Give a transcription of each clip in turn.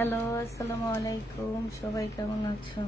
Hello, আসসালামু আলাইকুম। সবাই কেমন আছো?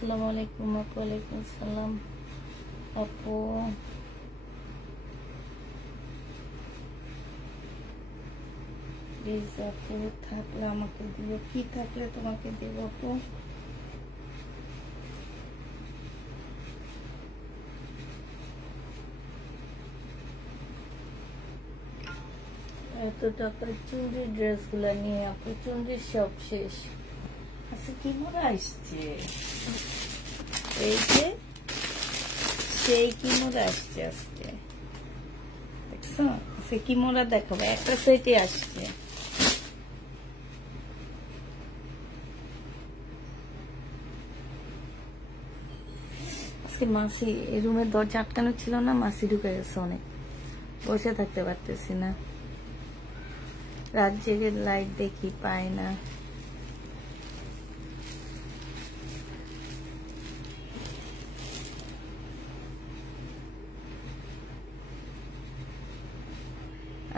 আসসালামু আলাইকুম আপু। ওয়ালাইকুম সালাম আপু। প্লিজ আপু, থাকলে আমাকে দিও। কি থাকলে তোমাকে দেব আপু? এত টাকার চুন্ডির ড্রেসগুলা নিয়ে আপু, চুন্ডির সব শেষ। আচ্ছা, কি মোড়া আসছে? এই যে সেই কি মোড়া আসছে আজকে, দেখছো? সে কি মোড়া দেখাবো, একটা সেটে আসছে। আজকে মাসি এই রুমের দরজা আটকানো ছিল না, মাসি ঢুকে গেছে। অনেক বসে থাকতে পারতেছি না, রাত জেগে লাইট দেখি, পাই না।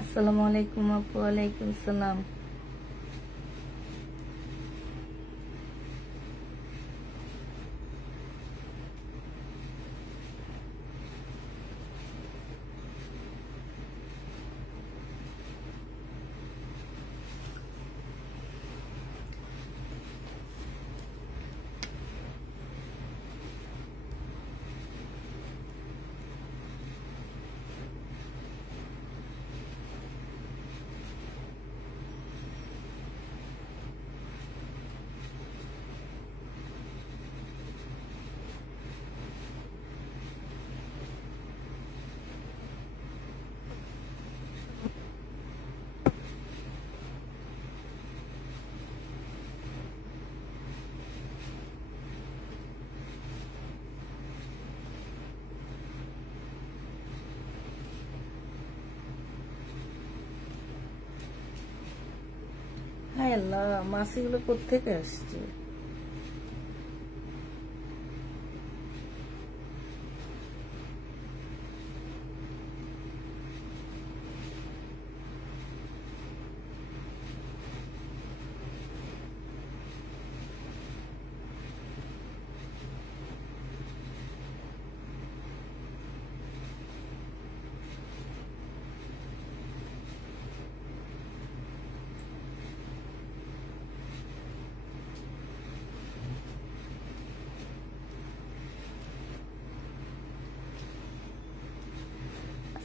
আসসালামু আলাইকুম আপু। ওয়ালাইকুম সালাম। হায় আল্লাহ, মাসিগুলো কোত্থেকে আসছে?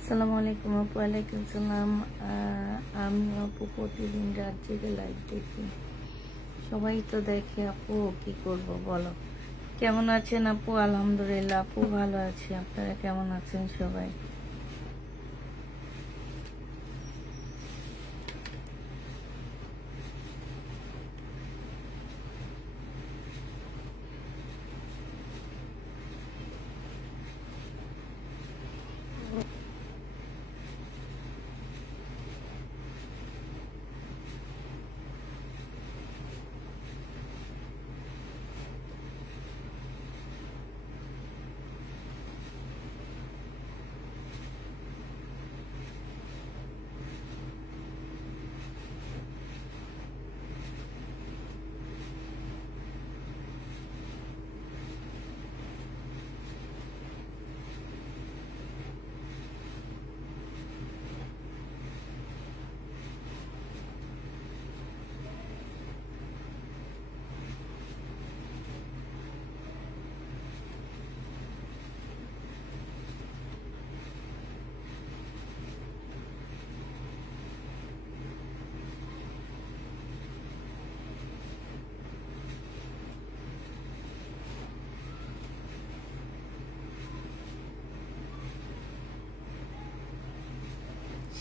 আসসালামু আলাইকুম আপু। ওয়ালাইকুম সালাম। আমি আপু প্রতিদিন রাত জেগে লাইভ দেখি। সবাই তো দেখে আপু, কি করব বলো? কেমন আছেন আপু? আলহামদুলিল্লাহ আপু, ভালো আছি। আপনারা কেমন আছেন সবাই?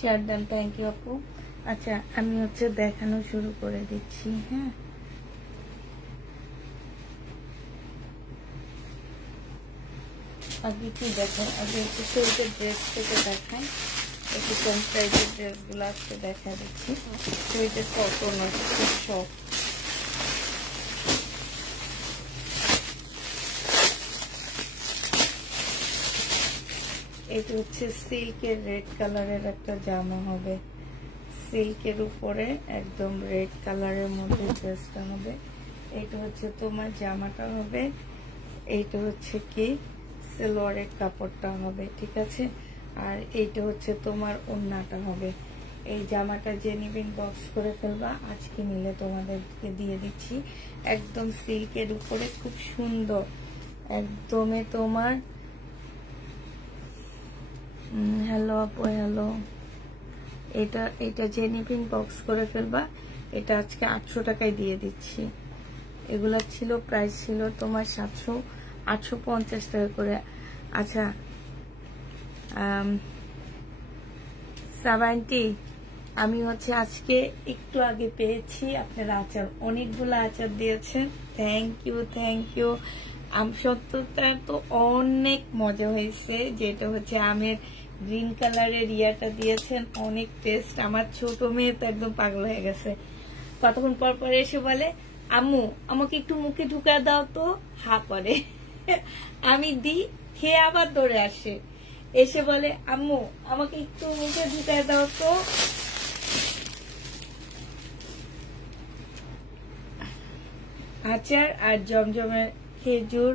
শেয়ার দেন, থ্যাংক ইউ আপু। আচ্ছা আমি হচ্ছে দেখানো শুরু করে দিচ্ছি। হ্যাঁ, আগে কি দেখো, আগে একটু শরীরের ড্রেস থেকে দেখাই, একটু কম প্রাইসের ড্রেসগুলো আজকে দেখা দিচ্ছি। শরীরের কটন আছে, খুব সফট। এটা হচ্ছে সিল্কের রেড কালারের একটা জামা হবে, সিল্কের উপরে একদম রেড কালারের মধ্যে ড্রেসটা হবে। এইটা হচ্ছে তোমার জামাটা হবে, এইটা হচ্ছে কি সালোয়ারের কাপড়টা হবে, ঠিক আছে। আর এইটা হচ্ছে তোমার ওড়নাটা হবে। এই জামাটা যে নিবেন বক্স করে ফেলবা, আজকে নিলে তোমাদেরকে দিয়ে দিচ্ছি। একদম সিল্কের উপরে খুব সুন্দর, একদমই তোমার। হ্যালো আপু, হ্যালো। এটা যে নিবেন বক্স করে ফেলবা, এটা আজকে 800 টাকায় দিয়ে দিচ্ছি। এগুলা ছিল, প্রাইস ছিল তোমার 850 টাকা করে। আচ্ছা 70, আমি হচ্ছে আজকে একটু আগে পেয়েছি আপনার আচার, অনেকগুলো আচার দিয়েছেন, থ্যাংক ইউ থ্যাংক ইউ। সত্যতা তো অনেক মজা হয়েছে, যেটা হচ্ছে আমের গ্রিন কালারের ইয়াটা দিয়েছেন, অনেক টেস্ট। আমার ছোট মেয়ে তো একদম পাগল হয়ে গেছে, কতক্ষণ পর পর এসে বলে আম্মু আমাকে একটু মুখে ঢুকা দাও তো, হা করে। আমি দিই, খেয়ে আবার দৌড়ে আসে, এসে বলে আম্মু আমাকে একটু মুখে ঢুকা দাও তো। আচার আর জমজমের খেজুর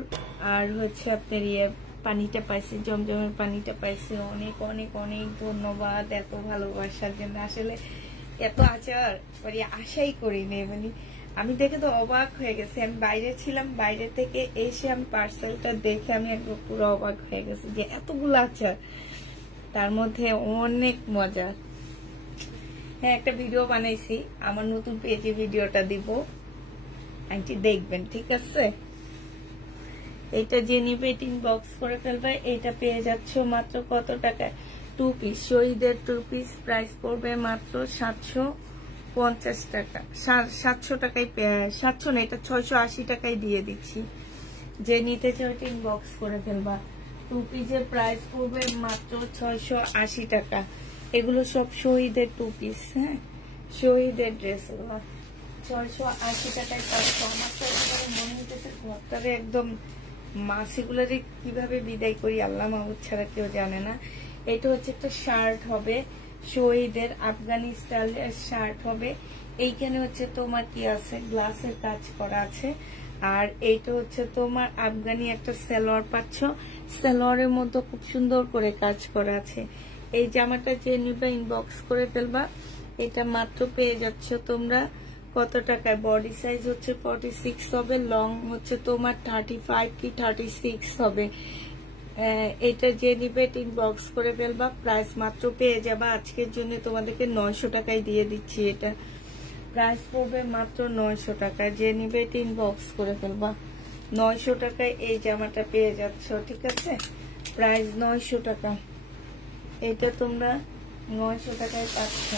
আর হচ্ছে আপনার ইয়ে পানিটা পাইছি, জমজমের পানিটা পাইছি। অনেক অনেক অনেক ধন্যবাদ এত ভালোবাসার জন্য। আসলে এত আচার মানে আশাই করিনি, মানে আমি দেখে তো অবাক হয়ে গেছি। আমি বাইরে ছিলাম, বাইরে থেকে এসে আমি পার্সেলটা দেখে আমি একদম পুরো অবাক হয়ে গেছি যে এতগুলো আচার, তার মধ্যে অনেক মজা। হ্যাঁ, একটা ভিডিও বানাইছি, আমার নতুন পেজে ভিডিওটা দিব, আন্টি দেখবেন, ঠিক আছে। এটা যে নিবে বক্স করে ফেলবে, এটা পেয়ে যাচ্ছ মাত্র কত টাকায়? 2 পিস শহীদের 2 পিস, প্রাইস পড়বে মাত্র 750 টাকা। 700 টাকায়, 700 না, এটা 680 টাকায় দিয়ে দিচ্ছি। যে নিতে চাও বক্স করে ফেলবা। 2 পিসের প্রাইস পড়বে মাত্র 680 টাকা। এগুলো সব শহীদের 2 পিস। হ্যাঁ, শহীদের ড্রেস গুলো 680 টাকায় পাচ্ছ। আমার তো মনে হইতেছে ঘরটারে একদম মাসিগুলারে কিভাবে বিদায় করি আল্লাহ মাহবুদ ছাড়া কেউ জানে না। এটা হচ্ছে একটা শার্ট হবে, শহীদের আফগানি স্টাইলের শার্ট হবে। এইখানে হচ্ছে তোমার কি আছে, গ্লাসের কাজ করা আছে। আর এইটা হচ্ছে তোমার আফগানি একটা সালোয়ার পাচ্ছ, সালোয়ারের মধ্যে খুব সুন্দর করে কাজ করা আছে। এই জামাটা যে নিবা ইনবক্স করে ফেলবা, এটা মাত্র পেয়ে যাচ্ছ তোমরা কত টাকায়? বডি সাইজ হচ্ছে 46 হবে, লং হচ্ছে তোমার 35 কি 36 হবে। এটা যে নিবে ইনবক্স করে ফেলবা, প্রাইস মাত্র পেয়ে যাবা আজকের জন্য তোমাদেরকে 900 টাকায় দিয়ে দিচ্ছি। এটা প্রাইস পড়বে মাত্র 900 টাকা। যে নিবে ইনবক্স করে ফেলবা, 900 টাকায় এই জামাটা পেয়ে যাচ্ছ, ঠিক আছে। প্রাইস 900 টাকা, এটা তোমরা 900 টাকায় পাচ্ছ।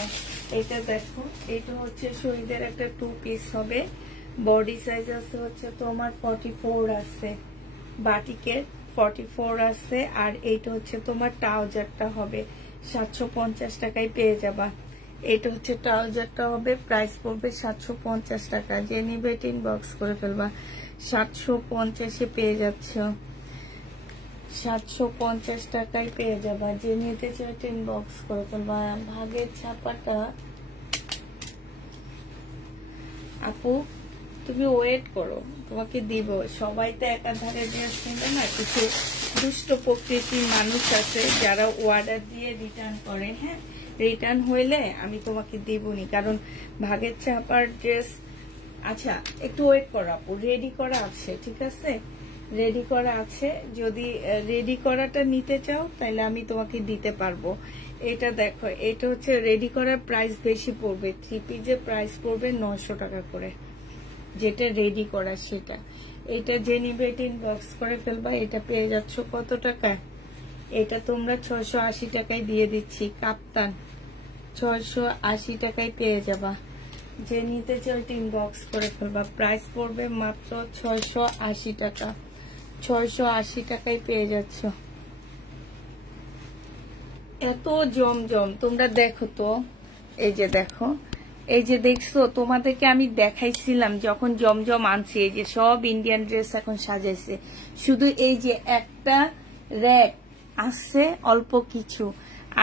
এটা দেখো, এটা হচ্ছে শহীদের একটা 2 পিস হবে, বডি সাইজ আছে হচ্ছে তোমার 44 আছে, বাটিকের 44 আছে। আর এইটা হচ্ছে তোমার ট্রাউজারটা হবে, 750 টাকায় পেয়ে যাবা। এটা হচ্ছে ট্রাউজারটা হবে, প্রাইস পড়বে 750 টাকা। যে নিবে ইনবক্স করে ফেলবা, 750-এ পেয়ে যাচ্ছ, 750 টাকায় পেয়ে যাবা। যে নিতে চাও ইনবক্স করে ফেলবা। ভাগের ছাপাটা আপু তুমি ওয়েট করো, তোমাকে দিব। সবাই তো একাধারে ড্রেস কিনবে না, কিছু দুষ্ট প্রকৃতির মানুষ আছে যারা অর্ডার দিয়ে রিটার্ন করে। হ্যাঁ, রিটার্ন হইলে আমি তোমাকে দিবনি, কারণ ভাগের ছাপার ড্রেস। আচ্ছা একটু ওয়েট করো আপু, রেডি করা আছে, ঠিক আছে, রেডি করা আছে। যদি রেডি করাটা নিতে চাও তাহলে আমি তোমাকে দিতে পারবো। এটা দেখো, এটা হচ্ছে রেডি করার প্রাইস বেশি পড়বে, 3 পিসের প্রাইস পড়বে 900 টাকা করে, যেটা রেডি করা সেটা। এটা যে নিবে ইনবক্স করে ফেলবা, এটা পেয়ে যাচ্ছ কত টাকা? এটা তোমরা 680 টাকায় দিয়ে দিচ্ছি। কাপ্তান 680 টাকায় পেয়ে যাবা। যে নিতে চাও ইনবক্স করে ফেলবা। প্রাইস পড়বে মাত্র 680 টাকা। 680 টাকায় পেয়ে যাচ্ছ। এত জমজম তোমরা দেখো তো, এই যে দেখো, এই যে দেখছো, তোমাদেরকে আমি দেখাইছিলাম যখন জমজম আনছি, এই যে সব ইন্ডিয়ান ড্রেস এখন সাজাইছে, শুধু এই যে একটা র‍্যাক আছে অল্প কিছু,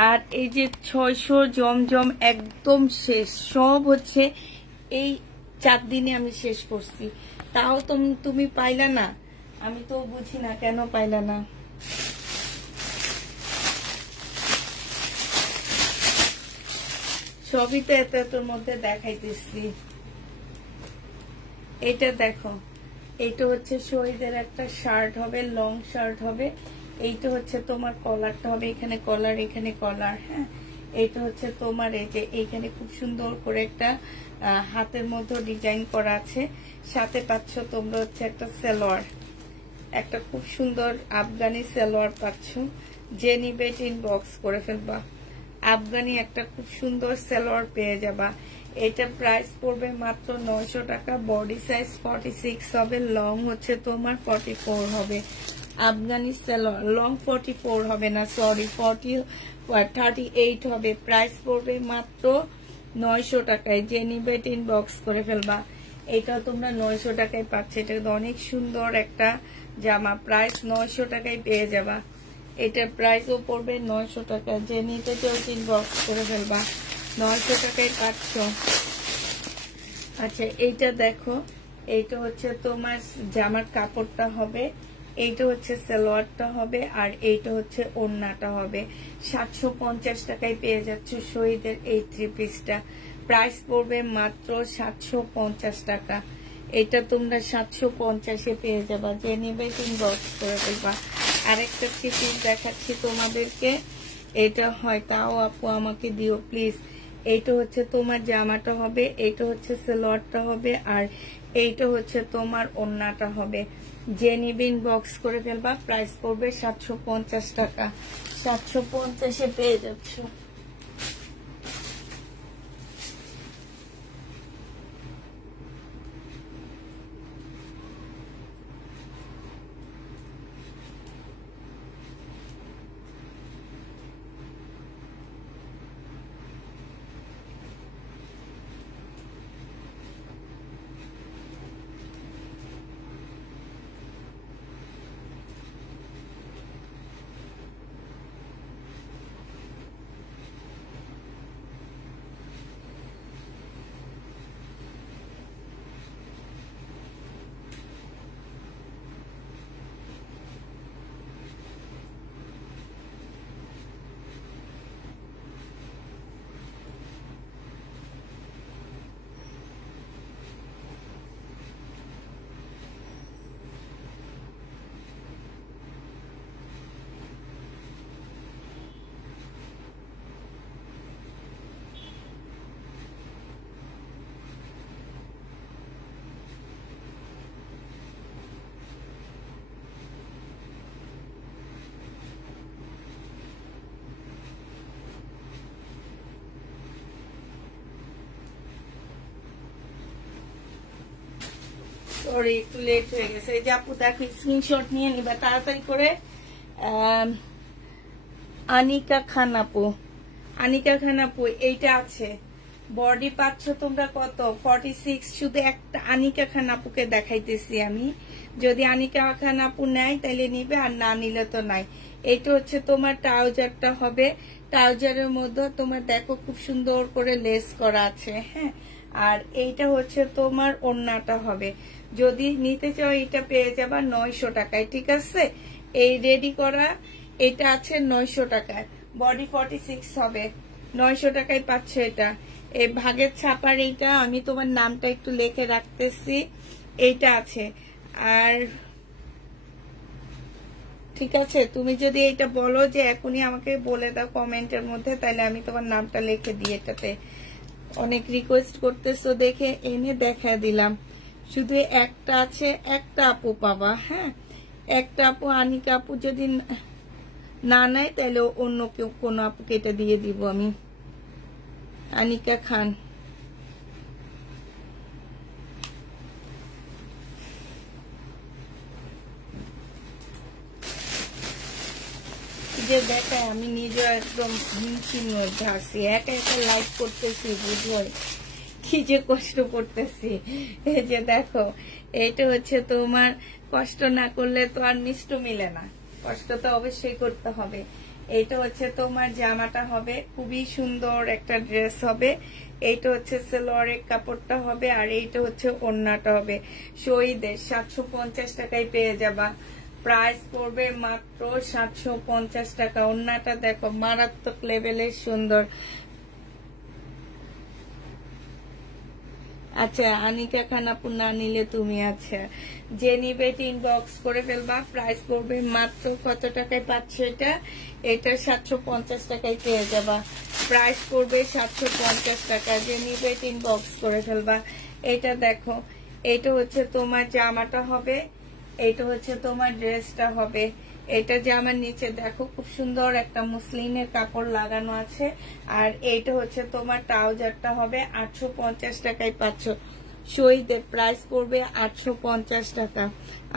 আর এই যে 600 জমজম একদম শেষ, সব হচ্ছে এই 4 দিনে আমি শেষ করছি। তাও তুমি পাইলা না, আমি তো বুঝি না কেন পাইলা না। সবই তো এতটার মধ্যে দেখাইতেছি। এটা দেখো, এইটা হচ্ছে শহীদের একটা শার্ট হবে, লং শার্ট হবে। এইটা হচ্ছে তোমার কলারটা হবে, এখানে কলার, এখানে কলার। হ্যাঁ, এইটা হচ্ছে তোমার এই যে এইখানে খুব সুন্দর করে একটা হাতের মতো ডিজাইন করা আছে। সাথে পাচ্ছ তোমরা হচ্ছে একটা সালোয়ার, একটা খুব সুন্দর আফগানি সালোয়ার পাচ্ছ। যে নিবে ইনবক্স করে ফেলবা। আফগানি একটা খুব সুন্দর সালোয়ার পেয়ে যাবা। এটা প্রাইস পড়বে মাত্র 900 টাকা। বডি সাইজ 46 হবে, লং হচ্ছে তোমার 44 হবে। আফগানি সালোয়ার লং 44 হবে না, সরি 38 হবে। প্রাইস পড়বে মাত্র 900 টাকায়। যে নিবে ইনবক্স করে ফেলবা। এটা তোমরা 900 টাকায় পাচ্ছে। এটা অনেক সুন্দর একটা জামা, প্রাইস 900 টাকায় পেয়ে যাবা। এটার প্রাইসও পড়বে 900 টাকা। যে নিতে চাও ইনবক্স করে ফেলবা। 900 টাকায় পাচ্ছ। আচ্ছা, এইটা দেখো, এইটা হচ্ছে তোমার জামার কাপড়টা হবে, এইটা হচ্ছে সালোয়ারটা হবে, আর এইটা হচ্ছে ওড়নাটা হবে। 750 টাকায় পেয়ে যাচ্ছ শহীদের এই 3 পিসটা। প্রাইস পড়বে মাত্র 750 টাকা। এটা তোমরা 750-এ পেয়ে যাবা। যে নিবে ইনবক্স করে ফেলবা। আরেকটা 3 পিস দেখাচ্ছি তোমাদেরকে। এটা হয় তাও আপু আমাকে দিও প্লিজ। এইটা হচ্ছে তোমার জামাটা হবে, এইটা হচ্ছে সালোয়ারটা হবে, আর এইটা হচ্ছে তোমার ওড়নাটা হবে। যে নিবে ইনবক্স করে ফেলবা। প্রাইস পড়বে 750 টাকা। 750-এ পেয়ে যাচ্ছ। সরি, একটু লেট হয়ে গেছে। এই যে আপু দেখো, স্ক্রিনশট নিয়ে নিবা তাড়াতাড়ি করে। আনিকা খান আপু, আনিকা খান আপু, এইটা আছে। বডি পাচ্ছ তোমরা কত? 46। শুধু একটা আনিকা খান আপুকে দেখাইতেছি আমি। যদি আনিকা খান আপু নেয় তাহলে নিবে, আর না নিলে তো নাই। এইটা হচ্ছে তোমার ট্রাউজারটা হবে। ট্রাউজারের মধ্যে তোমার দেখো খুব সুন্দর করে লেস করা আছে। হ্যাঁ, আর এইটা হচ্ছে তোমার ওড়নাটা হবে। যদি নিতে চাও এটা পেয়ে যাবা 900 টাকায়। ঠিক আছে, এই রেডি করা এটা আছে 900 টাকায়। বডি 46 হবে, 900 টাকায় পাচ্ছ এটা। এই ভাগের ছাপার এইটা আমি তোমার নামটা একটু লিখে রাখতেছি। এইটা আছে। আর ঠিক আছে, তুমি যদি এইটা বলো যে এখনই আমাকে বলে দাও কমেন্টের মধ্যে, তাহলে আমি তোমার নামটা লিখে দিই এটাতে। অনেক রিকোয়েস্ট করতেছো দেখে এনে দেখা দিলাম। শুধু একটা আছে, একটা আপু পাবা। হ্যাঁ, একটা আপু, আনিকা আপু যদি না নেয় তাহলে অন্য কেউ কোনো আপুকে এটা দিয়ে দিব আমি। আনিকা খান। যে দেখায় আমি নিজে একদম হিমশিম মধ্যে আছি, একা একা লাইভ করতেছি, বুঝবো কি যে কষ্ট করতেছি। এই যে দেখো, এইটা হচ্ছে তোমার কষ্ট না করলে তো আর মিষ্ট মিলে না, কষ্ট তো অবশ্যই করতে হবে। এইটা হচ্ছে তোমার জামাটা হবে, খুবই সুন্দর একটা ড্রেস হবে। এইটা হচ্ছে সালোয়ারের কাপড়টা হবে, আর এইটা হচ্ছে ওড়নাটা হবে। শহীদের 750 টাকায় পেয়ে যাবা। প্রাইস পড়বে মাত্র 750 টাকা। ওড়নাটা দেখো মারাত্মক লেভেলের সুন্দর। আচ্ছা আনিকা খান আপু না নিলে তুমি, আচ্ছা যে নিবে ইনবক্স করে ফেলবা। প্রাইস পড়বে মাত্র কত টাকায় পাচ্ছ এটা? এটা 750 টাকায় পেয়ে যাবা। প্রাইস পড়বে 750 টাকা। যে নিবে ইনবক্স করে ফেলবা। এটা দেখো, এটা হচ্ছে তোমার জামাটা হবে, এটা হচ্ছে তোমার ড্রেসটা হবে। এটা জামার নিচে দেখো খুব সুন্দর একটা মুসলিনের কাপড় লাগানো আছে, আর এইটা হচ্ছে তোমার ট্রাউজারটা হবে। 850 টাকায় পাচ্ছ। শহীদের প্রাইস পড়বে 850 টাকা।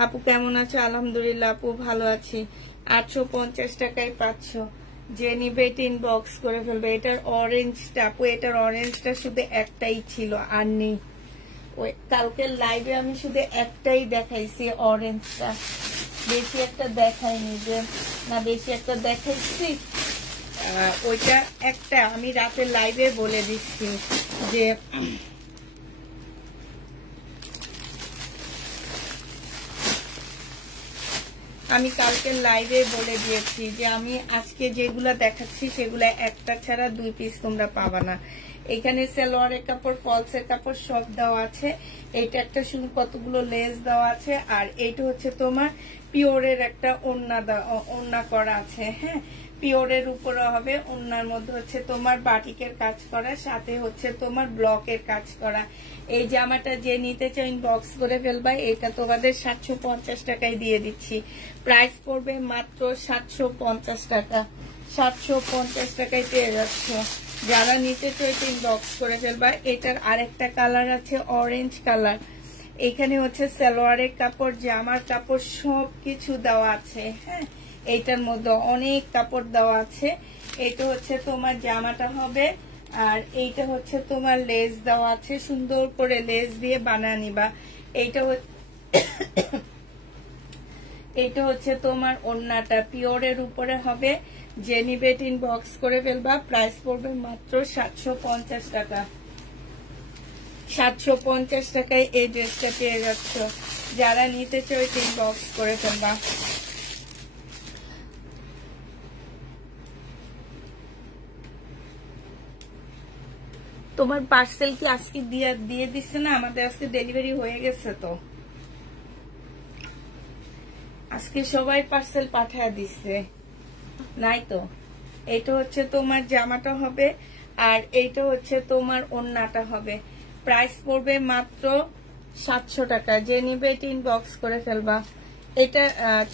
আপু কেমন আছো? আলহামদুলিল্লাহ আপু ভালো আছি। 850 টাকায় পাচ্ছ। যে নিবে ইনবক্স করে ফেলবে। এটার অরেঞ্জটা আপু, এটার অরেঞ্জটা শুধু একটাই ছিল, আর নেই। ওই কালকের লাইভে আমি শুধু একটাই দেখাইছি অরেঞ্জটা, বেশি একটা দেখাইনি। যে না বেশি একটা দেখাইছি, ওইটা একটা আমি রাতে লাইভে বলে দিচ্ছি যে আমি কালকে লাইভে বলে দিয়েছি যে আমি আজকে যেগুলা দেখাচ্ছি সেগুলা একটা ছাড়া 2 পিস তোমরা পাবা না। এখানে সালোয়ারের কাপড়, ফলসের কাপড় সব দেওয়া আছে। এইটা একটা শুধু কতগুলো লেস দেওয়া আছে, আর এইটা হচ্ছে তোমার পিওরের একটা ওড়না করা আছে। হ্যাঁ, পিওরের উপরে হবে, ওড়নার মধ্যে হচ্ছে তোমার বাটিকের কাজ করা, সাথে হচ্ছে তোমার ব্লকের কাজ করা। এই জামাটা যে নিতে চাও ইনবক্স করে ফেলবা। এটা তোমাদের 750 টাকায় দিয়ে দিচ্ছি। প্রাইস পড়বে মাত্র 750 টাকা। 750 টাকায় পেয়ে যাচ্ছ। যারা নিতে চাও ইনবক্স করে ফেলবা। এটার আরেকটা কালার আছে অরেঞ্জ কালার। এখানে হচ্ছে সালোয়ারের কাপড়, জামার কাপড় সবকিছু দেওয়া আছে। হ্যাঁ, এইটার মধ্যে অনেক কাপড় দেওয়া আছে। এটা হচ্ছে তোমার জামাটা হবে, আর এইটা হচ্ছে তোমার লেস দেওয়া আছে, সুন্দর করে লেস দিয়ে বানিয়ে নিবা। এইটা হচ্ছে তোমার ওড়নাটা পিওরের উপরে হবে। যে নিবে ইনবক্স করে ফেলবা। প্রাইস পড়বে মাত্র 750 টাকা। 750 টাকায় এই ড্রেসটা পেয়ে যাচ্ছ। যারা নিতে চাও ইনবক্স করে ফেলবা। তোমার পার্সেল কি আজকে দিয়ে দিচ্ছে না? আমাদের আজকে ডেলিভারি হয়ে গেছে তো, আজকে সবাই পার্সেল পাঠিয়ে দিচ্ছে নাই তো। এটা হচ্ছে তোমার জামাটা হবে, আর এইটা হচ্ছে তোমার ওড়নাটা হবে। প্রাইস পড়বে মাত্র 700 টাকা। যে নিবে ইনবক্স করে ফেলবা। এটা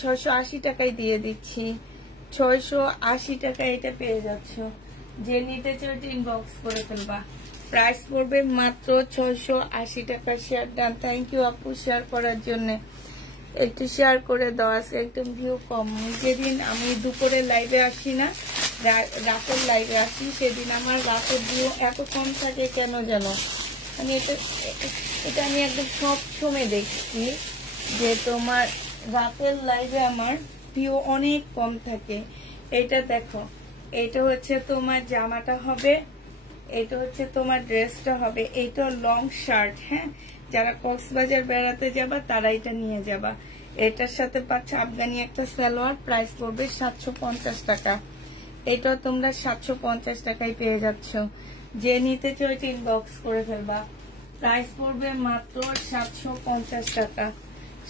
680 টাকায় দিয়ে দিচ্ছি। 680 টাকায় এটা পেয়ে যাচ্ছ। যে নিতে চাও ইনবক্স করে ফেলবা। প্রাইস পড়বে মাত্র 680 টাকা। Share done. থ্যাংক ইউ আপু শেয়ার করার জন্য। একটু শেয়ার করে দেওয়া আছে, একদম ভিউ কম। যেদিন আমি দুপুরে লাইভে আসি না, রাতের লাইভে আসি, সেদিন আমার রাতের ভিউ এত কম থাকে কেন যেন। মানে এটা আমি একদম সব সময় দেখছি যে তোমার রাতের লাইভে আমার ভিউ অনেক কম থাকে। এটা দেখো, এটা হচ্ছে তোমার জামাটা হবে, এটা হচ্ছে তোমার ড্রেসটা হবে। এইটা লং শার্ট। হ্যাঁ, যারা কক্সবাজার বেড়াতে যাবা তারা এটা নিয়ে যাবা। এটার সাথে পাচ্ছ আফগানি একটা সালোয়ার। প্রাইস পড়বে 750 টাকা। এটা তোমরা 750 টাকায় পেয়ে যাচ্ছ। যে নিতে চাও ইনবক্স করে ফেলবা। প্রাইস পড়বে মাত্র 750 টাকা।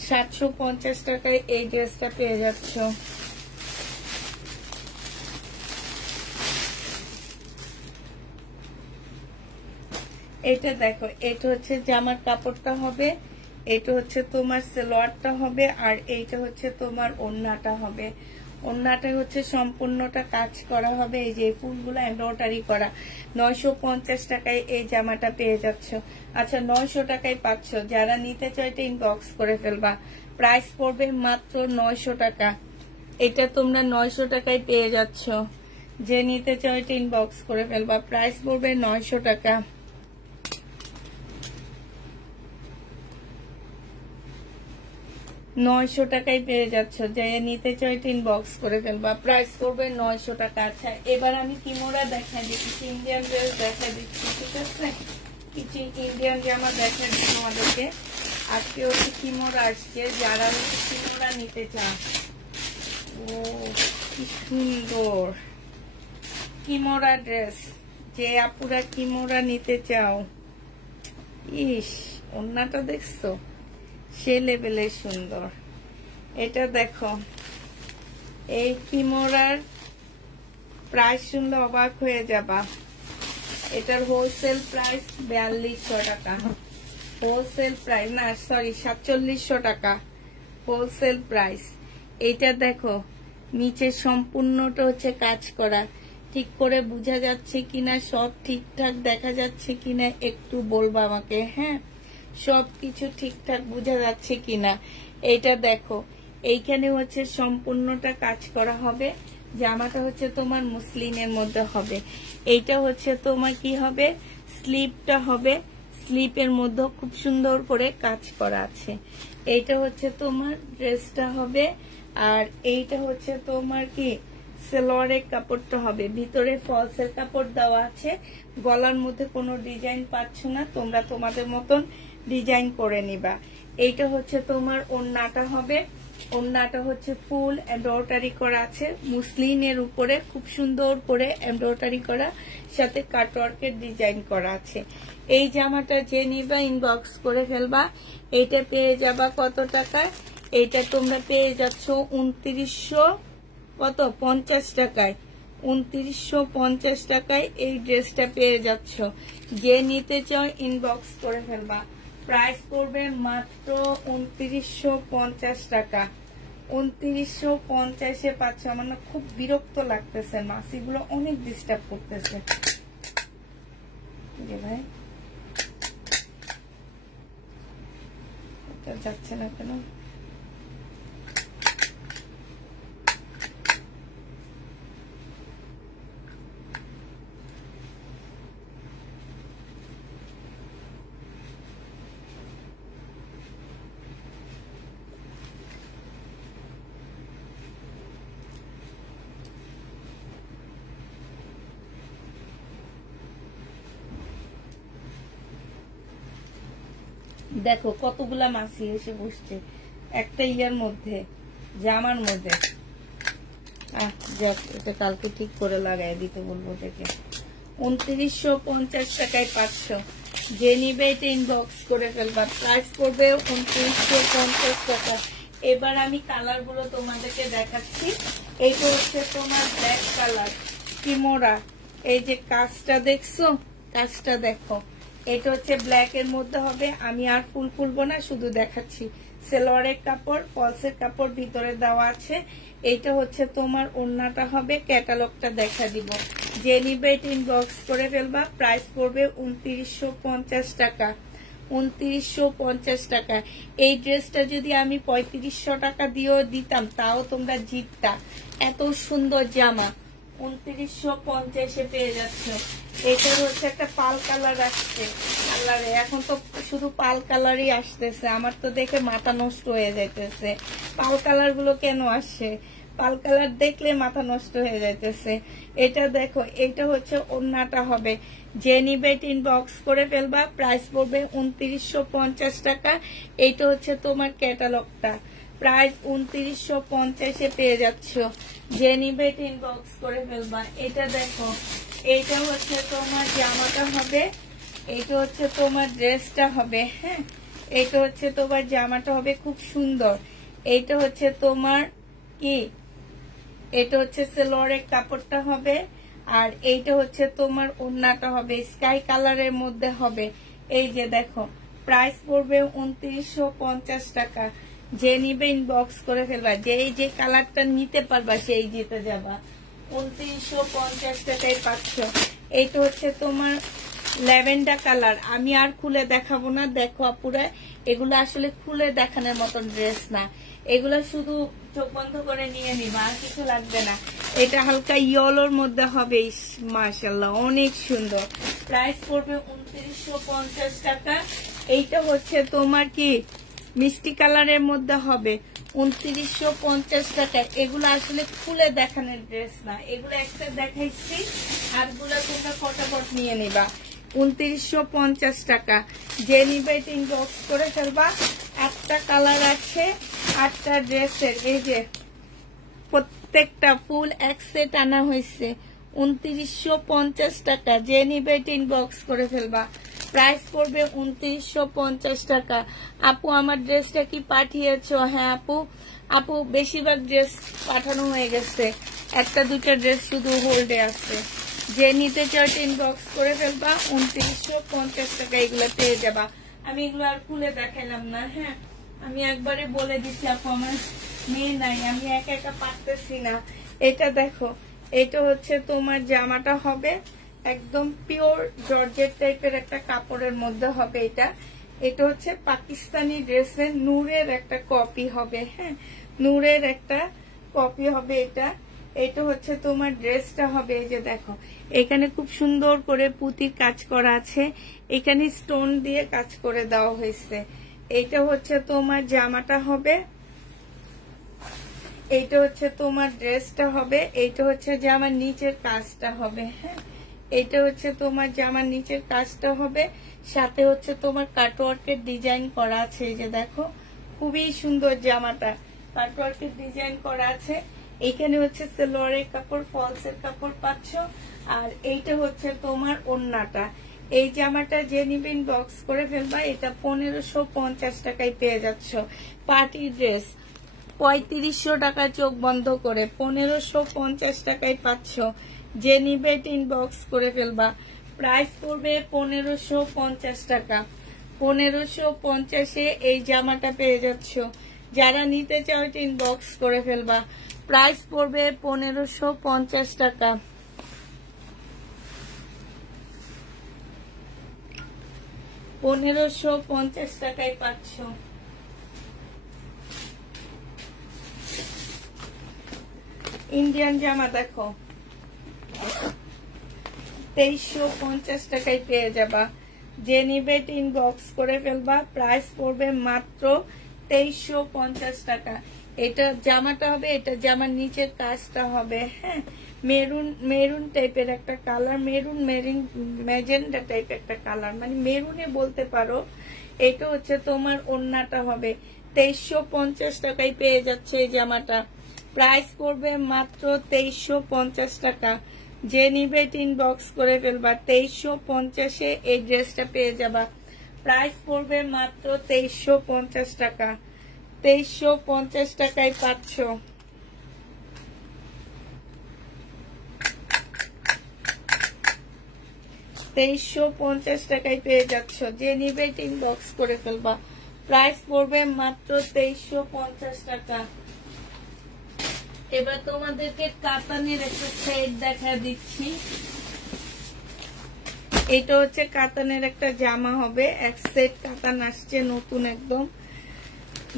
750 টাকায় এই ড্রেসটা পেয়ে যাচ্ছ। এটা দেখো, এটা হচ্ছে জামার কাপড়টা হবে, এটা হচ্ছে তোমার সালোয়ারটা হবে, আর এইটা হচ্ছে তোমার ওড়নাটা হবে। ওন্নাটা হচ্ছে সম্পূর্ণটা কাজ করা হবে, এই যে ফুলগুলো এমব্রয়ডারি করা। 950 টাকায় এই জামাটা পেয়ে যাচ্ছ। আচ্ছা 900 টাকায় পাচ্ছ। যারা নিতে চাও এটা ইনবক্স করে ফেলবা। প্রাইস পড়বে মাত্র 900 টাকা। এটা তোমরা 900 টাকায় পেয়ে যাচ্ছ। যে নিতে চাও এটা ইনবক্স করে ফেলবা। প্রাইস পড়বে 900 টাকা। নয়শো টাকায় পেয়ে যাচ্ছ। যে নিতে চাও এটা ইনবক্স করে ফেলবা। প্রাইস করবে 900 টাকা। আচ্ছা এবার আমি কিমোরা দেখা দিচ্ছি, ইন্ডিয়ান ড্রেস দেখা দিচ্ছি, ঠিক আছে? কিছু ইন্ডিয়ান জামা দেখা দিচ্ছি তোমাদেরকে। আজকে হচ্ছে কিমোরা আসছে, যারা হচ্ছে কিমোরা নিতে চাও। ও কি সুন্দর কিমোরা ড্রেস। যে আপুরা কিমোরা নিতে চাও, ইস ওন্নাটা দেখছো সে লেভেলে সুন্দর। এটা দেখো, এই কিমোরার প্রাইস শুনলে অবাক হয়ে যাবা। এটার হোলসেল প্রাইস 4200 টাকা। হোলসেল প্রাইস না, সরি 4700 টাকা হোলসেল প্রাইস। এটা দেখো নিচে সম্পূর্ণটা হচ্ছে কাজ করা। ঠিক করে বোঝা যাচ্ছে কিনা, সব ঠিকঠাক দেখা যাচ্ছে কিনা একটু বলবা আমাকে, হ্যাঁ? সবকিছু ঠিকঠাক বোঝা যাচ্ছে কিনা। এইটা দেখো, এইখানে হচ্ছে সম্পূর্ণটা কাজ করা হবে। জামাটা হচ্ছে তোমার মুসলিনের মধ্যে হবে। এইটা হচ্ছে তোমার কি হবে, স্লিপটা হবে। স্লিপের মধ্যে খুব সুন্দর করে কাজ করা আছে। এইটা হচ্ছে তোমার ড্রেসটা হবে। আর এইটা হচ্ছে তোমার কি সালোয়ারের কাপড়টা হবে। ভিতরে ফলসের কাপড় দেওয়া আছে। গলার মধ্যে কোনো ডিজাইন পাচ্ছ না, তোমরা তোমাদের মতন ডিজাইন করে নিবা। এইটা হচ্ছে তোমার ওন্নাটা হবে। ওন্নাটা হচ্ছে ফুল এমব্রয়ডারি করা আছে মুসলিনের উপরে, খুব সুন্দর করে এমব্রয়ডারি করা, সাথে কাটওয়ার্কের ডিজাইন করা আছে। এই জামাটা যে নিবা ইনবক্স করে ফেলবা। এইটা পেয়ে যাবা কত টাকায়? এইটা তোমরা পেয়ে যাচ্ছ 2950 টাকায়। 2950 টাকায় এই ড্রেসটা পেয়ে যাচ্ছ। যে নিতে চাও ইনবক্স করে ফেলবা। প্রাইস পড়বে মাত্র 2950 টাকা। 2950-এ পাচ্ছ। আমার না খুব বিরক্ত লাগতেছে, মাসিগুলো অনেক ডিস্টার্ব করতেছে। ভাই এটা যাচ্ছে না কেন? দেখো কতগুলা মাছি এসে বসছে একটা ইয়ার মধ্যে, জামার মধ্যে। এটা কালকে ঠিক করে লাগাই দিতে বলবো থেকে। 2950 টাকায় পাচ্ছ। যে নিবে এটা ইনবক্স করে ফেলবা। প্রাইস পড়বে 2950 টাকা। এবার আমি কালার গুলো তোমাদেরকে দেখাচ্ছি। এইটা হচ্ছে তোমার ব্ল্যাক কালার কিমোরা। এই যে কাজটা দেখছো, কাজটা দেখো। এটা হচ্ছে ব্ল্যাক এর মধ্যে হবে। আমি আর ফুল খুলবো না, শুধু দেখাচ্ছি। সালোয়ারের কাপড়, ফলসের কাপড় ভিতরে দেওয়া আছে। এইটা হচ্ছে তোমার ওন্নাটা হবে। ক্যাটালগটা দেখা দিব। যে নিবে এটা ইনবক্স করে ফেলবা। প্রাইস পড়বে 2950 টাকা। 2950 টাকা। এই ড্রেসটা যদি আমি 3500 টাকা দিয়েও দিতাম তাও তোমরা জিততা। এত সুন্দর জামা 2950-এ পেয়ে যাচ্ছ। এটা হচ্ছে একটা পাল কালার আসছে কালারে। এখন তো শুধু পাল কালারই আসতেছে, আমার তো দেখে মাথা নষ্ট হয়ে যাইতেছে। পাল কালার গুলো কেন আসে? পাল কালার দেখলে মাথা নষ্ট হয়ে যাইতেছে। এটা দেখো, এটা হচ্ছে ওন্নাটা হবে। যে নিবে ইনবক্স করে ফেলবা। প্রাইস পড়বে 2950 টাকা। এইটা হচ্ছে তোমার ক্যাটালগটা। প্রাইস 2950-এ পেয়ে যাচ্ছ। যে নিবে ইনবক্স করে ফেলবা। এটা দেখো, এইটা হচ্ছে তোমার জামাটা হবে। এইটা হচ্ছে তোমার ড্রেসটা হবে, হ্যাঁ? এইটা হচ্ছে তোমার জামাটা হবে, খুব সুন্দর। এইটা হচ্ছে তোমার কি, এটা হচ্ছে সালোয়ারের কাপড়টা হবে। আর এইটা হচ্ছে তোমার ওন্নাটা হবে, স্কাই কালারের মধ্যে হবে। এই যে দেখো, প্রাইস পড়বে 2950 টাকা। যে নিবে ইনবক্স করে ফেলবা, যে কালারটা নিতে পারবা সেই জিতে যাবা। 2950 টাকায় পাচ্ছ। এইটা হচ্ছে তোমার ল্যাভেন্ডার কালার। আমি আর খুলে দেখাবো না, দেখো আপুরা, এগুলো আসলে খুলে দেখানোর মতন ড্রেস না, এগুলো শুধু চোখ বন্ধ করে নিয়ে নিবা, আর কিছু লাগবে না। এটা হালকা ইয়েলোর মধ্যে হবে, মাশাআল্লাহ অনেক সুন্দর। প্রাইস পড়বে 2950 টাকা। এইটা হচ্ছে তোমার কি মিষ্টি কালারের মধ্যে হবে, 2950 টাকা। এগুলো আসলে খুলে দেখানোর ড্রেস না, এগুলো একটা দেখাইছি, আর গুলো তোমরা ফটাফট নিয়ে নিবা। 2950 টাকা। যে নিবে ইনবক্স করে ফেলবা। একটা কালার আছে 8টা ড্রেসের, এই যে প্রত্যেকটা ফুল এক সেট আনা হয়েছে, 2950 টাকা। যে নিবে ইনবক্স করে ফেলবা। প্রাইস পড়বে 2950 টাকা। আপু আমার ড্রেসটা কি পাঠিয়েছো? হ্যাঁ আপু বেশিরভাগ ড্রেস পাঠানো হয়ে গেছে, একটা দুটা ড্রেস শুধু হোল্ডে আছে। যে নিতে চাও ইনবক্স করে ফেলবা, 2950 টাকা এগুলো পেয়ে যাবা। আমি এগুলো আর খুলে দেখাইলাম না, হ্যাঁ আমি একবারে বলে দিচ্ছি আপু আমার মেয়ে নাই, আমি একা একা পারতেছি না। এটা দেখো, এটা হচ্ছে তোমার জামাটা হবে একদম পিওর জর্জেট টাইপের একটা কাপড়ের মধ্যে হবে। এটা হচ্ছে পাকিস্তানি ড্রেসের নূরের একটা কপি হবে, হ্যাঁ নূরের একটা কপি হবে। এটা হচ্ছে তোমার ড্রেসটা হবে, এই যে দেখো এখানে খুব সুন্দর করে পুঁতির কাজ করা আছে, এখানে স্টোন দিয়ে কাজ করে দেওয়া হয়েছে। এটা হচ্ছে তোমার জামাটা হবে, এইটা হচ্ছে তোমার ড্রেসটা হবে, এইটা হচ্ছে জামার নিচের কাজটা হবে, হ্যাঁ এটা হচ্ছে তোমার জামার নিচের কাজটা হবে, সাথে হচ্ছে তোমার কাটওয়ার্কের ডিজাইন করা আছে। এই যে দেখো খুবই সুন্দর জামাটা, কাটওয়ার্কের ডিজাইন করা আছে। এখানে হচ্ছে সালোয়ারের কাপড়, ফলসের কাপড় পাচ্ছ, আর এইটা হচ্ছে তোমার ওড়নাটা। এই জামাটা যে নিবে ইনবক্স করে ফেলবা। এটা 1550 টাকায় পেয়ে যাচ্ছ। পার্টি ড্রেস 3500 টাকা চোখ বন্ধ করে 1550 টাকায় পাচ্ছ। যে নিবে ইনবক্স করে ফেলবা। প্রাইস পড়বে 1550 টাকা। 1550-এ এই জামাটা পেয়ে যাচ্ছ। যারা নিতে চাও ইনবক্স করে ফেলবা। প্রাইস পড়বে 1550 টাকা। 1550 টাকায় পাচ্ছ। ইন্ডিয়ান জামা দেখো 2350 টাকায় পেয়ে যাবা। যে নিবে ইনবক্স করে ফেলবা। প্রাইস পড়বে মাত্র 2350 টাকা। এটা জামাটা হবে, এটা জামার নিচের কাজটা হবে, হ্যাঁ মেরুন টাইপের একটা কালার, ম্যাজেন্ডা টাইপের একটা কালার, মানে মেরুনে বলতে পারো। এটা হচ্ছে তোমার ওড়নাটা হবে। 2350 টাকায় পেয়ে যাচ্ছে এই জামাটা। প্রাইস পড়বে মাত্র 2350 টাকা। যে নিবে ইনবক্স করে ফেলবা। 2350-এ এই ড্রেসটা পেয়ে যাবা। প্রাইস পড়বে মাত্র 2350 টাকা। 2350 টাকায় পাচ্ছ। 2350 টাকায় পেয়ে যাচ্ছ। যে নিবে ইনবক্স করে ফেলবা। প্রাইস পড়বে মাত্র 2350 টাকা। এবার তোমাদেরকে কাতানের একটা সেট দেখা দিচ্ছি। এটা হচ্ছে কাতানের একটা জামা হবে, এক সেট কাতান আসছে নতুন, একদম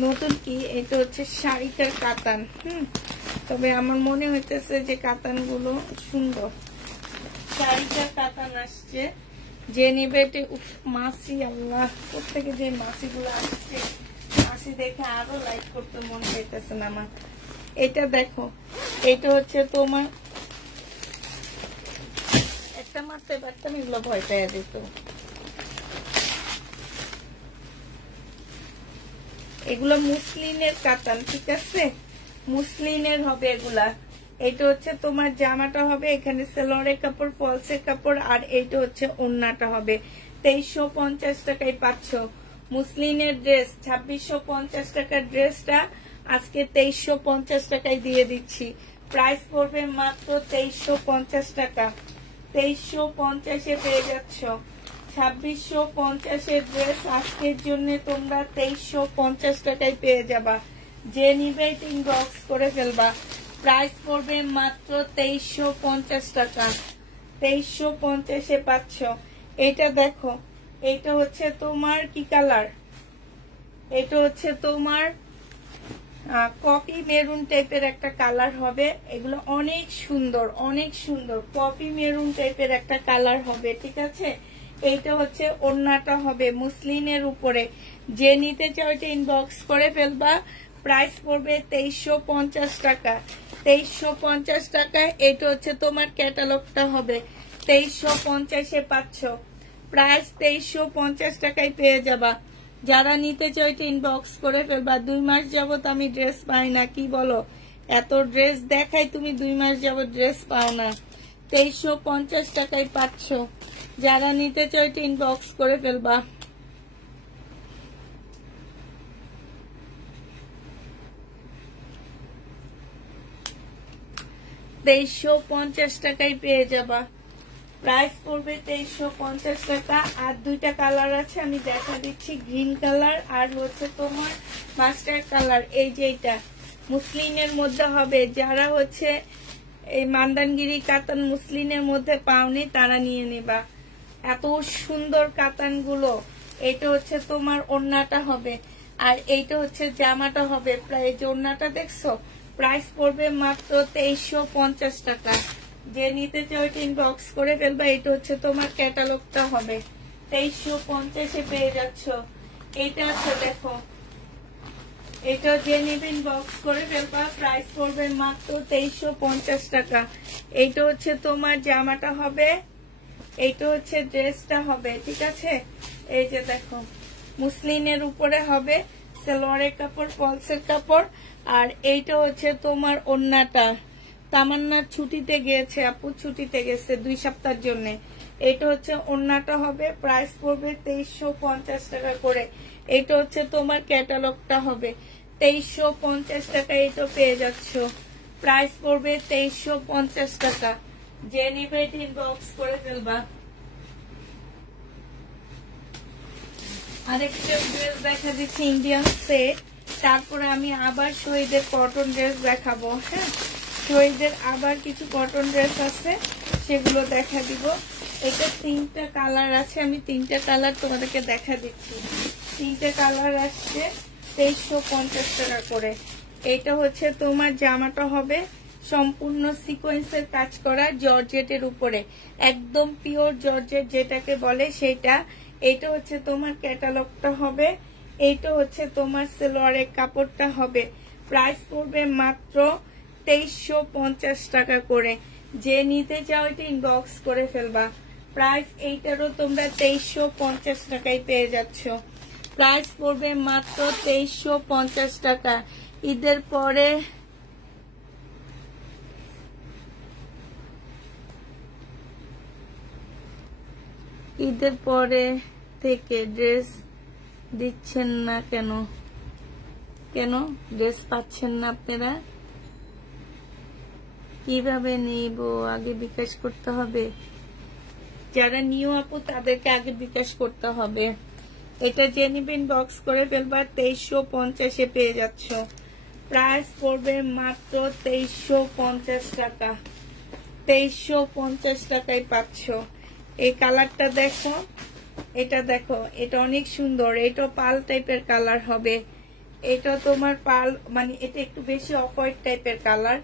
নতুন। কি এটা হচ্ছে শাড়িটার কাতান, তবে আমার মনে হইতেছে যে কাতান গুলো সুন্দর। শাড়িটার কাতান আসছে। যে নিবে মাসি, আল্লাহ কোথেকে যে মাসি গুলো আসছে, মাসি দেখে আরো লাইক করতে মন চাইতেছে না আমার। এটা দেখো, এটা হচ্ছে তোমার একটা মারতে পারতাম, এগুলো ভয় পেয়ে দিত। এগুলো মুসলিনের কাতান, ঠিক আছে মুসলিনের হবে এগুলা। এটা হচ্ছে তোমার জামাটা হবে, এখানে সালোয়ারের কাপড়, ফলসের কাপড়, আর এইটা হচ্ছে ওড়নাটা হবে। 2350 টাকায় পাচ্ছ। মুসলিনের ড্রেস 2650 টাকার ড্রেসটা আজকে 2350 টাকায় দিয়ে দিচ্ছি। প্রাইস পড়বে মাত্র 2350 টাকা। 2350-এ পেয়ে যাচ্ছ। 2650 ড্রেস আজকের জন্য তোমরা 2350 টাকায় পেয়ে যাবা। যে নিবে ইনবক্স করে ফেলবা। প্রাইস পড়বে মাত্র 2350 টাকা। 2350 পাচ্ছ। এটা দেখো, এটা হচ্ছে তোমার কি কালার, এটা হচ্ছে তোমার কপি মেরুন টাইপের একটা কালার হবে। এগুলো অনেক সুন্দর, অনেক সুন্দর কপি মেরুন টাইপের একটা কালার হবে, ঠিক আছে। এইটা হচ্ছে ওড়নাটা হবে মুসলিনের উপরে। যে নিতে চাও এটা ইনবক্স করে ফেলবা। প্রাইস পড়বে 2350 টাকা। 2350 টাকায় এটা হচ্ছে তোমার ক্যাটালগটা হবে। 2350 পাচ্ছ। প্রাইস 2350 টাকায় পেয়ে যাবা। যারা নিতে চাও এটা ইনবক্স করে ফেলবা। 2 মাস যাবত আমি ড্রেস পাই না, কি বলো? এত ড্রেস দেখাই, তুমি 2 মাস যাবত ড্রেস পাও না। 2350 টাকায় পাচ্ছ। যারা নিতে চাও এটা ইনবক্স করে ফেলবা। $2350 টাকায় পেয়ে যাবা। প্রাইস পড়বে 2350 টাকা। আর দুইটা কালার আছে, আমি দেখা দিচ্ছি, গ্রিন কালার আর হচ্ছে তোমার মাস্টার্ড কালার। এই যে এটা মুসলিনের মধ্যে হবে। যারা হচ্ছে এই মান্দানগিরি কাতান মুসলিনের মধ্যে পাওনি তারা নিয়ে নেবা। এত সুন্দর কাতান গুলো। এটা হচ্ছে তোমার ওড়নাটা হবে, আর এইটা হচ্ছে জামাটা হবে। প্রায় যে ওড়নাটা দেখছো, প্রাইস পড়বে মাত্র 2350 টাকা। যে নিতে চাও এটা ইনবক্স করে ফেলবা। এটা হচ্ছে তোমার ক্যাটালগটা হবে। 2350 পেয়ে যাচ্ছ। এটা আছে দেখো, এটা যে নিবে ইনবক্স করে ফেলবা। প্রাইস পড়বে মাত্র 2350 টাকা। এইটা হচ্ছে তোমার জামাটা হবে, এইটা হচ্ছে ড্রেসটা হবে, ঠিক আছে। এই যে দেখো মুসলিনের উপরে হবে, সালোয়ারের কাপড়, পলসের কাপড়। আর এইটা হচ্ছে তোমার ওড়নাটা। তামান্না ছুটিতে গিয়েছে, আপু ছুটিতে গেছে 2 সপ্তাহের জন্য। এটা হচ্ছে ওড়নাটা হবে। প্রাইস পড়বে 2350 টাকা করে। এটা হচ্ছে তোমার ক্যাটালগটা হবে। 2350 টাকা এটা পেয়ে যাচ্ছ। প্রাইস পড়বে 2350 টাকা। যে নিবে এটা ইনবক্স করে ফেলবা। আরেকটা ড্রেস দেখা দিচ্ছি, ইন্ডিয়ান সেট। তারপরে আমি আবার শহীদের কটন ড্রেস দেখাবো। হ্যাঁ, শহীদের আবার কিছু কটন ড্রেস আছে, সেগুলো দেখা দিব। এটা 3টা কালার আছে, আমি 3টা কালার তোমাদেরকে দেখা দিচ্ছি। 3টা কালার আসছে 2350 টাকা করে। এটা হচ্ছে তোমার জামাটা হবে সম্পূর্ণ সিকোয়েন্সের কাজ করা জর্জেটের উপরে, একদম পিওর জর্জেট যেটাকে বলে সেটা। এটা হচ্ছে তোমার ক্যাটালগটা হবে। এইটা হচ্ছে তোমার সালোয়ারের কাপড়টা হবে। প্রাইস পড়বে মাত্র 2350 টাকা করে। যে নিতে চাও এটা ইনবক্স করে ফেলবা। প্রাইস এইটারও তোমরা 2350 টাকায় পেয়ে যাচ্ছ। প্রাইস পড়বে মাত্র 2350 টাকা। ঈদের পরে থেকে ড্রেস দিচ্ছেন না কেন? কেন ড্রেস পাচ্ছেন না আপনারা? কিভাবে নিব? আগে বিকাশ করতে হবে। যারা নিউ আপু তাদেরকে আগে বিকাশ করতে হবে। এটা যে নিবেন বক্স করে ফেলবা। 2350 পেয়ে যাচ্ছ। প্রাইস পড়বে মাত্র 2350 টাকা। 2350 টাকায় পাচ্ছ। এই কালারটা দেখো, এটা দেখো, এটা অনেক সুন্দর। এটা পাল টাইপের কালার হবে। এটা তোমার পাল মানে এটা একটু বেশি অফ হোয়াইট টাইপের কালার।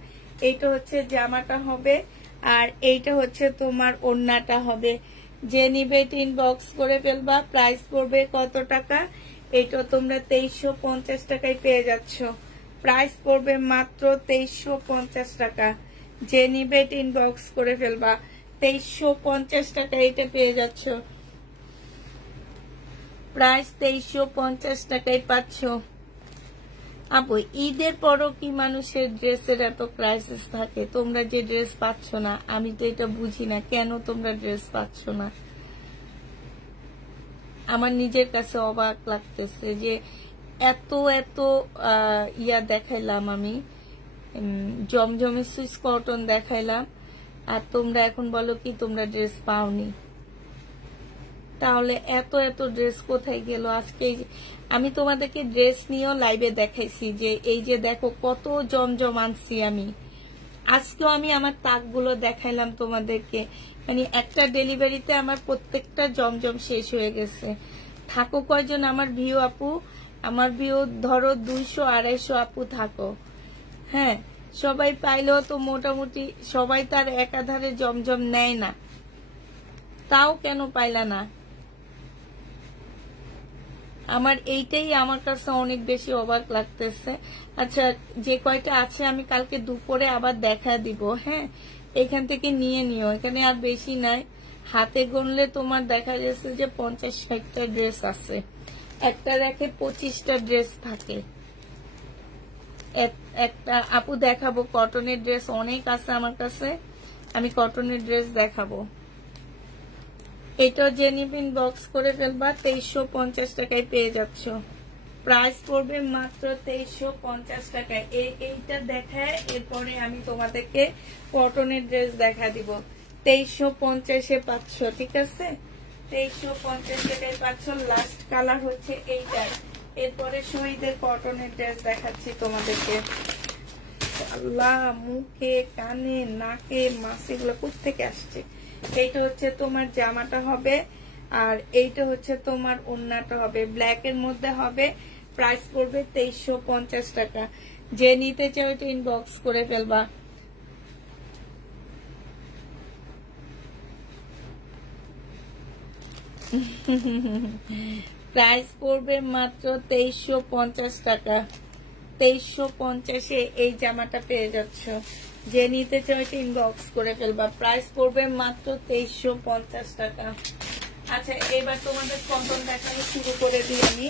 এইটা হচ্ছে জামাটা হবে, আর এইটা হচ্ছে তোমার ওড়নাটা হবে। যে নিবে ইনবক্স করে ফেলবা। প্রাইস পড়বে কত টাকা? এটা তোমরা 2350 টাকায় পেয়ে যাচ্ছ। প্রাইস পড়বে মাত্র 2350 টাকা। যে নিবে ইনবক্স করে ফেলবা। 2350 টাকা এটা পেয়ে যাচ্ছ। প্রাইস 2350 টাকায় পাচ্ছ। আপু ঈদের পরও কি মানুষের ড্রেসের এত ক্রাইসিস থাকে? তোমরা যে ড্রেস পাচ্ছ না, আমি তো এটা বুঝি না কেন তোমরা ড্রেস পাচ্ছ না। আমার নিজের কাছে অবাক লাগতেছে যে এত এত ইয়া দেখাইলাম, আমি জমজমে সুইস কটন দেখাইলাম, আর তোমরা এখন বলো কি তোমরা ড্রেস পাওনি। তাহলে এত এত ড্রেস কোথায় গেল? আজকে আমি তোমাদেরকে ড্রেস নিয়েও লাইভে দেখাইছি যে এই যে দেখো কত জমজম আনছি আমি। আজকেও আমি আমার তাকগুলো দেখাইলাম তোমাদেরকে, মানে একটা ডেলিভারিতে আমার প্রত্যেকটা জমজম শেষ হয়ে গেছে। থাকো কয়জন আমার ভিউ আপু? আমার ভিউ ধরো 200-250 আপু থাকো। হ্যাঁ, সবাই পাইলেও তো মোটামুটি সবাই তার একাধারে জমজম নেয় না, তাও কেন পাইলা না? আমার এইটাই আমার কাছে অনেক বেশি অবাক লাগতেছে। আচ্ছা, যে কয়টা আছে আমি কালকে দুপুরে আবার দেখা দিব। হ্যাঁ, এখান থেকে নিয়ে নিও, এখানে আর বেশি নাই। হাতে গুনলে তোমার দেখা যাচ্ছে যে 50-60টা ড্রেস আছে, একটা রেখে 25টা ড্রেস থাকে। একটা আপু দেখাবো কটনের ড্রেস অনেক আছে আমার কাছে, আমি কটনের ড্রেস দেখাবো। এটা জেনিবিন বক্স করে ফেলবা, 2350 টাকায় পেয়ে যাচ্ছ। প্রাইস পড়বে মাত্র 2350 টাকায়। এইটা দেখায় এরপরে আমি তোমাদেরকে কটনের ড্রেস দেখা দিব। 2350-এ পাচ্ছ, ঠিক আছে? 2350 টাকায় পাচ্ছ। লাস্ট কালার হচ্ছে এইটাই। এরপরে শহীদের কটনের ড্রেস দেখাচ্ছি তোমাদেরকে। আল্লাহ, মুখে কানে নাকে মাসে এগুলো কোত্থেকে আসছে? এইটা হচ্ছে তোমার জামাটা হবে, আর এইটা হচ্ছে তোমার ওড়নাটা হবে, ব্ল্যাক এর মধ্যে হবে। প্রাইস পড়বে 2350 টাকা। যে নিতে চাও এটা ইনবক্স করে ফেলবা। প্রাইস পড়বে মাত্র 2350 টাকা। 2350-এ এই জামাটা পেয়ে যাচ্ছ। যে নিতে চাও এটা ইনবক্স করে ফেলবা। প্রাইস পড়বে মাত্র 2350 টাকা। আচ্ছা, এবার তোমাদের কটন দেখানো শুরু করে দিই আমি।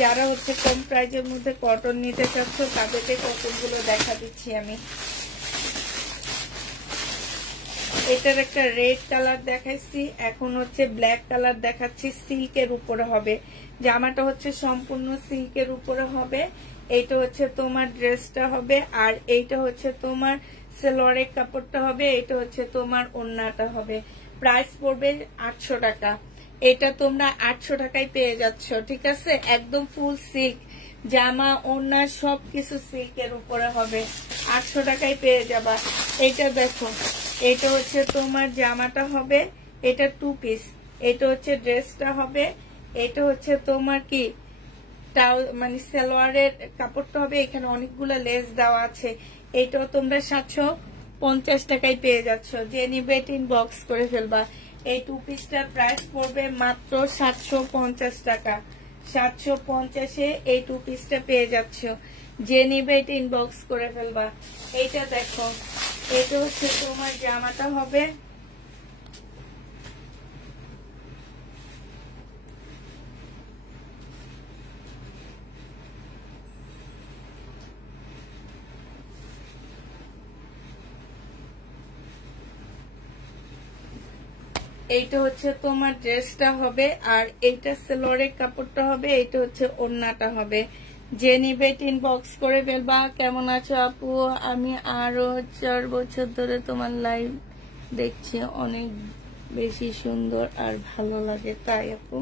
যারা হচ্ছে কম প্রাইজের মধ্যে কটন নিতে চাচ্ছ তাদেরকে কটন গুলো দেখা দিচ্ছি আমি। এটার একটা রেড কালার দেখাইছি, এখন হচ্ছে ব্ল্যাক কালার দেখাচ্ছি। সিল্কের উপরে হবে জামাটা, হচ্ছে সম্পূর্ণ সিল্কের উপরে হবে। এইটা হচ্ছে তোমার ড্রেসটা হবে, আর এইটা হচ্ছে তোমার সেলোয়ারের কাপড়টা হবে, এটা হচ্ছে তোমার ওড়নাটা হবে। প্রাইস পড়বে 800 টাকা। এটা তোমরা 800 টাকায় পেয়ে যাচ্ছ, ঠিক আছে? একদম ফুল সিল্ক জামা, ওড়না সবকিছু সিল্কের উপরে হবে। 800 টাকায় পেয়ে যাবা। এইটা দেখো, এটা হচ্ছে তোমার জামাটা হবে, এটা 2 পিস। এটা হচ্ছে ড্রেসটা হবে, এটা হচ্ছে তোমার কি মানে সালোয়ারের কাপড়টা হবে। এখানে অনেকগুলো লেস দেওয়া আছে। এইটাও তোমরা 750 টাকায় পেয়ে যাচ্ছ। যে নিবে ইনবক্স করে ফেলবা। এই 2 পিসটার প্রাইস পড়বে মাত্র 750 টাকা। 750-এ এই 2 পিসটা পেয়ে যাচ্ছ। যে নিবে এটা ইনবক্স করে ফেলবা। এইটা দেখো, এটা হচ্ছে তোমার জামাটা হবে, এইটা হচ্ছে তোমার ড্রেসটা হবে, আর এইটা সেলোয়ারের কাপড়টা হবে, এইটা হচ্ছে ওড়নাটা হবে। যে নিবে ইনবক্স করে ফেলবা। কেমন আছো আপু? আমি আরো 4 বছর ধরে তোমার লাইভ দেখছি, অনেক বেশি সুন্দর আর ভালো লাগে। তাই আপু,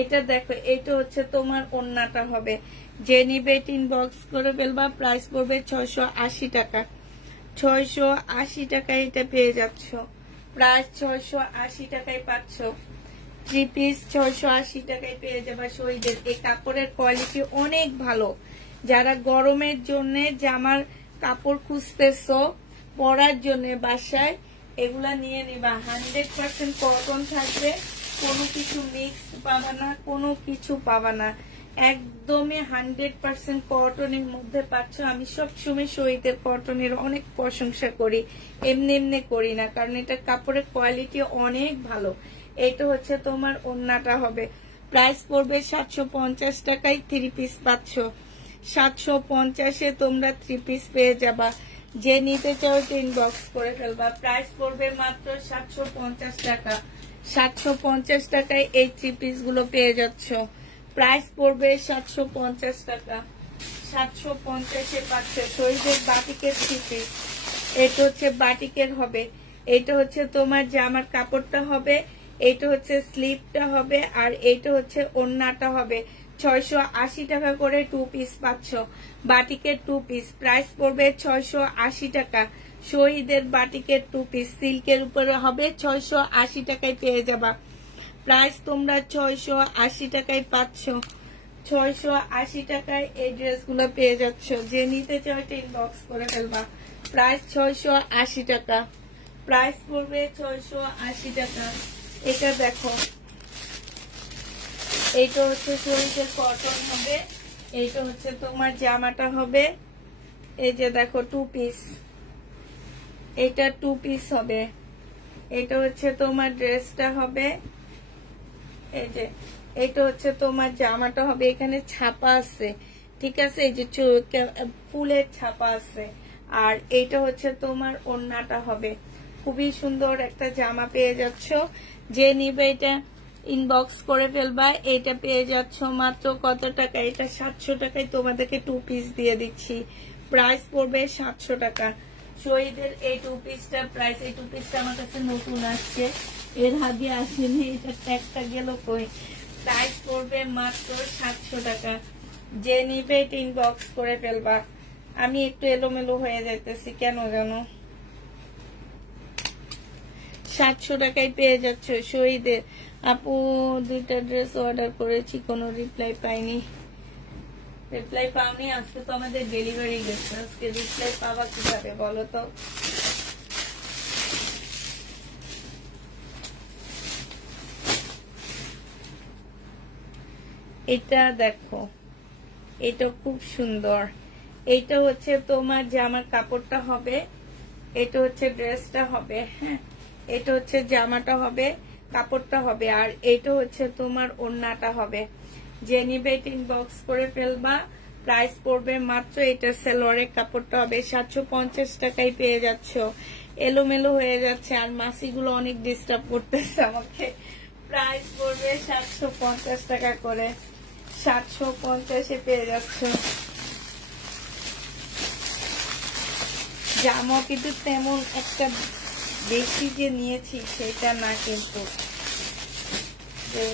এটা দেখো, এটা হচ্ছে তোমার ওড়নাটা হবে। যে নিবে ইনবক্স করে ফেলবা। প্রাইস পড়বে 680 টাকা। 680 টাকায় এটা পেয়ে যাচ্ছ। প্রাইস 680 টাকায় পাচ্ছ। 3 পিস 680 টাকায় পেয়ে যাবা শহীদের। এই কাপড়ের কোয়ালিটি অনেক ভালো। যারা গরমের জন্য জামার কাপড় খুঁজতেছো পরার জন্য বাসায়, এগুলা নিয়ে নিবা। 100% কটন থাকবে, কোনো কিছু মিক্স পাবা না, কোনো কিছু পাবা না। একদমই 100% কটনের মধ্যে পাচ্ছ। আমি সবসময় শহীদের কটনের অনেক প্রশংসা করি, এমনি এমনি করি না, কারণ এটা কাপড়ের কোয়ালিটি অনেক ভালো। এটা হচ্ছে তোমার ওড়নাটা হবে। প্রাইস পড়বে 750 টাকায় 3 পিস পাচ্ছ। 750-এ তোমরা 3 পিস পেয়ে যাবা। যে নিতে চাও ইনবক্স করে ফেলবা। প্রাইস পড়বে মাত্র 750 টাকা। 750 টাকায় এই 3 পিস গুলো পেয়ে যাচ্ছ। প্রাইস পড়বে 750 টাকা। 750-এ পাচ্ছ শহীদের বাটিকের 3 পিস। এটা হচ্ছে বাটিকের হবে। এইটা হচ্ছে তোমার জামার কাপড়টা হবে, এইটা হচ্ছে স্লিপটা হবে, আর এইটা হচ্ছে ওড়নাটা হবে। 680 টাকা করে 2 পিস পাচ্ছ। বাটিকের 2 পিস প্রাইস পড়বে 680 টাকা। শহীদের বাটিকের 2 পিস সিল্কের উপরে হবে 680 টাকায় পেয়ে যাবা। প্রাইস তোমরা 680 টাকায় পাচ্ছ। 680 টাকায় এই ড্রেসগুলো পেয়ে যাচ্ছ। যে নিতে চাও এটা ইনবক্স করে ফেলবা। প্রাইস 680 টাকা, প্রাইস পড়বে 680 টাকা। এটা দেখো, এইটা হচ্ছে শরীরের কটন হবে, এইটা হচ্ছে তোমার জামাটা হবে। এই যে দেখো 2 পিস, এটা 2 পিস হবে। এটা হচ্ছে তোমার ড্রেসটা হবে, এই যে এইটা হচ্ছে তোমার জামাটা হবে। এখানে ছাপা আছে, ঠিক আছে, এই যে ফুলের ছাপা আছে। আর এইটা হচ্ছে তোমার ওড়নাটা হবে। খুবই সুন্দর একটা জামা পেয়ে যাচ্ছ। যে নিবে এটা ইনবক্স করে ফেলবা। এটা পেয়ে যাচ্ছ মাত্র কত টাকা? এটা 700 টাকায় তোমাদেরকে 2 পিস দিয়ে দিচ্ছি। প্রাইস পড়বে 700 টাকা। শহীদের এই 2 পিসটা প্রাইস, এই 2 পিসটা আমার কাছে নতুন আসছে, এর আগে আসেনি, এটা ট্যাগটা গেল কই। প্রাইস পড়বে মাত্র 700 টাকা। যে নিবে এটা ইনবক্স করে ফেলবা। আমি একটু এলোমেলো হয়ে যাইতেছি কেন জানো। 700 টাকায় পেয়ে যাচ্ছ শহীদের। আপু 2টা ড্রেস অর্ডার করেছি, কোনো রিপ্লাই পাইনি। রিপ্লাই পাওনি? আজকে তো আমাদের ডেলিভারি গেছে, আজকে রিপ্লাই পাওয়া কিভাবে বলো তো? এটা দেখো, এটা খুব সুন্দর। এইটা হচ্ছে তোমার জামার কাপড়টা হবে, এটা হচ্ছে ড্রেসটা হবে। হ্যাঁ, এটা হচ্ছে জামাটা হবে, কাপড়টা হবে, আর এটা হচ্ছে তোমার ওড়নাটা হবে। যে নিবে ইনবক্স করে ফেলবা। প্রাইস পড়বে মাত্র, এটা সালোয়ারের কাপড়টা হবে 750 টাকায় পেয়ে যাচ্ছ। এলোমেলো হয়ে যাচ্ছে আর মাসিগুলো অনেক ডিস্টার্ব করতেছে আমাকে। প্রাইস পড়বে 750 টাকা করে। 750-এ পেয়ে যাচ্ছ। জামা কিন্তু তেমন একটা বেশি যে নিয়েছি সেটা না, কিন্তু যে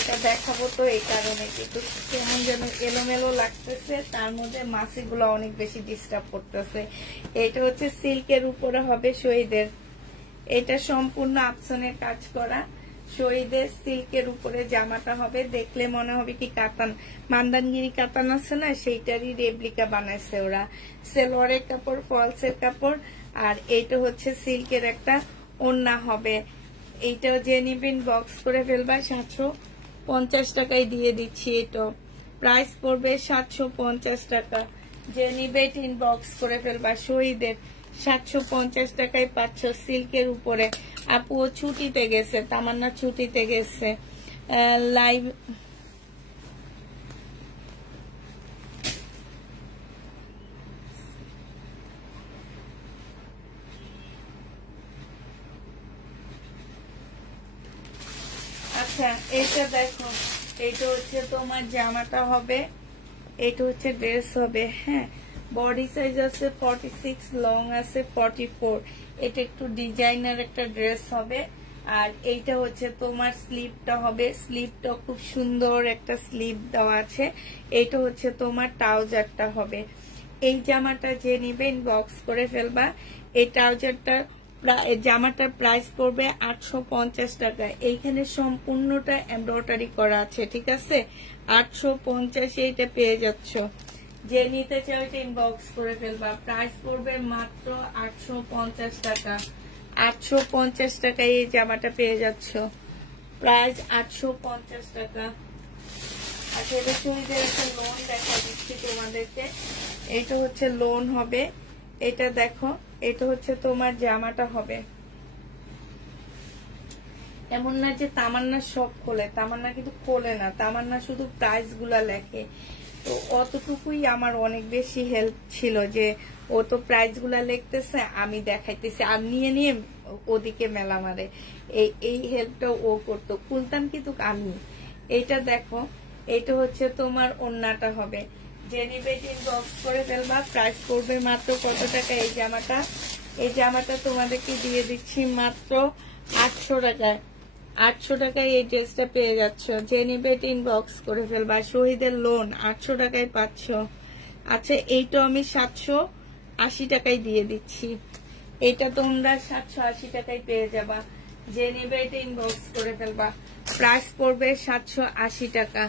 একটা দেখাবো তো এই কারণে, কিন্তু কেমন যেন এলোমেলো লাগতেছে, তার মধ্যে মাসিগুলো অনেক বেশি ডিস্টার্ব করতেছে। এটা হচ্ছে সিল্কের উপরে হবে শহীদের। এটা সম্পূর্ণ আপসনের কাজ করা শহীদের সিল্কের উপরে জামাটা হবে। দেখলে মনে হবে কি কাতান, মান্দানগিরি কাতান আছে না, সেইটারই রেপ্লিকা বানাইছে ওরা। সেলোয়ারের কাপড়, ফলসের কাপড়, আর এইটা হচ্ছে সিল্কের একটা ওড়না হবে। এইটাও যে নিবেন বক্স করে ফেলবা। 750 টাকায় দিয়ে দিচ্ছি। এটা প্রাইস পড়বে 750 টাকা। যে নিবে ইনবক্স করে ফেলবা। শহীদের 750 টাকায় পাচ্ছ সিল্কের উপরে। আপু ছুটিতে গেছে, তামান্না ছুটিতে গেছে। লাইভ আচ্ছা, এটা দেখো, এটা হচ্ছে তোমার জামাটা হবে, এটা হচ্ছে ড্রেস হবে। হ্যাঁ, বডি সাইজ আছে 46, লং আছে 44। এটা একটু ডিজাইনার একটা ড্রেস হবে। আর এইটা হচ্ছে তোমার স্লিপটা হবে। স্লিপটা খুব সুন্দর একটা স্লিপ দেওয়া আছে। এইটা হচ্ছে তোমার ট্রাউজারটা হবে। এই জামাটা যে নিবে ইনবক্স করে ফেলবা। এই ট্রাউজারটা জামাটার প্রাইস পড়বে 850 টাকা। এইখানে সম্পূর্ণটা এমব্রয়ডারি করা আছে, ঠিক আছে। 850 এইটা পেয়ে যাচ্ছ। যে নিতে চাও এটা ইনবক্স করে ফেলবা। প্রাইস পড়বে মাত্র 850 টাকা। 850 টাকায় এই জামাটা পেয়ে যাচ্ছ। প্রাইস 850 টাকা। আচ্ছা, এটা চুড়িদার একটা লোন দেখা দিচ্ছি তোমাদেরকে। এটা হচ্ছে লোন হবে। এটা দেখো, এটা হচ্ছে তোমার জামাটা হবে। এমন না যে তামান্না সব খোলে, তামান্না কিন্তু খোলে না, তামান্না শুধু প্রাইস গুলা লেখে। তো অতটুকুই আমার অনেক বেশি হেল্প ছিল, যে ও তো প্রাইস গুলা লিখতেছে, আমি দেখাইতেছি, আর নিয়ে নিয়ে ওদিকে মেলা মারে। এই হেল্পটা ও করতো, খুলতাম কিন্তু আমি। এইটা দেখো, এইটা হচ্ছে তোমার ওড়নাটা হবে। যে নিবে ইনবক্স করে ফেলবা। প্রাইস পড়বে মাত্র কত টাকা এই জামাটা? এই জামাটা তোমাদেরকে দিয়ে দিচ্ছি মাত্র 800 টাকায়। 800 টাকায় এই ড্রেসটা পেয়ে যাচ্ছ। যে নিবে ইনবক্স করে ফেলবা। শহীদের লোন 800 টাকায় পাচ্ছ। আচ্ছা, এইটা আমি 780 টাকায় দিয়ে দিচ্ছি। এটা তোমরা 780 টাকায় পেয়ে যাবা। যে নিবে এটা ইনবক্স করে ফেলবা। প্রাইস পড়বে 780 টাকা।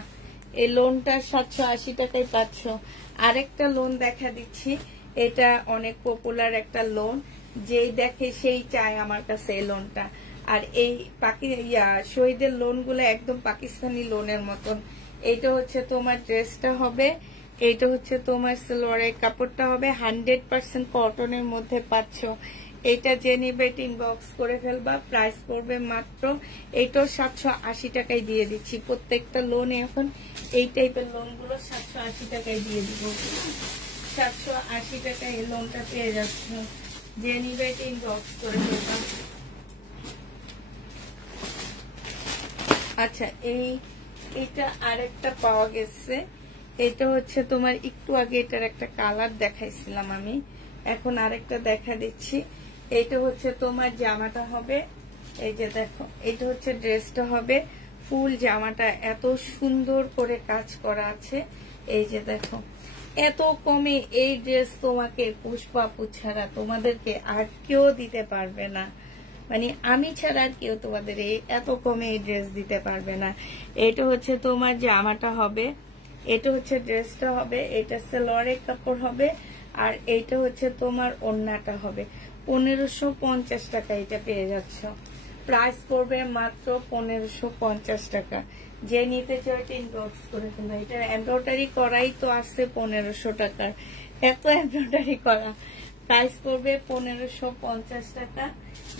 এই লোনটা 780 টাকায় পাচ্ছ। আরেকটা লোন দেখা দিচ্ছি। এটা অনেক পপুলার একটা লোন, যেই দেখে সেই চায় আমার কাছে এই লোনটা। আর এই শহীদের লোনগুলো একদম পাকিস্তানি লোনের মতন। এইটা হচ্ছে তোমার ড্রেসটা হবে, এইটা হচ্ছে তোমার সালোয়ারের কাপড়টা হবে 100% কটনের মধ্যে পাচ্ছ। এটা যে নিবে ইনবক্স করে ফেলবা। প্রাইস পড়বে মাত্র, এইটাও 780 টাকায় দিয়ে দিচ্ছি। প্রত্যেকটা লোনে এখন এই টাইপের লোনগুলো 780 টাকায় দিয়ে দিব। 780 টাকায় এই লোনটা পেয়ে যাচ্ছ। যে নিবে ইনবক্স করে ফেলবা। আচ্ছা, এইটা আরেকটা পাওয়া গেছে। এটা হচ্ছে তোমার একটু আগে এটার একটা কালার দেখাইছিলাম আমি, এখন আরেকটা দেখা দিচ্ছি। এইটা হচ্ছে তোমার জামাটা হবে, এই যে দেখো, এটা হচ্ছে ড্রেসটা হবে। ফুল জামাটা এত সুন্দর করে কাজ করা আছে। এই যে দেখো, এত কমে এই ড্রেস তোমাকে পুষ্পা আপু ছাড়া তোমাদেরকে আর কেউ দিতে পারবে না। মানে আমি ছাড়া আর কেউ তোমাদের এত কমে এই ড্রেস দিতে পারবে না। এটা হচ্ছে তোমার জামাটা হবে, এটা হচ্ছে ড্রেসটা হবে, এটা সালোয়ারের কাপড় হবে, আর এইটা হচ্ছে তোমার ওড়নাটা হবে। 1550 টাকা এটা পেয়ে যাচ্ছ। প্রাইস পড়বে মাত্র 1550 টাকা। যে নিতে চাই ইনবক্স করে ফেলবে। এটা এমব্রয়ডারি করাই তো আসছে 1500 টাকার, এত এমব্রয়ডারি করা। প্রাইস পড়বে 1550 টাকা।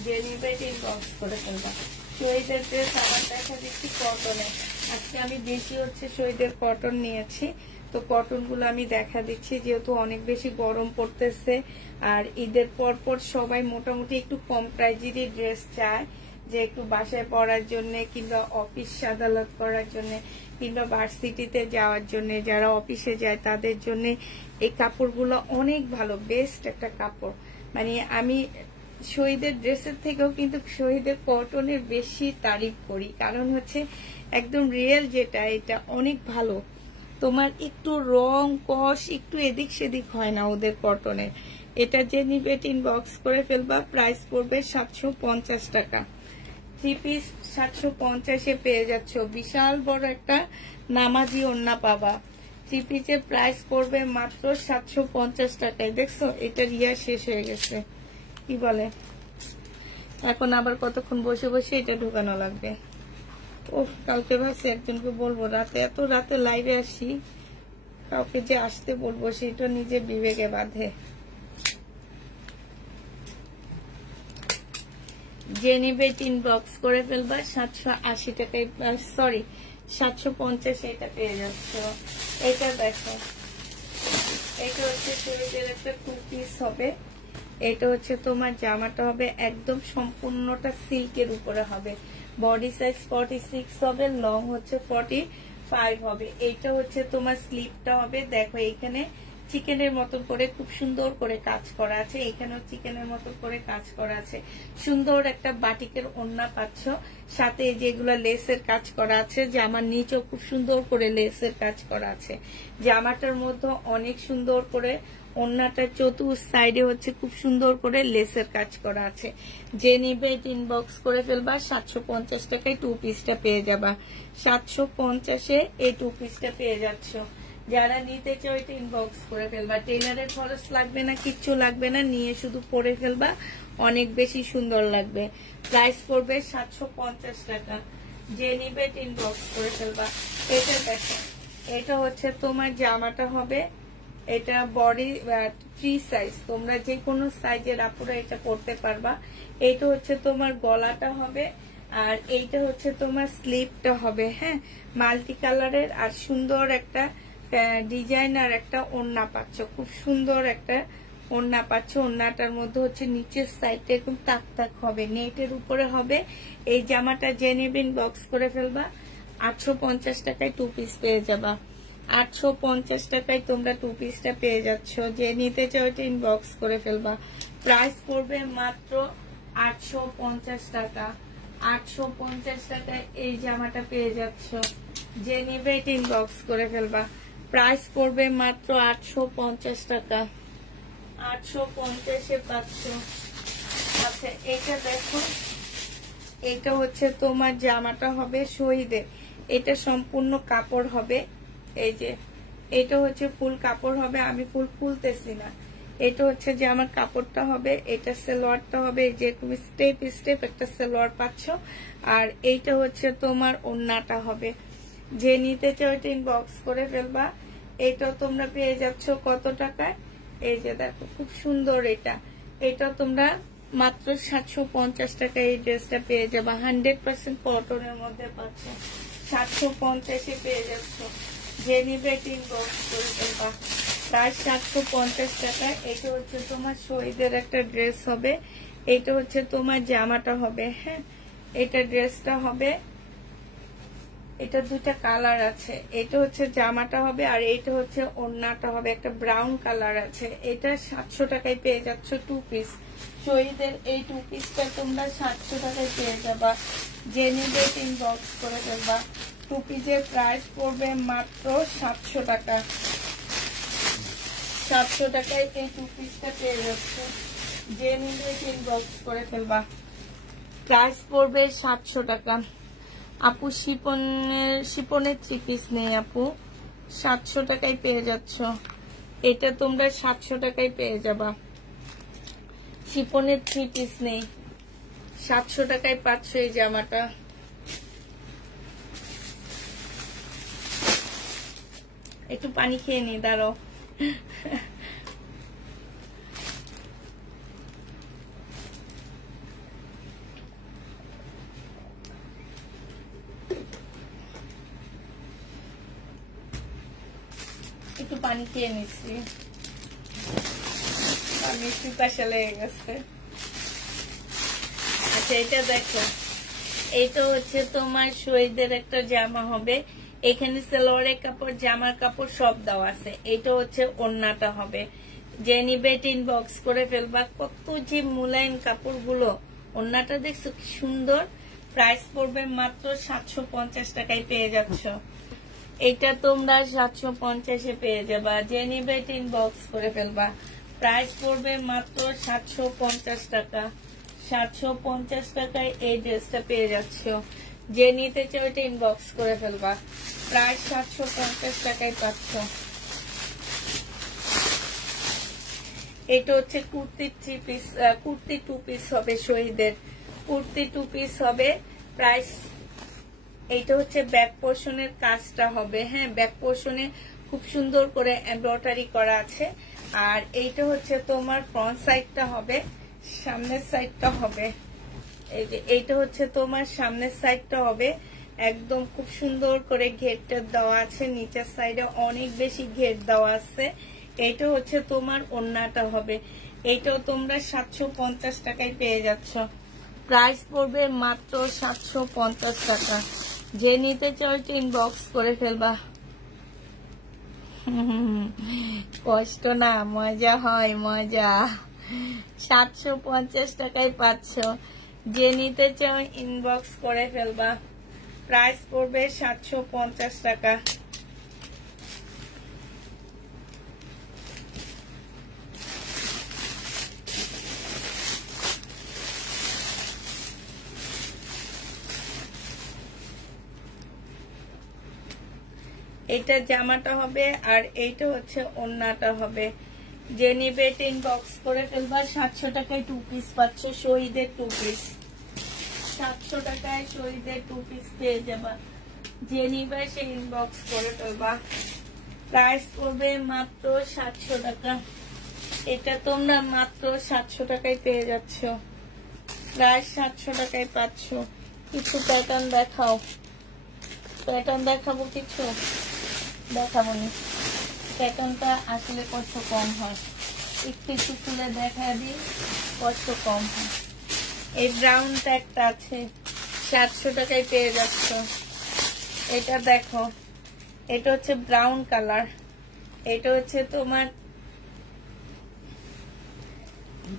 যে নিবে ইনবক্স করে ফেলবা। শহীদের ড্রেস আবার দেখা দিচ্ছি কটনে। আজকে আমি বেশি হচ্ছে শহীদের কটন নিয়েছি, তো কটন গুলো আমি দেখা দিচ্ছি, যেহেতু অনেক বেশি গরম পড়তেছে। আর ঈদের পর সবাই মোটামুটি একটু কম প্রাইজেরই ড্রেস চায়, যে একটু বাসায় পড়ার জন্য, কিংবা অফিস আদালত করার জন্য, কিংবা ভার্সিটিতে যাওয়ার জন্য, যারা অফিসে যায় তাদের জন্য এই কাপড়গুলো অনেক ভালো, বেস্ট একটা কাপড়। মানে আমি শহীদের ড্রেসের থেকেও কিন্তু শহীদের কটনের বেশি তারিফ করি, কারণ হচ্ছে একদম রিয়েল যেটা, এটা অনেক ভালো। তোমার একটু রং কষ একটু এদিক সেদিক হয় না ওদের কটনের। এটা যে নিবে ইনবক্স করে ফেলবা। প্রাইস পড়বে 750 টাকা। 3 পিস 750-এ পেয়ে যাচ্ছ। বিশাল বড় একটা নামাজি ওড়না পাবা। 3 পিসের প্রাইস পড়বে মাত্র 750 টাকায়। দেখছো, এটা রিয়া শেষ হয়ে গেছে। কি বলে, এখন আবার কতক্ষণ বসে বসে এটা ঢুকানো লাগবে। ও, কালকে ভাবছি একজনকে বলবো, রাতে এত রাতে লাইভে আসি, কাউকে যে আসতে বলবো সেটা নিজে বিবেকে বাঁধে। যে নিবে ইনবক্স করে ফেলবা। 780 টাকায়, সরি 750 এটা পেয়ে যাচ্ছ। এটা দেখো, এটা হচ্ছে শরীরের একটা 2 পিস হবে। এটা হচ্ছে তোমার জামাটা হবে একদম সম্পূর্ণটা সিল্কের উপরে হবে। বডি সাইজ 46 হবে, লং হচ্ছে 45 হবে। এইটা হচ্ছে তোমার স্লিপটা হবে। দেখো, এইখানে চিকেনের মতো করে খুব সুন্দর করে কাজ করা আছে, এখানেও চিকেনের মতো করে কাজ করা আছে। সুন্দর একটা বাটিকের ওড়না পাচ্ছ, সাথে যেগুলো লেসের কাজ করা আছে। জামার নিচেও খুব সুন্দর করে লেসের কাজ করা আছে। জামাটার মধ্যে অনেক সুন্দর করে ওড়নাটা চতুর সাইডে হচ্ছে খুব সুন্দর করে লেসের কাজ করা আছে। যে নিবে ইনবক্স করে ফেলবা। 750 টাকায় 2 পিসটা পেয়ে যাবা। 750-এ এই 2 পিসটা পেয়ে যাচ্ছ। যারা নিতে চাও এটা ইনবক্স করে ফেলবা। টেলারের খরচ লাগবে না, কিচ্ছু লাগবে না, নিয়ে শুধু পরে ফেলবা, অনেক বেশি সুন্দর লাগবে। প্রাইস পড়বে 750 টাকা। যে নিবে ইনবক্স করে ফেলবা। এটা দেখো, এটা হচ্ছে তোমার জামাটা হবে, এটা বডি ফ্রি সাইজ, তোমরা যে কোনো সাইজের আপুরা এটা পরতে পারবা। এইটা হচ্ছে তোমার গলাটা হবে, আর এইটা হচ্ছে তোমার স্লিপটা হবে। হ্যাঁ, মাল্টি কালারের আর সুন্দর একটা ডিজাইনার একটা ওড়না পাচ্ছ, খুব সুন্দর একটা ওড়না পাচ্ছ। ওড়নাটার মধ্যে হচ্ছে নিচের সাইডটা এরকম তাক তাক হবে, নেটের উপরে হবে। এই জামাটা যে নেবে ইনবক্স করে ফেলবা। 850 টাকায় 2 পিস পেয়ে যাবা। 850 টাকায় তোমরা 2 পিসটা পেয়ে যাচ্ছ। যে নিতে চাও এটা ইনবক্স করে ফেলবা। প্রাইস পড়বে মাত্র 850 টাকা। 850 টাকায় এই জামাটা পেয়ে যাচ্ছ, যে নিবে ইনবক্স করে ফেলবা। প্রাইস পড়বে মাত্র 850 টাকা। 850-এ পাচ্ছ। আচ্ছা এটা দেখো, এটা হচ্ছে তোমার জামাটা হবে শহীদের, এটা সম্পূর্ণ কাপড় হবে। এই যে এটা হচ্ছে ফুল কাপড় হবে, আমি ফুল খুলতেছি না। এটা হচ্ছে যে আমার কাপড়টা হবে, এটা সালোয়ারটা হবে, এই যে তুমি স্টেপ স্টেপ একটা সালোয়ার পাচ্ছ। আর এইটা হচ্ছে তোমার ওড়নাটা হবে। যে নিতে চাও এটা ইনবক্স করে ফেলবা। এটা তোমরা পেয়ে যাচ্ছ কত টাকায়? এই যে দেখো খুব সুন্দর এটা, এটা তোমরা মাত্র 750 টাকায় এই ড্রেসটা পেয়ে যাবা। 100% কটনের মধ্যে পাচ্ছ, 750-এ পেয়ে যাচ্ছ। যে নিবে ইনবক্স করে ফেলবা। প্রায় 750 টাকা। এটা হচ্ছে তোমার শহীদের একটা ড্রেস হবে, এটা হচ্ছে তোমার জামাটা হবে। হ্যাঁ এটা ড্রেসটা হবে, এটা দুইটা কালার আছে। এটা হচ্ছে জামাটা হবে আর এটা হচ্ছে ওড়নাটা হবে, একটা ব্রাউন কালার আছে। এটা 700 টাকায় পেয়ে যাচ্ছ 2 পিস। শহীদের এই 2 পিসটা তোমরা 700 টাকায় পেয়ে যাবা। যে নিবে ইনবক্স করে ফেলবা। 2 পিসের প্রাইস পড়বে মাত্র 700 টাকা। 700 টাকায় এই 2 পিসটা পেয়ে যাচ্ছে। যে নিবে ইনবক্স করে ফেলবা। প্রাইস পড়বে 700 টাকা। আপু শিপনের 3 পিস নেই আপু, 700 টাকায় পেয়ে যাচ্ছ। এটা তোমরা 700 টাকায় পেয়ে যাবা। শিপনের 3 পিস নেই, 700 টাকায় পাচ্ছ এই জামাটা। একটু পানি খেয়ে নি, দাঁড়াও। একটু পানি খেয়ে নিচ্ছি, মিষ্টি পাশা লেগে গেছে। আচ্ছা এটা দেখো, এটা হচ্ছে তোমার শহীদের একটা জামা হবে। এখানে সালোয়ারের কাপড়, জামার কাপড় সব দেওয়া আছে। এটা হচ্ছে ওড়নাটা হবে। যে নিবে ইনবক্স করে ফেলবা। কত যে মুলায়ম কাপড়গুলো, ওড়নাটা দেখছো কি সুন্দর। প্রাইস পড়বে মাত্র 750 টাকায় পেয়ে যাচ্ছ। এটা তোমরা 750-এ পেয়ে যাবা। যে নিবে ইনবক্স করে ফেলবা। প্রাইস পড়বে মাত্র 750 টাকা। 750 টাকায় এই ড্রেসটা পেয়ে যাচ্ছ। যে নিতে চাও এটা ইনবক্স করে ফেলবা। প্রায় 750 টাকায় পাচ্ছ। এটা হচ্ছে কুর্তির 3 পিস, কুর্তি 2 পিস হবে শহীদের, কুর্তি 2 পিস হবে। প্রাইস এইটা হচ্ছে ব্যাক পোর্শনের কাজটা হবে। হ্যাঁ ব্যাক পোর্শনে খুব সুন্দর করে এমব্রয়ডারি করা আছে। আর এইটা হচ্ছে তোমার ফ্রন্ট সাইডটা হবে, সামনের সাইডটা হবে। এই যে এইটা হচ্ছে তোমার সামনের সাইডটা হবে, একদম খুব সুন্দর করে ঘেরটা দেওয়া আছে। নিচের সাইডে অনেক বেশি ঘের দেওয়া আছে। এইটা হচ্ছে তোমার ওড়নাটা হবে। এইটাও তোমরা 750 টাকায় পেয়ে যাচ্ছ। প্রাইস পড়বে মাত্র 750 টাকা। যে নিতে চাও ইনবক্স করে ফেলবা। কষ্ট না, মজা হয়, মজা। 750 টাকায় পাচ্ছ। যে নিতে চাও ইনবক্স করে ফেলবা। প্রাইস পড়বে 750 টাকা। এটা জামাটা হবে আর এইটা হচ্ছে ওড়নাটা হবে। যে নিবে ইনবক্স করে ফেলবা। 700 টাকায় 2 পিস পাচ্ছ শহীদের 2 পিস। 700 টাকায় শহীদের 2 পিস পেয়ে যাবা। যে নিবে সে ইনবক্স করে ফেলবা। প্রাইস পড়বে মাত্র 700 টাকা। এটা তোমরা মাত্র 700 টাকায় পেয়ে যাচ্ছ। প্রায় 700 টাকায় পাচ্ছ। কিছু প্যাটার্ন দেখাও, প্যাটার্ন দেখাবো কিছু, দেখাবো নি। প্যাটার্নটা আসলে কষ্ট কম হয়, একটু একটু তুলে দেখা দিই, কষ্ট কম হয়। এই ব্রাউনটা একটা আছে, 700 টাকায় পেয়ে যাচ্ছ। এটা দেখো, এটা হচ্ছে ব্রাউন কালার, এটা হচ্ছে তোমার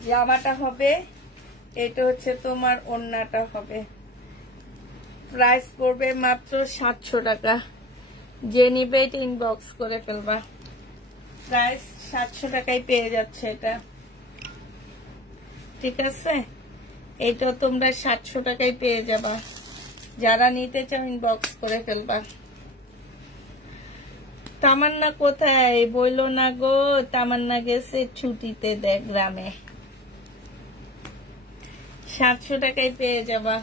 জামাটা হবে, এটা হচ্ছে তোমার ওড়নাটা হবে। প্রাইস পড়বে মাত্র 700 টাকা। যে নিবে এটা ইনবক্স করে ফেলবা। প্রাইস 700 টাকায় পেয়ে যাচ্ছে এটা, ঠিক আছে? এটা তোমরা 700 টাকায় পেয়ে যাবা। যারা নিতে চাও ইনবক্স করে ফেলবা। তামান্না কোথায় বইলো না গো? তামান্না গেছে ছুটিতে দেখ গ্রামে। 700 টাকায় পেয়ে যাবা।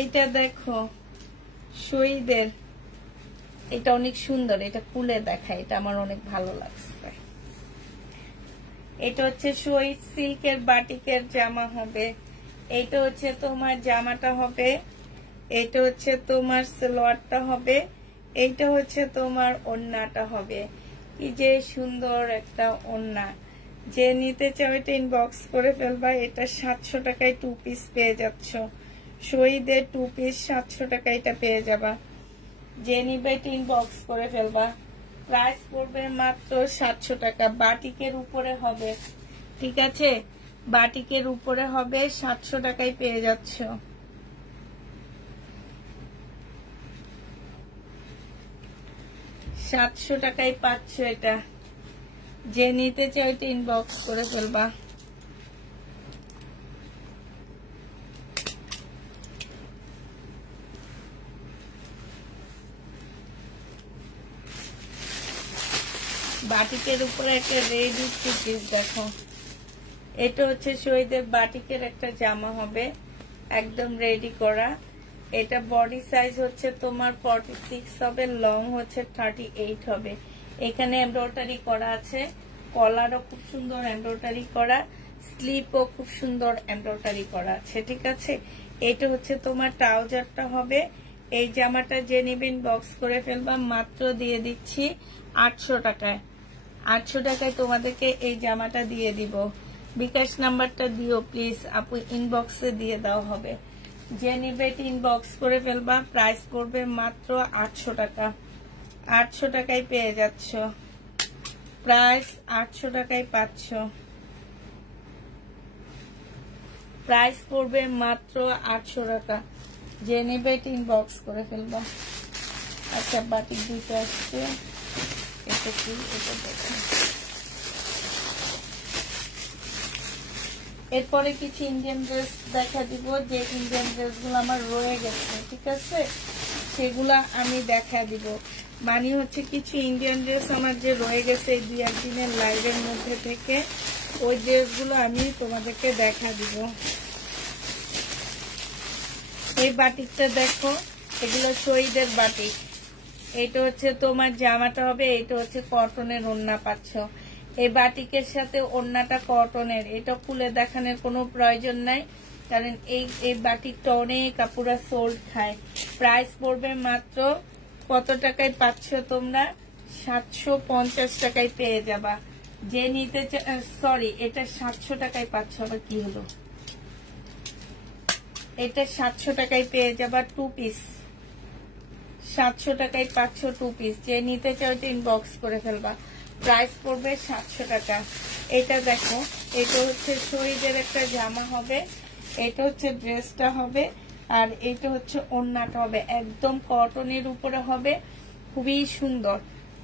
এইটা দেখো শহীদের, এটা অনেক সুন্দর, এটা খুলে দেখা, এটা আমার অনেক ভালো লাগছে। এটা হচ্ছে শহীদ সিল্কের বাটিকের জামা হবে। এটা হচ্ছে তোমার জামাটা হবে, এটা হচ্ছে তোমার সালোয়ারটা হবে, এইটা হচ্ছে তোমার ওড়নাটা হবে। কি যে সুন্দর একটা ওড়না। যে নিতে চাও এটা ইনবক্স করে ফেলবা। এটা 700 টাকায় 2 পিস পেয়ে যাচ্ছ। শহীদের 2 পিস 700 টাকায় এটা পেয়ে যাবা। যে নিবে এটা ইনবক্স করে ফেলবা। প্রাইস পড়বে মাত্র 700 টাকা। বাটিকের উপরে হবে, ঠিক আছে? বাটিকের উপরে হবে, 700 টাকায় পেয়ে যাচ্ছ। সাতশো টাকায় পাচ্ছ এটা। যে নিতে চাও এটা ইনবক্স করে ফেলবা। বাটিকের উপরে একটা রেডি পিস দেখো। এটা হচ্ছে শহীদের বাটিকের একটা জামা হবে, একদম রেডি করা। এটা বডি সাইজ হচ্ছে তোমার 46 হবে, লং হচ্ছে 38 হবে। এখানে এমব্রয়ডারি করা আছে, কলারও খুব সুন্দর এমব্রয়ডারি করা, স্লিপও খুব সুন্দর এমব্রয়ডারি করা আছে, ঠিক আছে? এটা হচ্ছে তোমার ট্রাউজারটা হবে। এই জামাটা যে নিবেন বক্স করে ফেলবা। মাত্র দিয়ে দিচ্ছি 800 টাকায়। 800 টাকায় তোমাদেরকে এই জামাটা দিয়ে দিব। বিকাশ নাম্বারটা দিও প্লিজ আপু, ইনবক্সে দিয়ে দেওয়া হবে। যে নিবে ইনবক্স করে ফেলবা। প্রাইস পড়বে মাত্র 800 টাকা। 800 টাকায় পেয়ে যাচ্ছ। প্রাইস 800 টাকায় পাচ্ছ। প্রাইস পড়বে মাত্র 800 টাকা। যে নিবে ইনবক্স করে ফেলবা। আচ্ছা বাটিক দুটো আসছে, এটা কি? এটা দেখুন। এরপরে কিছু ইন্ডিয়ান ড্রেস দেখা দিব, যে ইন্ডিয়ান ড্রেসগুলো আমার রয়ে গেছে, ঠিক আছে? সেগুলা আমি দেখা দিব। মানে হচ্ছে কিছু ইন্ডিয়ান ড্রেস আমার যে রয়ে গেছে এই 2-1 দিনের লাইভের মধ্যে থেকে, ওই ড্রেসগুলো আমি তোমাদেরকে দেখা দিব। এই বাটিকটা দেখো, এগুলো শহীদের বাটিক। এটা হচ্ছে তোমার জামাটা হবে, এটা হচ্ছে কটনের ওড়না পাচ্ছ। এই বাটিকের সাথে ওড়নাটা কটনের, এটা খুলে দেখানোর কোনো প্রয়োজন নাই, কারণ এই বাটিকটা অনেক কাপুরা সোল্ড খায়। প্রাইস পড়বে মাত্র কত টাকায় পাচ্ছ তোমরা? 750 টাকায় পেয়ে যাবা। যে নিতে সরি, এটা 700 টাকায় পাচ্ছ। আবার কি হলো? এটা 700 টাকায় পেয়ে যাবা 2 পিস। 700 টাকায় পাচ্ছ 2 পিস। যে নিতে চাও ইনবক্স করে ফেলবা। প্রাইস পড়বে 700 টাকা। এটা দেখো, এটা হচ্ছে শহীদের একটা জামা হবে, এটা হচ্ছে ড্রেসটা হবে, আর এটা হচ্ছে ওড়নাটা হবে। একদম কটনের উপরে হবে, খুবই সুন্দর,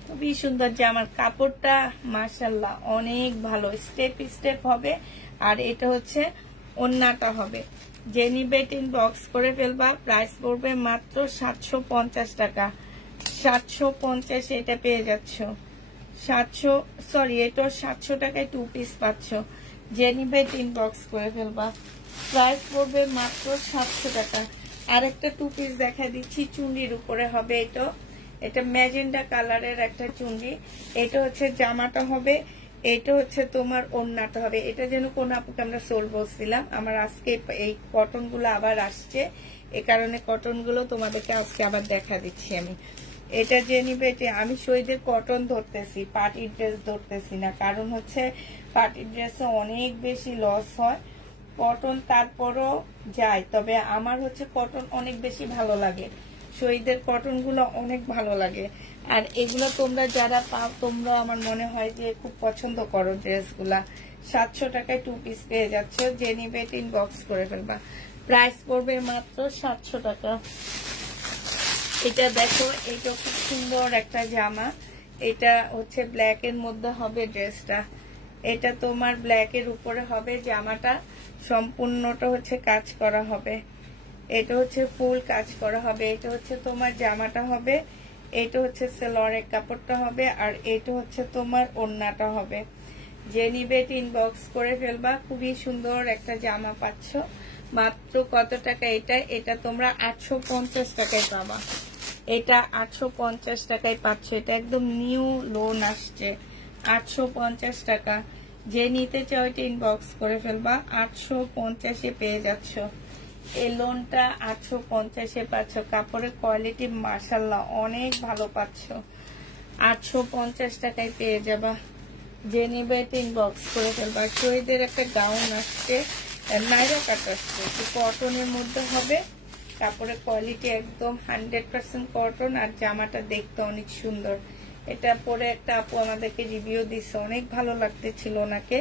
খুবই সুন্দর জামার কাপড়টা মাশাআল্লাহ অনেক ভালো, স্টেপ স্টেপ হবে। আর এটা হচ্ছে ওড়নাটা হবে। যে নিবে ইনবক্স করে ফেলবা। প্রাইস পড়বে মাত্র 750 টাকা। 750 এটা পেয়ে যাচ্ছ। 700 সরি, এটা 700 টাকায় 2 পিস পাচ্ছ। যে নিবে ইনবক্স করে ফেলবা। প্রাইস পড়বে মাত্র 700 টাকা। আরেকটা 2 পিস দেখা দিচ্ছি, চুন্ডির উপরে হবে। এটা ম্যাজেন্ডা কালারের একটা চুন্ডি। এটা হচ্ছে জামাটা হবে, এটা হচ্ছে তোমার ওড়নাটা হবে। এটা যেন কোন আপুকে আমরা সোল বলছিলাম, আমার আজকে এই কটন গুলো আবার আসছে, এ কারণে কটন গুলো তোমাদেরকে আজকে আবার দেখা দিচ্ছি আমি। এটা যে নিবে, এটা আমি শহীদের কটন ধরতেছি, পার্টি ড্রেস ধরতেছি না, কারণ হচ্ছে পার্টি ড্রেসে অনেক বেশি লস হয়। কটন তারপরও যায়, তবে আমার হচ্ছে কটন অনেক বেশি ভালো লাগে। শহীদের কটন গুলো অনেক ভালো লাগে। আর এগুলো তোমরা যারা পাও তোমরা আমার মনে হয় যে খুব পছন্দ করো ড্রেসগুলা। 700 টাকায় 2 পিস পেয়ে যাচ্ছ, যে নিবে ইনবক্স করে ফেলবা। প্রাইস পড়বে মাত্র 700 টাকা। এটা দেখো, এটা খুব সুন্দর একটা জামা। এটা হচ্ছে ব্ল্যাক এর মধ্যে হবে ড্রেসটা। এটা তোমার ব্ল্যাক এর উপরে হবে জামাটা, সম্পূর্ণটা হচ্ছে কাজ করা হবে। এটা হচ্ছে ফুল কাজ করা হবে। এটা হচ্ছে তোমার জামাটা হবে, এটা হচ্ছে সেলোয়ারের কাপড়টা হবে, আর এটা হচ্ছে তোমার ওড়নাটা হবে। যে নিবে ইনবক্স করে ফেলবা। খুবই সুন্দর একটা জামা পাচ্ছ মাত্র কত টাকা? এটা তোমরা 850 টাকায় পাবা। এটা 850 টাকায় পাচ্ছ। এটা একদম নিউ লোন আসছে, 850 টাকা। যে নিতে চাও এটা ইনবক্স করে ফেলবা। 850-এ পেয়ে যাচ্ছ। এই লোনটা 850-এ পাচ্ছ। কাপড়ের কোয়ালিটি মাশাআল্লাহ অনেক ভালো পাচ্ছ। 850 টাকায় পেয়ে যাবা। যে নিবে এটা ইনবক্স করে ফেলবা। শহীদের একটা গাউন আসছে, নাইরা কাট আসছে, কটনের মধ্যে হবে। কাপড়ের কোয়ালিটি একদম 100% কটন, আর জামাটা দেখতে অনেক সুন্দর। এটা পরে একটা আপু আমাদেরকে রিভিউ দিচ্ছে, অনেক ভালো লাগতেছিল ওনাকে।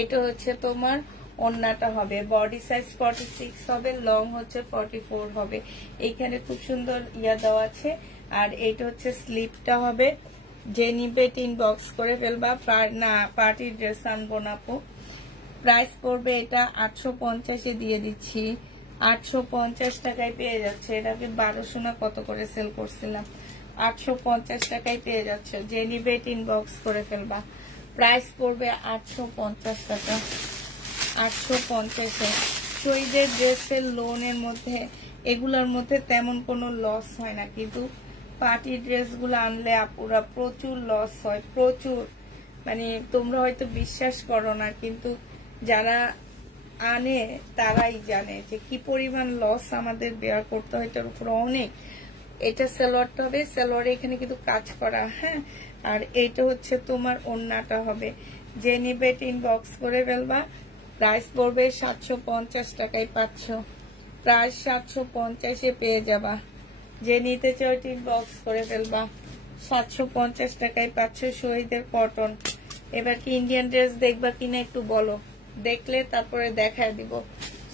এটা হচ্ছে তোমার ওড়নাটা হবে, বডি সাইজ 46 হবে, লং হচ্ছে 44 হবে। এইখানে খুব সুন্দর ইয়া দেওয়া আছে। আর এটা হচ্ছে স্লিপটা হবে। যে নিবে ইনবক্স করে ফেলবা। না পার্টি ড্রেস আনবো না আপু। প্রাইস পড়বে এটা 850-এ দিয়ে দিচ্ছি। 850 টাকায় পেয়ে যাচ্ছে। এটা আমি 1200 না কত করে সেল করছিলাম। 850 টাকায় পেয়ে যাচ্ছে। যে নিবে ইনবক্স করে ফেলবা। প্রাইস পড়বে 850 টাকা। 850-এ শহীদের ড্রেসের লোনের মধ্যে এগুলোর মধ্যে তেমন কোনো লস হয় না, কিন্তু পার্টি ড্রেসগুলো আনলে আপুরা প্রচুর লস হয়, প্রচুর। মানে তোমরা হয়তো বিশ্বাস করো না, কিন্তু যারা আনে তারাই জানে যে কি পরিমাণ লস আমাদের বেয়ার করতে হয় এটার উপর অনেক। এটা সালোয়ারটা হবে, সালোয়ারে এখানে কিন্তু কাজ করা, হ্যাঁ। আর এইটা হচ্ছে তোমার ওড়নাটা হবে। যে নিবে ইনবক্স করে ফেলবা। প্রাইস পড়বে 750 টাকায় পাচ্ছ। প্রাইস 750-এ পেয়ে যাবা। যে নিতে চাও ইনবক্স করে ফেলবা। 750 টাকায় পাচ্ছ শহীদের কটন। এবার কি ইন্ডিয়ান ড্রেস দেখবা কিনা একটু বলো, দেখলে তারপরে দেখায় দিব।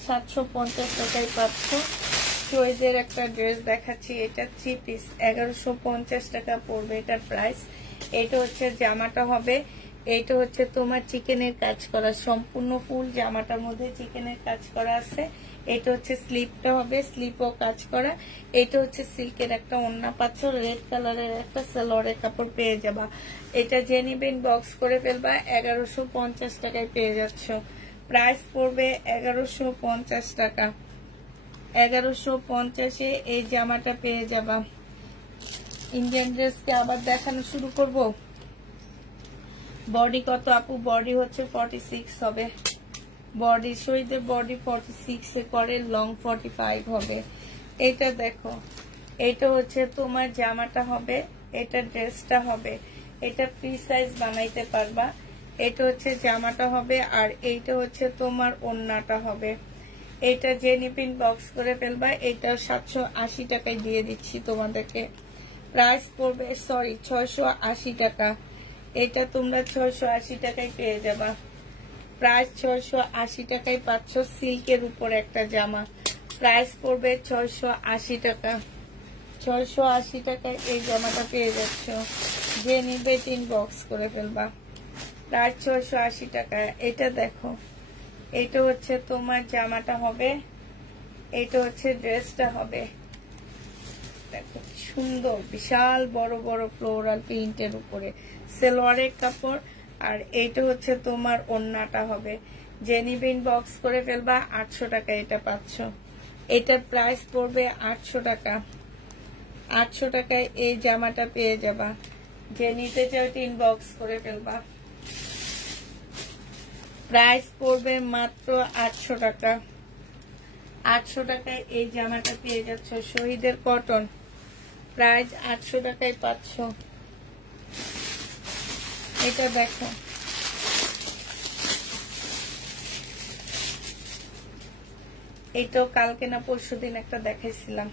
750 টাকায় পাচ্ছ শহীদের একটা ড্রেস দেখাচ্ছি। এটা 3 পিস, 1150 টাকা পড়বে এটার প্রাইস। এটা হচ্ছে জামাটা হবে। এইটা হচ্ছে তোমার চিকেনের কাজ করা, সম্পূর্ণ ফুল জামাটার মধ্যে চিকেনের কাজ করা আছে। এটা হচ্ছে স্লিপটা হবে, স্লিপও কাজ করা। এটা হচ্ছে সিল্কের একটা ওড়না পাচ্ছ, রেড কালারের একটা সালোয়ারের কাপড় পেয়ে যাবা। এটা যে নিবে ইনবক্স করে ফেলবা। 1150 টাকায় পেয়ে যাচ্ছ। প্রাইস পড়বে 1150 টাকা। 1150-এ এই জামাটা পেয়ে যাবা। ইন্ডিয়ান ড্রেসকে আবার দেখানো শুরু করব। বডি কত আপু? বডি হচ্ছে 46 হবে। বডি শহীদের বডি 46-এ করে, লং 45 হবে। এটা দেখো, এটা হচ্ছে তোমার জামাটা হবে, এটা ড্রেসটা হবে। এটা ফ্রি সাইজ বানাইতে পারবা। এটা হচ্ছে জামাটা হবে, আর এইটা হচ্ছে তোমার ওড়নাটা হবে। এটা যে নিপিন বক্স করে ফেলবা। এটা 780 টাকায় দিয়ে দিচ্ছি তোমাদেরকে। প্রাইস পড়বে 680 টাকা। এটা তোমরা 680 টাকায় পেয়ে যাবা। প্রাইস 680 টাকায় পাচ্ছ সিল্কের উপর একটা জামা। প্রাইস পড়বে 680 টাকা। 680 টাকায় এই জামাটা পেয়ে যাচ্ছ। যে নিবে ইনবক্স করে ফেলবা। প্রাইস 680 টাকা। এটা দেখো, এটা হচ্ছে তোমার জামাটা হবে, এটা হচ্ছে ড্রেসটা হবে। দেখো সুন্দর, বিশাল বড় বড় ফ্লোরাল প্রিন্টের উপরে সালোয়ারের কাপড়। আর এইটা হচ্ছে তোমার ওড়নাটা হবে। যে নিবে ইনবক্স করে ফেলবা। 800 টাকা এটা পাচ্ছ। এটার প্রাইস পড়বে 800 টাকা। 800 টাকায় এই জামাটা পেয়ে যাবা। যে নিতে চাও ইনবক্স করে ফেলবা। প্রাইস পড়বে মাত্র 800 টাকা। 800 টাকায় এই জামাটা পেয়ে যাচ্ছ শহীদের কটন। প্রাইস 800 টাকায় পাচ্ছ। এটা দেখো, এটাও কালকে না পরশুদিন একটা দেখাইছিলাম।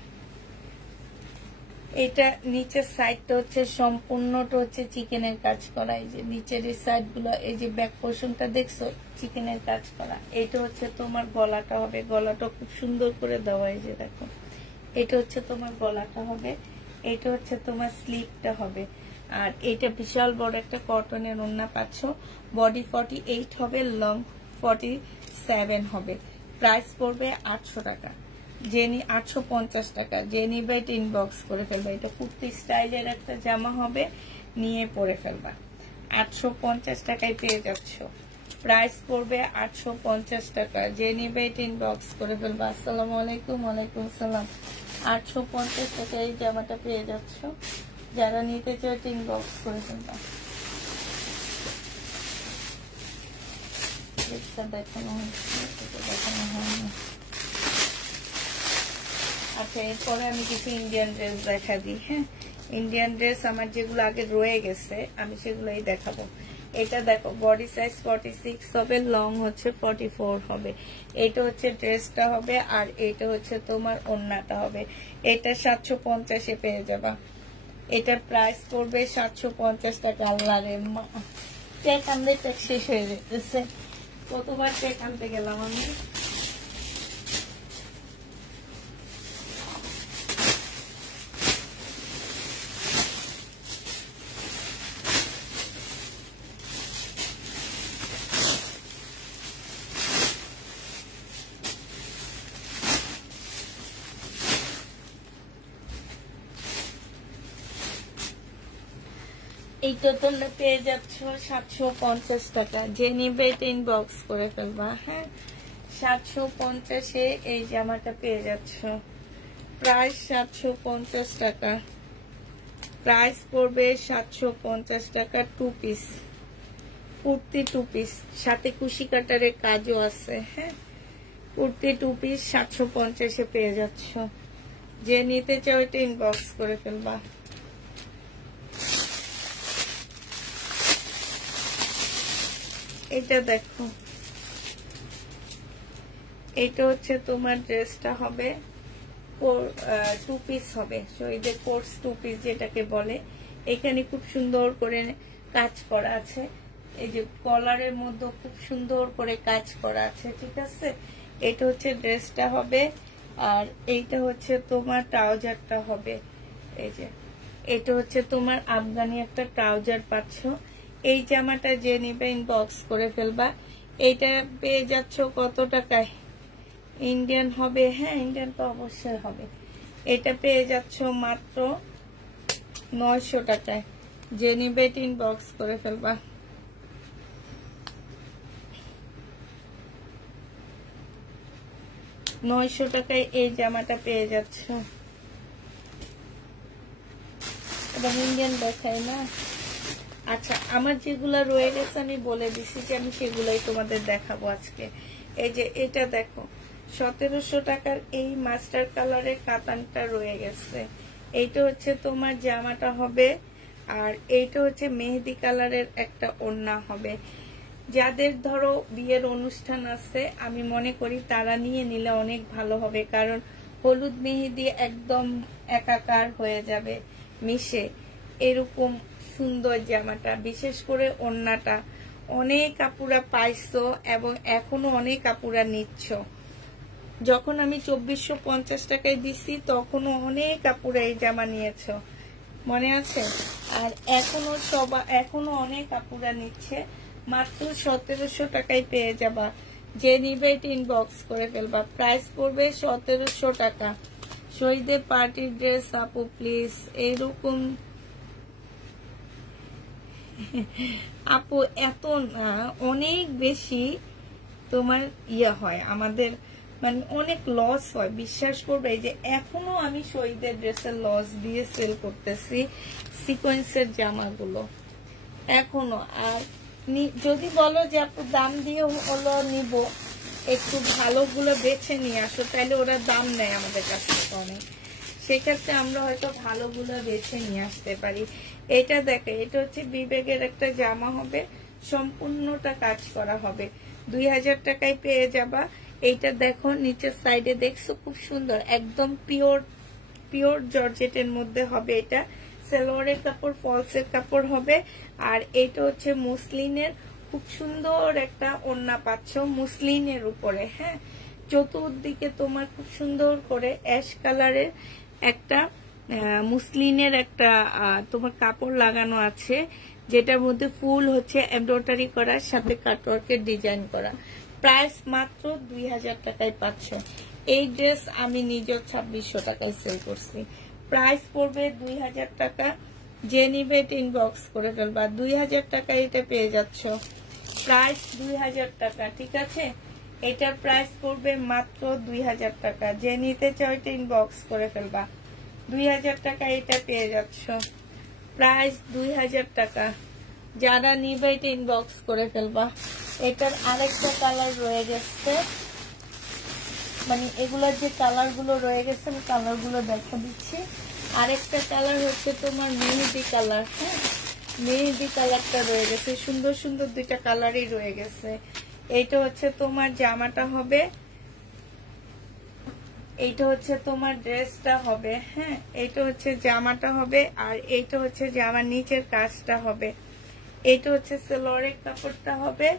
এটা নিচের সাইডটা হচ্ছে সম্পূর্ণটা হচ্ছে চিকেনের কাজ করা। এই যে নিচের এই সাইড গুলো, এই যে ব্যাক পোর্শনটা দেখছো চিকেনের কাজ করা। এটা হচ্ছে তোমার গলাটা হবে, গলাটা খুব সুন্দর করে দেওয়া। এই যে দেখো, এটা হচ্ছে তোমার গলাটা হবে, এটা হচ্ছে তোমার স্লিভটা হবে। আর এটা বিশাল বড় একটা কটনের ওড়না পাচ্ছ। বডি 48 হবে, লং 47 হবে। প্রাইস পড়বে 800 টাকা, জেনি 850 টাকা। যে নিবে এটা ইনবক্স করে ফেলবা। এটা কুর্তি স্টাইলের একটা জামা হবে, নিয়ে পরে ফেলবা। 850 টাকায় পেয়ে যাচ্ছ। প্রাইস পড়বে 850 টাকা। যে নিবে এটা ইনবক্স করে ফেলবা। আসসালামু আলাইকুম। ওয়ালাইকুম আসসালাম। 850 টাকায় এই জামাটা পেয়ে যাচ্ছ। যারা নিতে চাও এটা ইনবক্স করে ফেলবা। দেখানো হয়নি। আচ্ছা, এরপরে আমি কিছু ইন্ডিয়ান ড্রেস দেখা দিই। হ্যাঁ, ইন্ডিয়ান ড্রেস আমার যেগুলো আগে রয়ে গেছে আমি সেগুলোই দেখাবো। এটা দেখো, বডি সাইজ 46 হবে, লং হচ্ছে 44 হবে। এটা হচ্ছে ড্রেসটা হবে, আর এটা হচ্ছে তোমার ওড়নাটা হবে। এটা 750 এ পেয়ে যাবা। এটার প্রাইস পড়বে 750 টাকা। আল্লাহ রে মা, টেক আনলে টেক শেষ হয়ে যেতেছে। কতবার টেক আনতে গেলাম আমি। এইটা তোমরা পেয়ে যাচ্ছ 750 টাকা। যে নিবে এটা ইনবক্স করে ফেলবা। হ্যাঁ, 750-এ এই জামাটা পেয়ে যাচ্ছ। প্রাইস 750 টাকা। প্রাইস পড়বে 750 টাকা। 2 পিস কুর্তি, 2 পিস, সাথে কুশি কাটারের কাজও আছে। হ্যাঁ, কুর্তি 2 পিস 750-এ পেয়ে যাচ্ছ। যে নিতে চাও এটা ইনবক্স করে ফেলবা। এটা দেখো, এটা হচ্ছে তোমার ড্রেসটা হবে 2 পিস হবে। শহীদের কোর্স 2 পিস যেটাকে বলে। এখানে খুব সুন্দর করে কাজ করা আছে। এই যে কলারের মধ্যে খুব সুন্দর করে কাজ করা আছে, ঠিক আছে। এটা হচ্ছে ড্রেসটা হবে, আর এইটা হচ্ছে তোমার ট্রাউজারটা হবে। এই যে এটা হচ্ছে তোমার আফগানি একটা ট্রাউজার পাচ্ছ। এই জামাটা যে নিবে ইনবক্স করে ফেলবা। এইটা পেয়ে যাচ্ছ কত টাকায়? ইন্ডিয়ান হবে? হ্যাঁ, ইন্ডিয়ান তো অবশ্যই হবে। এটা পেয়ে যাচ্ছ মাত্র 900 টাকায়। যে নিবে ইনবক্স করে ফেলবা। $900 টাকায় এই জামাটা পেয়ে যাচ্ছ। এবং ইন্ডিয়ান দেখাই না। আচ্ছা, আমার যেগুলা রয়ে গেছে আমি বলে দিছি যে আমি সেগুলাই তোমাদের দেখাবো আজকে। এই যে এটা দেখো, 1700 টাকার এই মাস্টার কালারের কাতানটা রয়ে গেছে। এইটা হচ্ছে তোমার জামাটা হবে, আর এইটা হচ্ছে মেহেদি কালারের একটা ওড়না হবে। যাদের ধরো বিয়ের অনুষ্ঠান আছে, আমি মনে করি তারা নিয়ে নিলে অনেক ভালো হবে, কারণ হলুদ মেহেদি একদম একাকার হয়ে যাবে মিশে। এরকম সুন্দর জামাটা, বিশেষ করে ওড়নাটা অনেক আপুরা পাইছো এবং এখনো অনেক আপুরা নিচ্ছ। যখন আমি 2450 টাকায় দিছি তখনও অনেক আপুরা এই জামা নিয়েছ, মনে আছে? আর এখনো অনেক আপুরা নিচ্ছে। মাত্র 1700 টাকায় পেয়ে যাবা। যে নিবে ইনবক্স করে ফেলবা। প্রাইস পড়বে 1700 টাকা। শহীদের পার্টি ড্রেস আপু প্লিজ। এইরকম আপু এত না, অনেক বেশি তোমার হয় আমাদের, মানে অনেক লস হয়, বিশ্বাস করবে। এই যে এখনো আমি শহীদের ড্রেসের লস দিয়ে সেল করতেছি সিকোয়েন্সের জামাগুলো এখনো। আর যদি বলো যে আপু দাম দিয়ে হলো নিব, একটু ভালোগুলো বেছে নিয়ে আসো, তাহলে ওরা দাম নেয় আমাদের কাছ থেকে অনেক। সেক্ষেত্রে আমরা হয়তো ভালোগুলো বেছে নিয়ে আসতে পারি। এটা দেখো, এটা হচ্ছে বিবেকের একটা জামা হবে, সম্পূর্ণটা কাজ করা হবে। 2000 টাকায় পেয়ে যাবা। এইটা দেখো, নিচের সাইডে দেখছো খুব সুন্দর, একদম পিওর পিওর জর্জেটের মধ্যে হবে। এটা সালোয়ারের কাপড়, ফলসের কাপড় হবে। আর এটা হচ্ছে মুসলিনের খুব সুন্দর একটা ওড়না পাচ্ছ মুসলিনের উপরে। হ্যাঁ, চতুর্দিকে তোমার খুব সুন্দর করে অ্যাশ কালারের একটা মুসলিনের একটা তোমার কাপড় লাগানো আছে, যেটার মধ্যে ফুল হচ্ছে এমব্রয়ডারি করা, সাথে কাটওয়ার্কের ডিজাইন করা। প্রাইস মাত্র 2000 টাকায় পাচ্ছ। এই ড্রেস আমি নিজের 2600 টাকায় সেল করছি। প্রাইস পড়বে 2000 টাকা। যে নিবে ইনবক্স করে ফেলবা। 2000 টাকায় এটা পেয়ে যাচ্ছ। প্রাইস 2000 টাকা, ঠিক আছে? এটার প্রাইস পড়বে মাত্র 2000 টাকা। যে নিতে চাও এটা ইনবক্স করে ফেলবা। 2000 টাকা এটা পেয়ে যাচ্ছ। প্রাইস 2000 টাকা। যারা নিবে এটা ইনবক্স করে ফেলবা। এটার আরেকটা কালার রয়ে গেছে, মানে এগুলোর যে কালার গুলো রয়ে গেছে আমি কালার গুলো দেখা দিচ্ছি। আরেকটা কালার হচ্ছে তোমার মেহেদি কালার। হ্যাঁ, মেহেদি কালারটা রয়ে গেছে। সুন্দর সুন্দর দুইটা কালারই রয়ে গেছে। এইটা হচ্ছে তোমার জামাটা হবে, এইটা হচ্ছে তোমার ড্রেসটা হবে। হ্যাঁ, এইটা হচ্ছে জামাটা হবে, আর এইটা হচ্ছে জামার নিচের কাজটা হবে। এইটা হচ্ছে সালোয়ারের কাপড়টা হবে,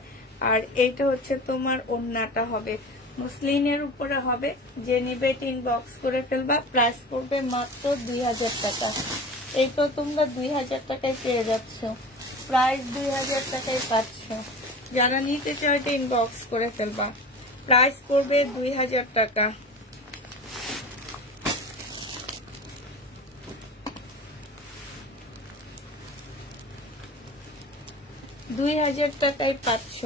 আর এইটা হচ্ছে তোমার ওড়নাটা হবে। মুসলিনের উপরে হবে। যে নিবে ইনবক্স করে ফেলবা। প্রাইস পড়বে মাত্র 2000 টাকা। এইটা তোমরা 2000 টাকায় পেয়ে যাচ্ছ। প্রাইস 2000 টাকায় পাচ্ছ। যারা নিতে চাও এটা ইনবক্স করে ফেলবা। প্রাইস পড়বে 2000 টাকা। টাকায় পাচ্ছ।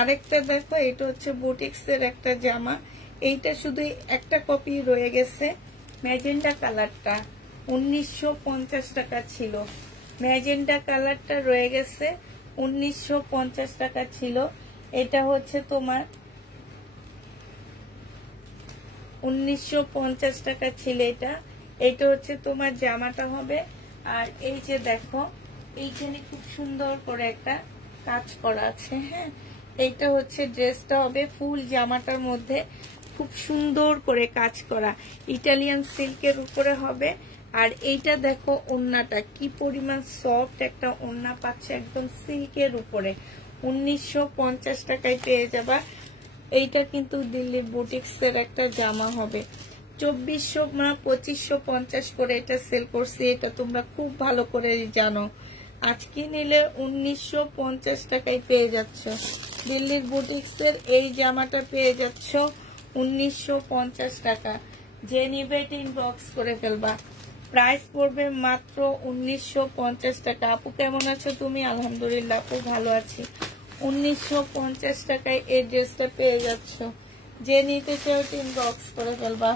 আরেকটা দেখো, এটা হচ্ছে বুটিক্সের একটা জামা। এইটা শুধু একটা কপি রয়ে গেছে। ম্যাজেন্ডা কালারটা 1950 টাকা ছিল। ম্যাজেন্ডা কালারটা রয়ে গেছে, 1950 টাকা ছিল। এটা হচ্ছে তোমার 1950 টাকা ছিল এটা। এটা হচ্ছে তোমার জামাটা হবে। আর এই যে দেখো, এইখানে খুব সুন্দর করে একটা কাজ করা আছে। হ্যাঁ, এইটা হচ্ছে ড্রেসটা হবে। ফুল জামাটার মধ্যে খুব সুন্দর করে কাজ করা, ইটালিয়ান সিল্কের উপরে হবে। আর এইটা দেখো ওড়নাটা কি পরিমাণ সফট একটা ওড়না পাচ্ছে, একদম সিল্কের উপরে। 1950 টাকায় পেয়ে যাবা। এইটা কিন্তু দিল্লি বুটিক্সের একটা জামা হবে। 2400 না 2550 করে এটা সেল করছি। এটা তোমরা খুব ভালো করে জানো। আজকে নিলে 1950 টাকায় পেয়ে যাচ্ছ। দিল্লির বুটিক্সের এই জামাটা পেয়ে যাচ্ছ 1950 টাকা। যে নিবে ইনবক্স করে ফেলবা। প্রাইস পড়বে মাত্র 1950 টাকা। আপু কেমন আছো তুমি? আলহামদুলিল্লাহ আপু ভালো আছি। 1950 টাকায় এই ড্রেসটা পেয়ে যাচ্ছ। যে নিতে চাও ইনবক্স করে ফেলবা।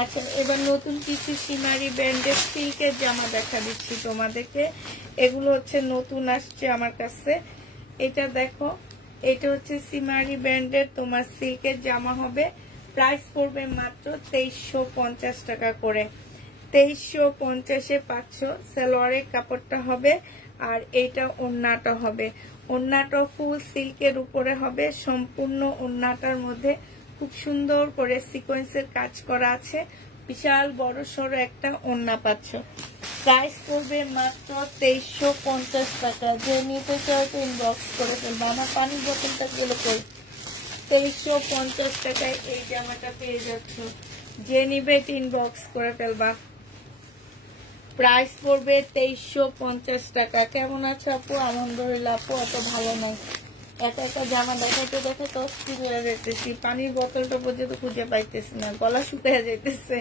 আচ্ছা, এবার নতুন কিছু সিমারি ব্র্যান্ডের সিল্কের জামা দেখা দিচ্ছি তোমাদেরকে। এগুলো হচ্ছে নতুন আসছে আমার কাছে। এটা দেখো, এটা হচ্ছে সিমারি ব্র্যান্ডের তোমার সিল্কের জামা হবে। প্রাইস পড়বে মাত্র 2350 টাকা করে। 2350-এ পাচ্ছ। সালোয়ারের কাপড়টা হবে, আর এইটা ওড়নাটা হবে। ওড়নাটা ফুল সিল্কের উপরে হবে। সম্পূর্ণ ওড়নাটার মধ্যে খুব সুন্দর করে সিকোয়েন্সের কাজ করা আছে। বিশাল বড় সড়ো একটা ওড়না পাচ্ছ। প্রাইস পড়বে মাত্র 2350 টাকা। যে নিতে চাও ইনবক্স করে ফেলবো। আমার পানির বোতলটা গেল কই? 2350 টাকায় এই জামাটা পেয়ে যাচ্ছ। যে নিবে ইনবক্স করে ফেলবা। প্রাইস পড়বে 2350 টাকা। কেমন আছে আপু? আলহামদুলিল্লাহ আপু অত ভালো নয়। একা একা জামা দেখাইতে দেখাইতে অস্থির হয়ে যাইতেছি। পানির বোতলটা পর্যন্ত খুঁজে পাইতেছি না, গলা শুকিয়ে যাইতেছে।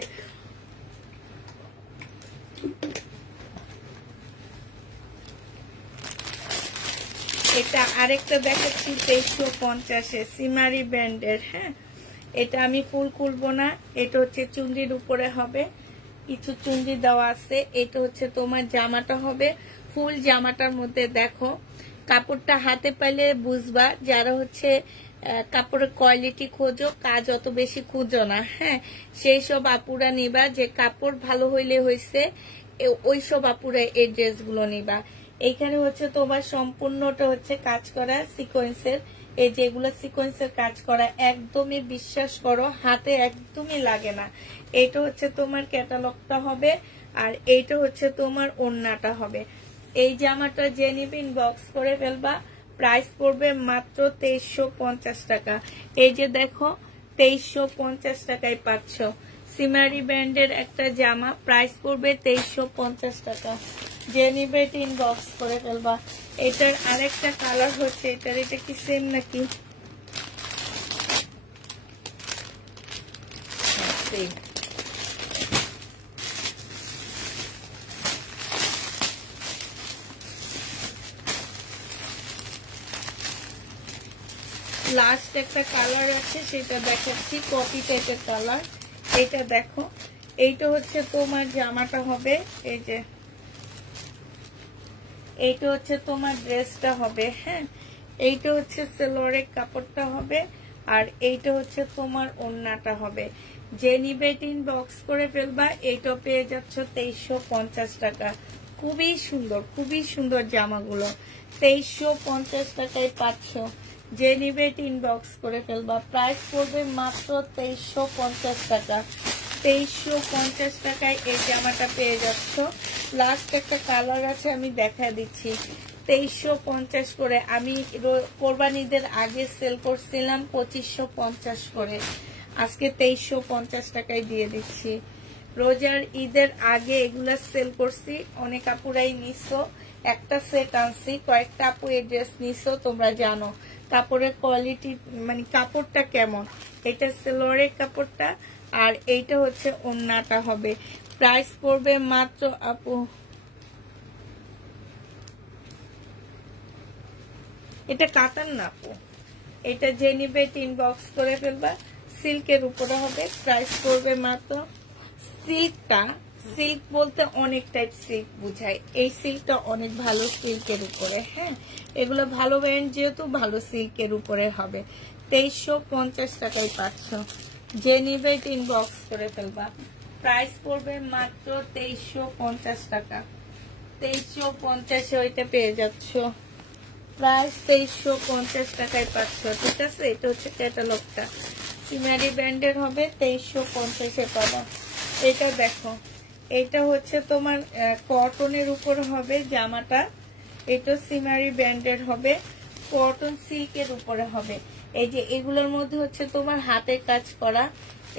এটা আরেকটা দেখাচ্ছি 2350-এ সিমারি ব্র্যান্ডের। হ্যাঁ, এটা আমি ফুল খুলবো না। এটা হচ্ছে চুন্ডির উপরে হবে, কিছু চুন্ডি দেওয়া আছে। এটা হচ্ছে তোমার জামাটা হবে। ফুল জামাটার মধ্যে দেখো কাপড়টা হাতে পাইলে বুঝবা। যারা হচ্ছে কাপড়ের কোয়ালিটি খোঁজো, কাজ অত বেশি খুঁজো না। হ্যাঁ, সেই সব আপুরা নিবা। যে কাপড় ভালো হইলে হয়েছে, ওই সব আপুরা এই ড্রেসগুলো নিবা। এইখানে হচ্ছে তোমার সম্পূর্ণটা হচ্ছে কাজ করা সিকোয়েন্সের। এই যেগুলো সিকোয়েন্সের কাজ করা, একদমই বিশ্বাস করো হাতে একদমই লাগে না। এইটা হচ্ছে তোমার ক্যাটালগটা হবে, আর এইটা হচ্ছে তোমার ওড়নাটা হবে। এই জামাটা যে নিবে ইনবক্স করে ফেলবা, প্রাইস পড়বে মাত্র 2350 টাকা। এই যে দেখো 2350 টাকায় পাচ্ছ সিমারি ব্র্যান্ডের একটা জামা, প্রাইস পড়বে 2350 টাকা। যে নিবে ইনবক্স করে ফেলবা। এটার আরেকটা কালার হচ্ছে, এটার এটা কি সেম নাকি? সেম। লাস্ট একটা কালার আছে, সেটা দেখাচ্ছি, কপি টাইপের কালার। এটা দেখো, এইটা হচ্ছে তোমার জামাটা হবে, এই যে এইটা হচ্ছে তোমার ড্রেসটা হবে। হ্যাঁ, এইটা হচ্ছে সালোয়ারের কাপড়টা হবে, আর এইটা হচ্ছে তোমার ওড়নাটা হবে। যে নিবে ইনবক্স করে ফেলবা। এইটা পেয়ে যাচ্ছ 2350 টাকা। খুবই সুন্দর জামাগুলো 2350 টাকায় পাচ্ছ। যে নিবে ইনবক্স করে ফেলবা। প্রাইস পড়বে মাত্র 2350 টাকা। 2350 টাকায় এই জামাটা পেয়ে যাচ্ছ। লাস্ট একটা কালার আছে, আমি দেখা দিচ্ছি। 2350 করে। আমি কোরবানিদের আগে সেল করছিলাম 2550 করে, আজকে 2350 টাকায় দিয়ে দিচ্ছি। রোজার ঈদের আগে এগুলা সেল করছি, অনেক আপুরাই নিছো। একটা সেট আনছি, কয়েকটা আপু এই ড্রেস নিছো, তোমরা জানো কাপড়ের কোয়ালিটি, মানে কাপড়টা কেমন। এটা সালোয়ারের কাপড়টা, আর এইটা হচ্ছে ওড়নাটা হবে। প্রাইস পড়বে মাত্র আপু, এটা কাতান না আপু, এটা যে নিবে ইনবক্স করে ফেলবা। সিল্কের উপরে হবে, প্রাইস পড়বে মাত্র। সিল্কটা, সিল্ক বলতে অনেক টাইপ সিল্ক বুঝায়, এই সিল্কটা অনেক ভালো সিল্কের উপরে। হ্যাঁ, এগুলো ভালো ব্র্যান্ড যেহেতু ভালো সিল্কের উপরে হবে। 2350 টাকায় পাচ্ছ। যে নিবে ইনবক্স করে ফেলবা। প্রাইস পড়বে মাত্র 2350 টাকা। 2350 ওইটা পেয়ে যাচ্ছ। প্রাইস 2350 টাকায় পাচ্ছ। ঠিক আছে, এটা হচ্ছে ক্যাটালগটা, সিমারি ব্র্যান্ডের হবে, 2350-এ পাবা। এটা দেখো, এটা হচ্ছে তোমার কটনের উপর হবে জামাটা। এটা সিমারি ব্র্যান্ডের হবে, কটন সিল্কের উপরে হবে। এই যে এগুলোর মধ্যে হচ্ছে তোমার হাতে কাজ করা।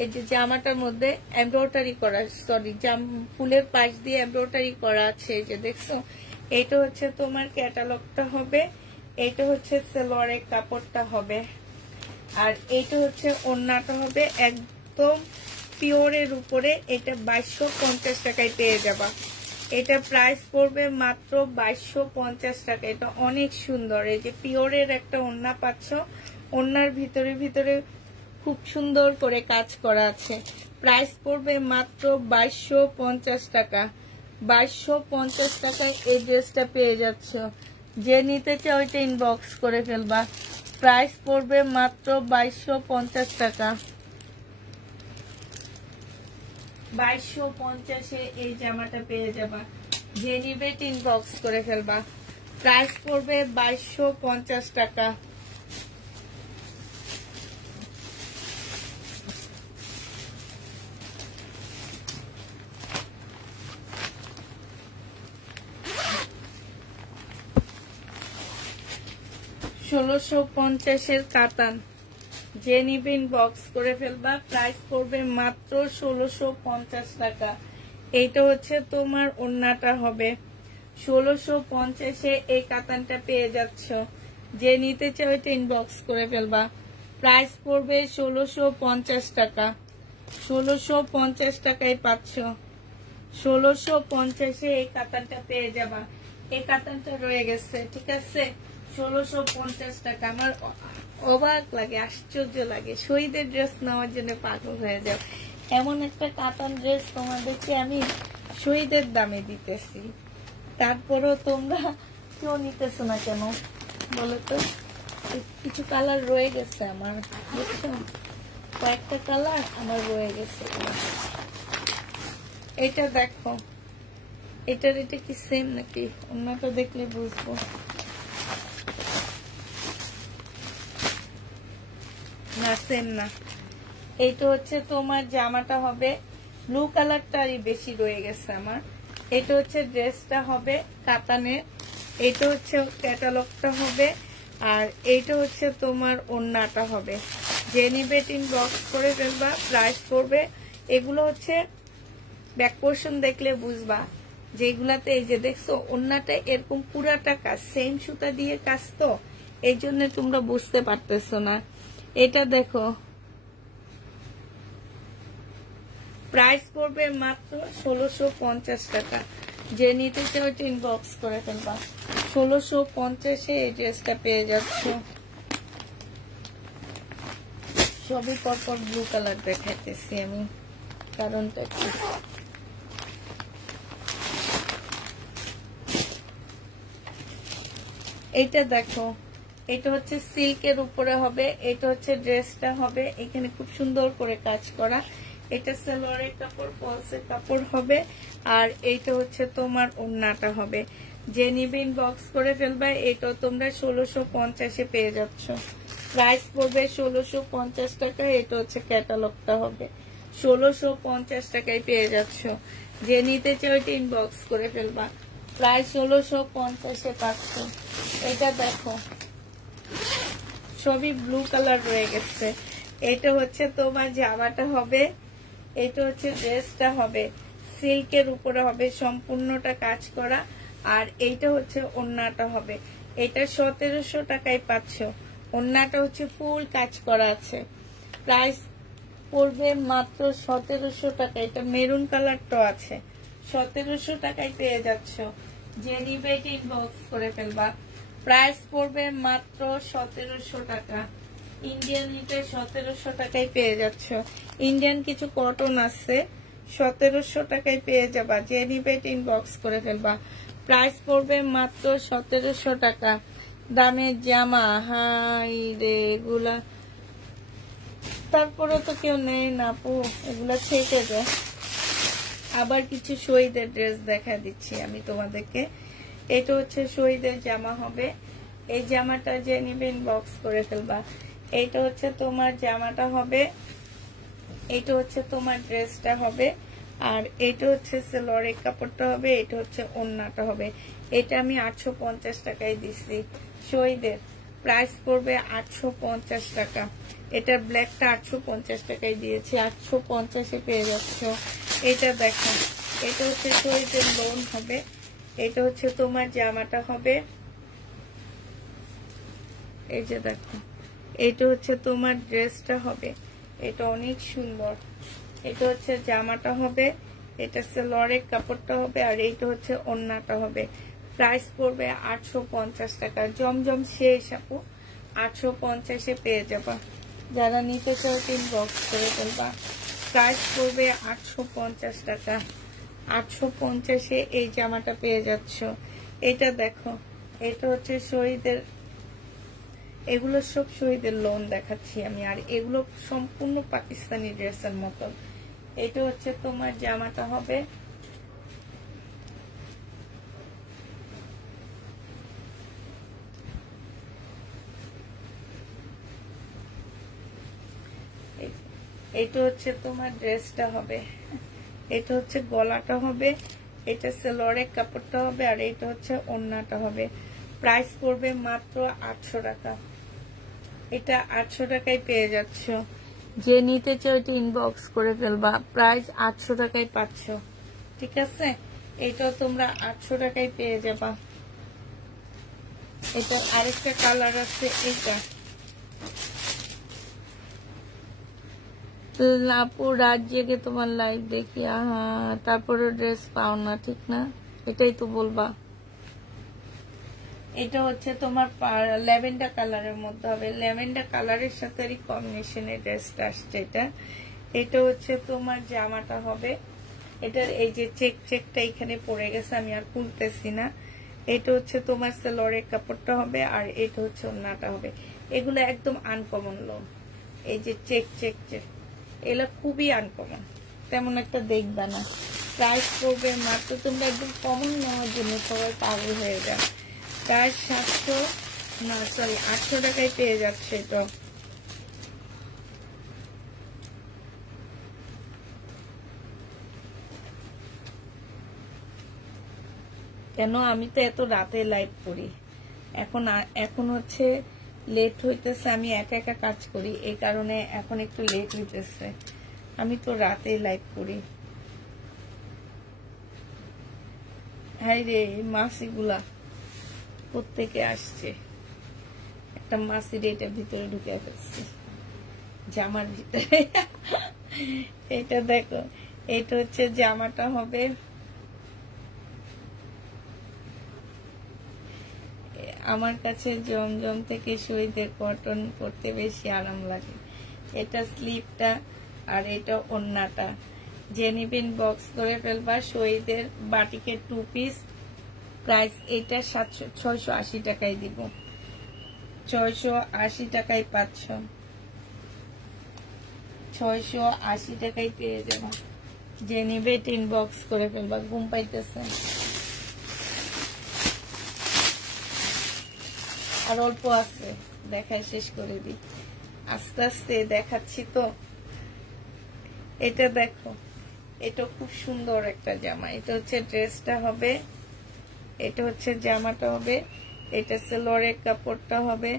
এই যে জামাটার মধ্যে এমব্রয়ডারি করা, সরি ফুলের পাশ দিয়ে এমব্রয়ডারি করা আছে, এই যে দেখছো। এটা হচ্ছে তোমার ক্যাটালগটা হবে, এটা হচ্ছে সালোয়ারের কাপড়টা হবে, আর এইটা হচ্ছে ওড়নাটা হবে একদম পিওরের উপরে। এটা 2250 টাকায় পেয়ে যাবা। এটা প্রাইস পড়বে মাত্র 2250 টাকা। এটা অনেক সুন্দর, এই যে পিওরের একটা ওড়না পাচ্ছ। ওড়নার ভিতরে খুব সুন্দর করে কাজ করা আছে। প্রাইস পড়বে মাত্র 2250 টাকা। 2250 টাকায় এই ড্রেসটা পেয়ে যাচ্ছ। যে নিতে চাও ওইটা ইনবক্স করে ফেলবা। প্রাইস পড়বে মাত্র 2250 টাকা। 2250-এ এই জামাটা পেয়ে যাবা। যে নিবে ইনবক্স করে ফেলবা। প্রাইস পড়বে 2250 টাকা। $1650 কাতান। যে নিবে ইনবক্স করে ফেলবা। প্রাইস পড়বে মাত্র 1650 টাকা। এইটা হচ্ছে তোমার ওড়নাটা হবে। 1650-এ এই কাতানটা পেয়ে যাচ্ছ। যে নিতে চাও এটা ইনবক্স করে ফেলবা। প্রাইস পড়বে 1650 টাকা। 1650 টাকায় পাচ্ছ। 1650-এ এই কাতানটা পেয়ে যাবা। এই কাতানটা রয়ে গেছে, ঠিক আছে। 1650 টাকা। আমার অবাক লাগে, আশ্চর্য লাগে, শহীদের ড্রেস নেওয়ার জন্য পাগল হয়ে যাও। এমন একটা কাতান ড্রেস তোমাদেরকে আমি শহীদের দামে দিতেছি, তারপরও তোমরা কেউ নিতেছো না কেন বলো তো? কিছু কালার রয়ে গেছে আমার, বুঝছো, কয়েকটা কালার আমার রয়ে গেছে। এটা দেখো, এটা কি সেম নাকি? অন্যটা দেখলে বুঝবো। না সেম না। এইটা হচ্ছে তোমার জামাটা হবে ব্লু কালারটারই বেশি রয়ে গেছে আমার। এটা হচ্ছে ড্রেসটা হবে কাতানের, এটা হচ্ছে ক্যাটালগটা হবে, আর এইটা হচ্ছে তোমার ওড়নাটা হবে। যে নিবে ইনবক্স করে ফেলবা, প্রাইস পড়বে। এগুলো হচ্ছে ব্যাক পোর্শন দেখলে বুঝবা যেগুলাতে এই যে দেখছো ওড়নাটা এরকম পুরাটা কাজ, সেম সুতা দিয়ে কাজ, তো এই জন্য তোমরা বুঝতে পারতেছো না। এটা দেখো প্রাইস পড়বে মাত্র 1650 টাকা। যে নিতে চাও ইনবক্স করে ফেলবা। 1650-এ এই ড্রেসটা পেয়ে যাচ্ছ। সবই পরপর ব্লু কালার দেখাইতেছি আমি, কারণটা কি এইটা দেখো, এটা হচ্ছে সিল্কের উপরে হবে, এটা হচ্ছে ড্রেসটা হবে এখানে খুব সুন্দর করে কাজ করা। এটা সালোয়ারের কাপড়, পলসের কাপড় হবে, আর এইটা হচ্ছে তোমার ওড়নাটা হবে। যে নিবে ইনবক্স করে ফেলবে। এটা তোমরা 1650-এ পেয়ে যাচ্ছ। প্রাইস পড়বে 1650 টাকা। এটা হচ্ছে ক্যাটালগটা হবে, 1650 টাকায় পেয়ে যাচ্ছ। যে নিতে চাও এটা ইনবক্স করে ফেলবা। প্রাইস 1650-এ পাচ্ছ। এটা দেখো সবই ব্লু কালার রয়ে গেছে। এটা হচ্ছে তোমার জামাটা হবে, এটা হচ্ছে ড্রেসটা হবে, সিল্কের উপরে হবে, সম্পূর্ণটা কাজ করা, আর এইটা হচ্ছে ওড়নাটা হবে। এটা 1700 টাকায় পাচ্ছ। ওড়নাটা হচ্ছে ফুল কাজ করা আছে। প্রাইস পড়বে মাত্র 1700 টাকা। এটা মেরুন কালারটা আছে, 1700 টাকায় পেয়ে যাচ্ছ। যে নিবে ইনবক্স করে ফেলবা। প্রাইস পড়বে মাত্র 1700 টাকা। ইন্ডিয়ান নিতে 1700 টাকায় পেয়ে যাচ্ছ। ইন্ডিয়ান কিছু কটন আছে, 1700 টাকায় পেয়ে যাবা। যে নিবে ইনবক্স করে ফেলবা। প্রাইস পড়বে মাত্র 1700 টাকা। দামের জামা, হাই রে এগুলা তারপরে তো কেউ নেই না আপু, এগুলা থেকে যায়। আবার কিছু শহীদের ড্রেস দেখা দিচ্ছি আমি তোমাদেরকে। এটা হচ্ছে শহীদের জামা হবে। এই জামাটা যে নিবে ইনবক্স করে ফেলবা। এইটা হচ্ছে তোমার জামাটা হবে, এইটা হচ্ছে তোমার ড্রেসটা হবে, আর এইটা হচ্ছে সালোয়ারের কাপড়টা হবে, এটা হচ্ছে ওড়নাটা হবে। এটা আমি 850 টাকায় দিচ্ছি শহীদের। প্রাইস পড়বে 850 টাকা। এটা ব্ল্যাকটা 850 টাকায় দিয়েছি, 850-এ পেয়ে যাচ্ছ। এটা দেখো, এটা হচ্ছে শহীদের লোন হবে, এটা হচ্ছে তোমার জামাটা হবে। এই যে দেখো, এটা হচ্ছে তোমার ড্রেসটা হবে, এটা অনেক সুন্দর। এটা হচ্ছে জামাটা হবে, এটা সালোয়ারের কাপড়টা হবে, আর এইটা হচ্ছে ওড়নাটা হবে। প্রাইস পড়বে 850 টাকা। জমজম শেষ আপু, 850-এ পেয়ে যাবা। যারা নিতে চাও ইনবক্স করে ফেলবা। প্রাইস পড়বে 850 টাকা। 850-এ এই জামাটা পেয়ে যাচ্ছ। এটা দেখো, এটা হচ্ছে শহীদের, এগুলো সব শহীদের লোন দেখাচ্ছি আমি, আর এগুলো সম্পূর্ণ পাকিস্তানি ড্রেসের মতন। এটা হচ্ছে তোমার জামাটা হবে, এটা হচ্ছে তোমার ড্রেসটা হবে, এটা হচ্ছে গলাটা হবে, এটা সালোয়ারের কাপড়টা হবে, আর এটা হচ্ছে ওড়নাটা হবে। প্রাইস পড়বে মাত্র 800 টাকা। এটা 800 টাকায় পেয়ে যাচ্ছ। যে নিতে চাও এটা ইনবক্স করে ফেলবা। প্রাইস 800 টাকায় পাচ্ছ, ঠিক আছে। এটাও তোমরা 800 টাকায় পেয়ে যাবা। এটা আরেকটা কালার আছে, এইটা আপু রাত জেগে তোমার লাইভ দেখি, তারপরে ড্রেস পাও না, ঠিক না? এটাই তো বলবা। এটা হচ্ছে তোমার ল্যাভেন্ডার কালারের মধ্যে হবে, ল্যাভেন্ডার কালারের সাথে কম্বিনেশনের ড্রেসটা আসছে। এটা হচ্ছে তোমার জামাটা হবে, এটার এই যে চেকটা এখানে পড়ে গেছে, আমি আর খুলতেছি না। এটা হচ্ছে তোমার সালোয়ারের কাপড়টা হবে, আর এটা হচ্ছে ওড়নাটা হবে। এগুলো একদম আনকমন লোন, এই যে চেক এগুলো খুবই আনকমন, তেমন একটা দেখবা না। প্রাইস পড়বে মাত্র, তোমরা একদম কমন নেওয়ার জন্য সবাই পাগল হয়ে যায়। প্রাইস 800 টাকায় পেয়ে যাচ্ছে। তো কেন আমি তো এত রাতে লাইভ করি, এখন হচ্ছে লেট হইতেছে, আমি একা একা কাজ করি, এই কারণে এখন একটু লেট হইতেছে। আমি তো রাতে লাইভ করি। হাই রে, মাছিগুলা প্রত্যেকে আসছে। একটা মাছি এটার ভিতরে ঢুকে ফেলছি, জামার ভিতরে। এটা দেখো, এটা হচ্ছে জামাটা হবে। আমার কাছে জমজম থেকে শহীদের কটন পরতে বেশি আরাম লাগে। এটা স্লিপটা আর এটা ওড়নাটা। যে নিবেন বক্স করে ফেলবা। শহীদের বাটিকের 2 পিস, প্রাইস এটা 680 টাকায় দিব। 680 টাকায় পাচ্ছ, 680 টাকায় পেয়ে যাবো। যে নিবে ইনবক্স করে ফেলবা। ঘুম পাইতেছে, আর অল্প আছে, দেখায় শেষ করে দিই। আস্তে আস্তে দেখাচ্ছি তো। এটা দেখো, এটা খুব সুন্দর একটা জামা। এটা হচ্ছে ড্রেসটা হবে, এটা হচ্ছে জামাটা হবে, এটা সেলোয়ারের কাপড়টা হবে।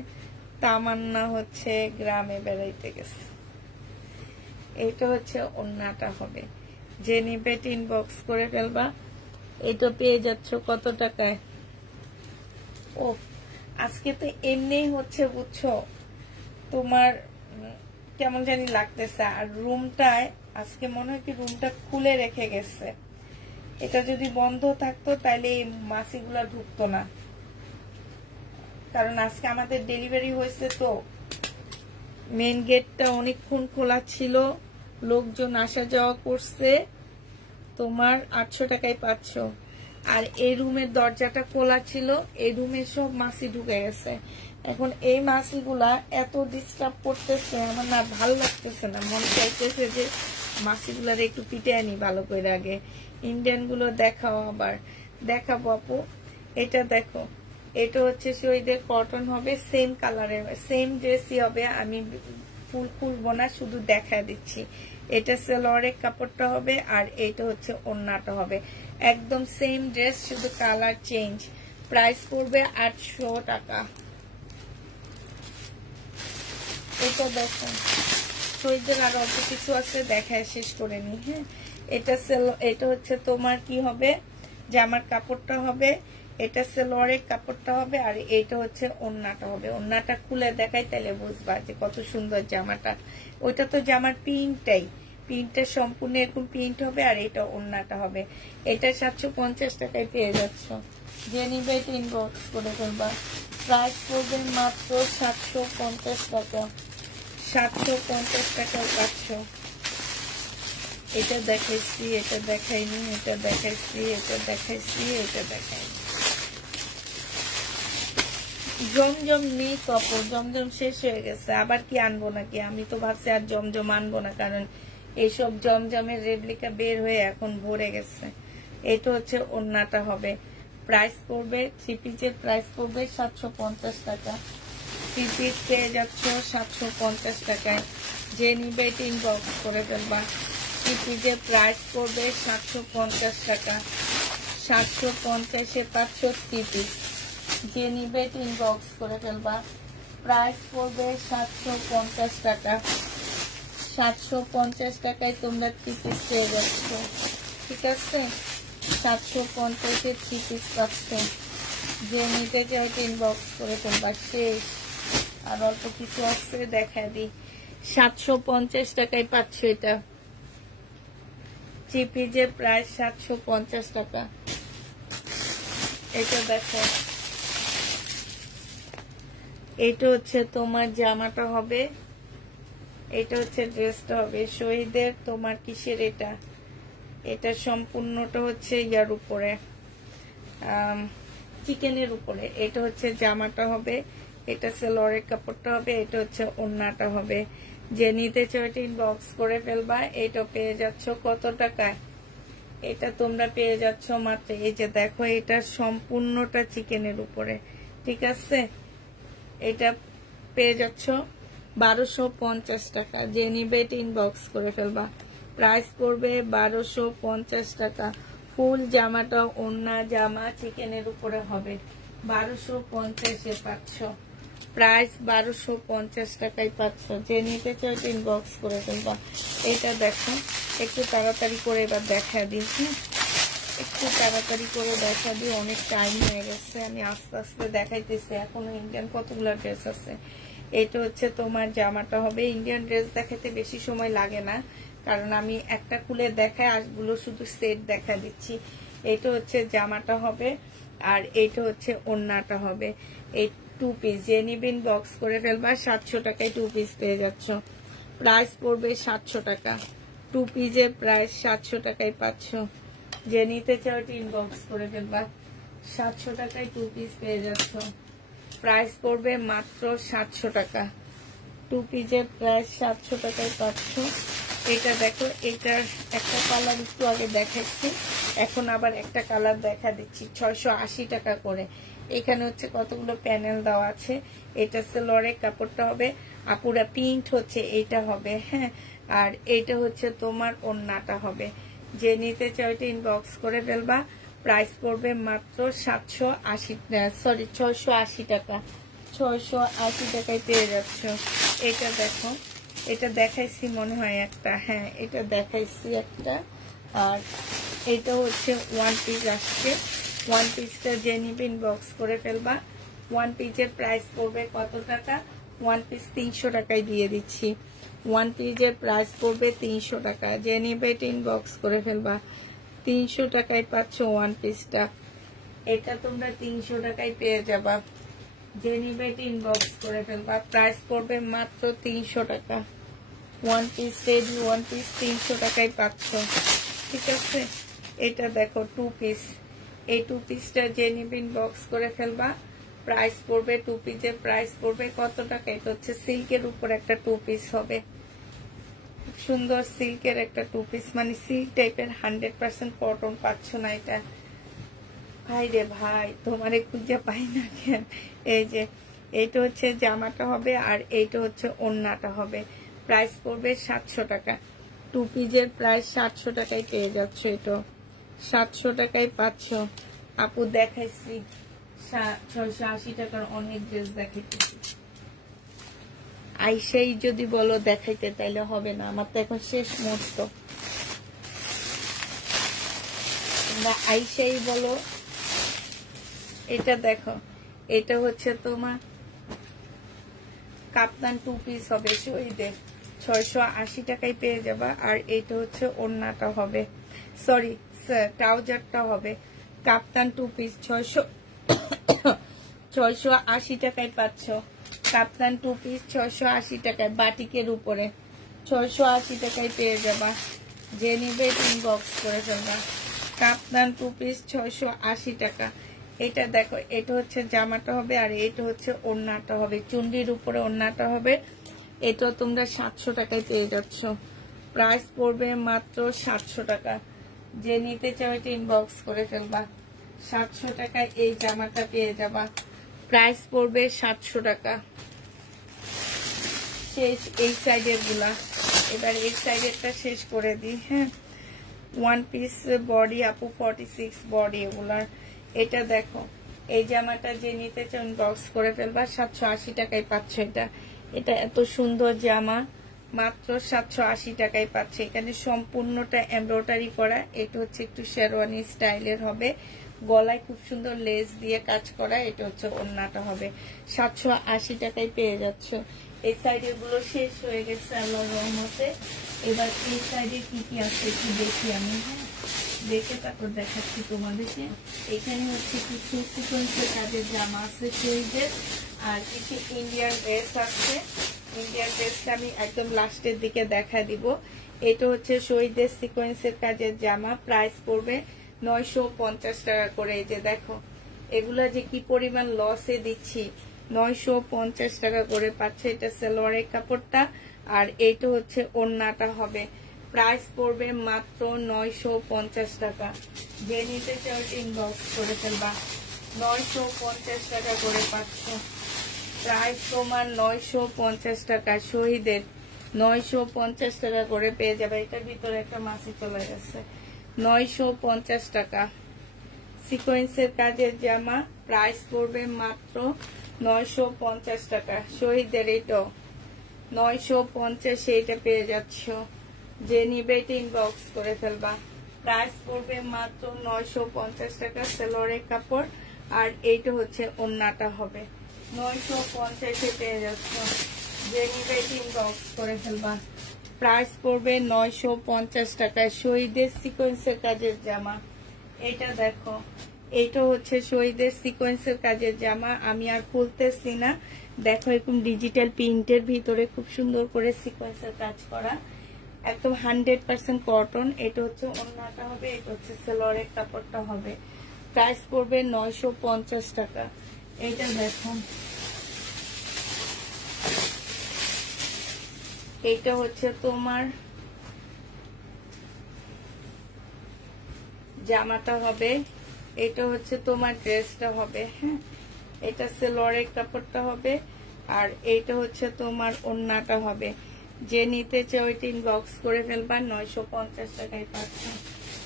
তামান্না হচ্ছে গ্রামে বেড়াইতে গেছে। এটা হচ্ছে ওড়নাটা হবে। যে নিবে ইনবক্স করে ফেলবা। এটা পেয়ে যাচ্ছ কত টাকায়? ও আজকে তো এমনি হচ্ছে বুঝছো, তোমার কেমন জানি লাগতেছে। আর রুমটায় আজকে মনে হয় কি রুমটা খুলে রেখে গেছে। এটা যদি বন্ধ থাকতো তাহলে এই মাছিগুলা ঢুকতো না, কারণ আজকে আমাদের ডেলিভারি হয়েছে তো মেন গেটটা অনেকক্ষণ খোলা ছিল, লোকজন আসা যাওয়া করছে। তোমার 800 টাকায় পাচ্ছ। আর এই রুমের দরজাটা খোলা ছিল, এই রুমে সব মাছি ঢুকে গেছে। এখন এই মাছিগুলা এত ডিস্টার্ব করতেছে, আমার না ভালো লাগতেছে না। মন চাইতেছে যে মাছিগুলার একটু পিটে আনি ভালো করে। আগে ইন্ডিয়ান গুলো দেখাও, আবার দেখাবো আপু। এটা দেখো, এটা হচ্ছে শহীদের কটন হবে, সেম কালারের, সেম ড্রেসই হবে। আমি ফুল খুলবো না, শুধু দেখা দিচ্ছি। এটা সেলোয়ারের কাপড়টা হবে, আর এটা হচ্ছে ওড়নাটা হবে। একদম সেম ড্রেস, শুধু কালার চেঞ্জ। প্রাইস পড়বে 800 টাকা। এটা দেখো, শহীদের আর অল্প কিছু আছে, দেখায় শেষ করে নি। হ্যাঁ, এটা হচ্ছে তোমার কি হবে, জামার কাপড়টা হবে, এটা সেলোয়ারের কাপড়টা হবে, আর এটা হচ্ছে ওড়নাটা হবে। ওড়নাটা খুলে দেখাই, তাহলে বুঝবা যে কত সুন্দর জামাটা। ওইটা তো জামার প্রিন্টটা সম্পূর্ণ এরকম প্রিন্ট হবে, আর এটা ওড়নাটা হবে। এটা 750 টাকায় পেয়ে যাচ্ছ। যে নিবে ইনবক্স করে ফেলবা। প্রাইস পড়বে মাত্র 750 টাকা। 750 টাকায় পাচ্ছ। এটা দেখাইছি, এটা দেখাইনি, এটা দেখাইছি, এটা দেখাইছি, এটা দেখাইনি। জমজম নেই কাপড়, জমজম শেষ হয়ে গেছে। আবার কি আনবো নাকি? আমি তো ভাবছি আর জমজম আনবো না, কারণ এইসব জমজমের রেপ্লিকা বের হয়ে এখন ভরে গেছে। এটা হচ্ছে ওড়নাটা হবে। প্রাইস পড়বে, 3 পিসের প্রাইস পড়বে 750 টাকা। 3 পিস পেয়ে যাচ্ছ 750 টাকায়। যে নিবে ইনবক্স করে ফেলবা। 3 পিসের প্রাইস পড়বে 750 টাকা। 750-এ পাচ্ছ 3 পিস। যে নিবে ইনবক্স করে ফেলবা। প্রাইস পড়বে 750 টাকা। 750 টাকায় তোমরা 3 পিস পেয়ে যাচ্ছ। ঠিক আছে, 750-এ 3 পিস পাচ্ছ। যে নিতে চাই ইনবক্স করে ফেলবা। শেষ, আর অল্প কিছু আছে, দেখা দিই। 750 টাকায় পাচ্ছ এটা। চিপিজের প্রাইস 750 টাকা। এটা দেখো, এটা হচ্ছে তোমার জামাটা হবে, এটা হচ্ছে ড্রেসটা হবে। শহীদের তোমার কিসের এটা, এটা সম্পূর্ণটা হচ্ছে ইয়ার উপরে, চিকেনের উপরে। এটা হচ্ছে জামাটা হবে, এটা সেলোয়ারের কাপড়টা হবে, এটা হচ্ছে ওড়নাটা হবে। যে নিতে চাও ইনবক্স করে ফেলবা। এটা পেয়ে যাচ্ছ কত টাকায়? এটা তোমরা পেয়ে যাচ্ছ মাত্র, এই যে দেখো, এটা সম্পূর্ণটা চিকেনের উপরে। ঠিক আছে, এটা পেয়ে যাচ্ছ 1250 টাকা। যে নিবে ইনবক্স করে ফেলবা। প্রাইস পড়বে 1250 টাকা। ফুল জামাটা ওন্না জামা চিকেনের উপরে হবে 1250-এ পাচ্ছ, প্রাইস 1250 টাকায় পাচ্ছ। যে নিতে চাও ইনবক্স করে ফেলবা। এটা দেখো একটু তাড়াতাড়ি করে এবার দেখা দিই, হ্যাঁ একটু তাড়াতাড়ি করে দেখা দিই, অনেক টাইম হয়ে গেছে, আমি আস্তে আস্তে দেখাইতেছি, এখনো ইন্ডিয়ান কতগুলো ড্রেস আছে। এটা হচ্ছে তোমার জামাটা হবে, ইন্ডিয়ান ড্রেস দেখাতে বেশি সময় লাগে না, কারণ আমি একটা খুলে দেখাই, আজগুলো শুধু সেট দেখা দিচ্ছি। এটা হচ্ছে জামাটা হবে, আর এইটা হচ্ছে ওড়নাটা হবে। এই 2 পিস যে নিবেন বক্স করে ফেলবা, 700 টাকায় 2 পিস পেয়ে যাচ্ছ, প্রাইস পড়বে 700 টাকা। 2 পিসের প্রাইস 700 টাকায় পাচ্ছ। যে নিতে চাও ইনবক্স করে ফেলবা, 700 টাকায় 2 পিস পেয়ে যাচ্ছ, প্রাইস পড়বে মাত্র 700 টাকা। 2 পিসের প্রাইস 700 টাকায় পাচ্ছ। এটা দেখো, এটার একটা কালার একটু আগে দেখাচ্ছি, এখন আবার একটা কালার দেখা দিচ্ছি, 680 টাকা করে। এখানে হচ্ছে কতগুলো প্যানেল দেওয়া আছে। এটা সেলোয়ারের কাপড়টা হবে, আপুরা প্রিন্ট হচ্ছে এইটা হবে, হ্যাঁ। আর এইটা হচ্ছে তোমার ওড়নাটা হবে। যে নিতে চাও এটা ইনবক্স করে ফেলবা, প্রাইস পড়বে মাত্র 680 টাকা। 680 টাকায় পেয়ে যাচ্ছ। এটা দেখো, এটা দেখাইছি মনে হয় একটা, হ্যাঁ এটা দেখাইছি একটা। আর এটা হচ্ছে 1 পিস আসছে, 1 পিসটা যে নিবে ইনবক্স করে ফেলবা। 1 পিসের প্রাইস পড়বে কত টাকা? 1 পিস 300 টাকায় দিয়ে দিচ্ছি। 1 পিসের প্রাইস পড়বে 300 টাকা। যে নিবে এটা ইনবক্স করে ফেলবা, 300 টাকায় পাচ্ছ 1 পিসটা। এটা তোমরা 300 টাকায় পেয়ে যাবা। যে নিবে এটা ইনবক্স করে ফেলবা, প্রাইস পড়বে মাত্র 300 টাকা। 1 পিস রেডি, 1 পিস 300 টাকায় পাচ্ছ, ঠিক আছে। এটা দেখো 2 পিস, এই 2 পিসটা যে নিবে ইনবক্স করে ফেলবা, প্রাইস পড়বে 2 পিসের প্রাইস পড়বে কত টাকা? এটা হচ্ছে সিল্কের উপর একটা 2 পিস হবে, খুব সুন্দর সিল্কের একটা 2 পিস, মানে সিল্ক টাইপের 100% কটন পাচ্ছ না এটা। ভাই রে ভাই, তোমারে খুঁজে পাই না কেন। এই যে এইটা হচ্ছে জামাটা হবে, আর এইটা হচ্ছে ওড়নাটা হবে। প্রাইস পড়বে 700 টাকা। 2 পিসের প্রাইস 700 টাকায় পেয়ে যাচ্ছ। এটা 700 টাকায় পাচ্ছ। আপু দেখাইছি 680 টাকার অনেক ড্রেস দেখাইতেছি। আইসাই যদি বলো দেখাইতে, তাইলে হবে না, আমার তো এখন শেষ মুহূর্ত। তোমরা আইসাই বলো। এটা দেখো, এটা হচ্ছে তোমার কাপ্তান 2 পিস হবে শহীদের, 680 টাকায় পেয়ে যাবা। আর এইটা হচ্ছে ওড়নাটা হবে, সরি ট্রাউজারটা হবে। কাপ্তান 2 পিস 680 টাকায় পাচ্ছ। কাপ্তান 2 পিস 680 টাকায়, বাটিকের উপরে 680 টাকায় পেয়ে যাবা। যে নিবে ইনবক্স করে ফেলবা। কাপ্তান 2 পিস 680 টাকা। এটা দেখো, এটা হচ্ছে জামাটা হবে, আর এটা হচ্ছে ওড়নাটা হবে, চুন্ডির উপরে ওড়নাটা হবে। এটা তোমরা 700 টাকায় পেয়ে যাচ্ছ। প্রাইস পড়বে মাত্র 700 টাকা। যে নিতে চাও এটা ইনবক্স করে ফেলবা। 700 টাকায় এই জামাটা পেয়ে যাবা। প্রাইস পড়বে 700 টাকা। শেষ এই সাইডের গুলা, এবার এই সাইডেরটা শেষ করে দিই, হ্যাঁ। 1 পিস বডি আপু 46 বডি এগুলার। এটা দেখো, এই জামাটা যে নিতে চাও ইনবক্স করে ফেলবা, 780 টাকায় পাচ্ছ। এটা এটা এত সুন্দর জামা, মাত্র 780 টাকায় পাচ্ছে। এখানে সম্পূর্ণটা এমব্রয়ডারি করা। এটা হচ্ছে একটু শেরওয়ানি স্টাইলের হবে, গলায় খুব সুন্দর লেস দিয়ে কাজ করা। এটা হচ্ছে ওড়নাটা হবে, 780 টাকায় পেয়ে যাচ্ছ। এই সাইডের গুলো শেষ হয়ে গেছে আল্লাহর রহমতে। এবার এই সাইডে কি কি আছে একটু দেখি আমি, হ্যাঁ দেখে তারপর দেখাচ্ছি তোমাদেরকে। এখানে হচ্ছে কিছু সিকোয়েন্সের কাজের জামা আছে শহীদের, আর কিছু ইন্ডিয়ান ড্রেস আছে। ইন্ডিয়ান ড্রেসটা আমি একদম লাস্টের দিকে দেখা দিব। এটা হচ্ছে শহীদের সিকোয়েন্সের কাজের জামা, প্রাইস পড়বে 950 টাকা করে। এই যে দেখো, এগুলা যে কি পরিমাণ লসে দিচ্ছি, 950 টাকা করে পাচ্ছে। এটা সালোয়ারের কাপড়টা, আর এইটা হচ্ছে ওড়নাটা হবে। প্রাইস পড়বে মাত্র 950 টাকা। যে নিতে চাও ইনবক্স করে ফেলবা, 950 টাকা করে পাচ্ছ। প্রাইস তোমার 950 টাকা। শহীদের 950 টাকা করে পেয়ে যাবে। এটার ভিতরে একটা মাছি চলে গেছে, 950 টাকা। সিকোয়েন্সের কাজের জামা, প্রাইস পড়বে মাত্র 950 টাকা। শহীদের এটাও 950, এইটা পেয়ে যাচ্ছ। যে নিবে এটা ইনবক্স করে ফেলবা। প্রাইস পড়বে মাত্র 950 টাকা। সেলোয়ারের কাপড়, আর এইটা হচ্ছে ওন্নাটা হবে 950 পেয়ে যাচ্ছ। যে নিবে এটা ইনবক্স করে ফেলবা। প্রাইস পড়বে 950 টাকায়। শহীদের সিকোয়েন্সের কাজের জামা, এটা দেখো, এইটা হচ্ছে শহীদের সিকোয়েন্সের কাজের জামা। আমি আর খুলতেছি না, দেখো এরকম ডিজিটাল প্রিন্টের ভিতরে খুব সুন্দর করে সিকোয়েন্সের কাজ করা, একদম 100% কটন। এটা হচ্ছে ওন্নাটা হবে, এটা হচ্ছে সেলোয়ারের কাপড়টা হবে। প্রাইস পড়বে 950 টাকা। এটা দেখো, এইটা হচ্ছে তোমার জামাটা হবে, এটা হচ্ছে তোমার ড্রেসটা হবে। হ্যাঁ, এটা সেলোয়ারের কাপড়টা হবে, আর এইটা হচ্ছে তোমার ওন্নাটা হবে। যে নিতে চাও ওইটা ইনবক্স করে ফেলবা। 950 টাকায় পাচ্ছ।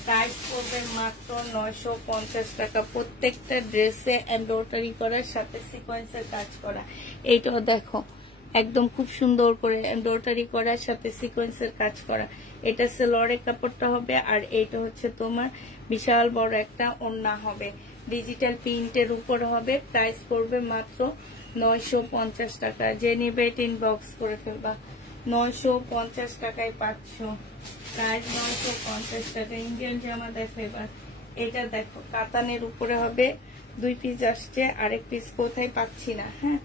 প্রাইস পড়বে মাত্র 950 টাকা। প্রত্যেকটা ড্রেসে এমব্রয়ডারি করার সাথে সিকোয়েন্সের কাজ করা। এইটাও দেখো, একদম খুব সুন্দর করে এমব্রয়ডারি করার সাথে সিকোয়েন্সের কাজ করা। এটা সেলোয়ারের কাপড়টা হবে, আর এইটা হচ্ছে তোমার বিশাল বড় একটা ওন্না হবে, ডিজিটাল প্রিন্টের উপর হবে। প্রাইস পড়বে মাত্র 950 টাকা। যে নিবে এটা ইনবক্স করে ফেলবা। 950 টাকায় পাচ্ছ। প্রাইস 950 টাকা। ইন্ডিয়ান জামা দেখো এবার। এটা দেখো, কাতানের উপরে হবে, 2 পিস আসছে, আরেক পিস কোথায় পাচ্ছি না। হ্যাঁ,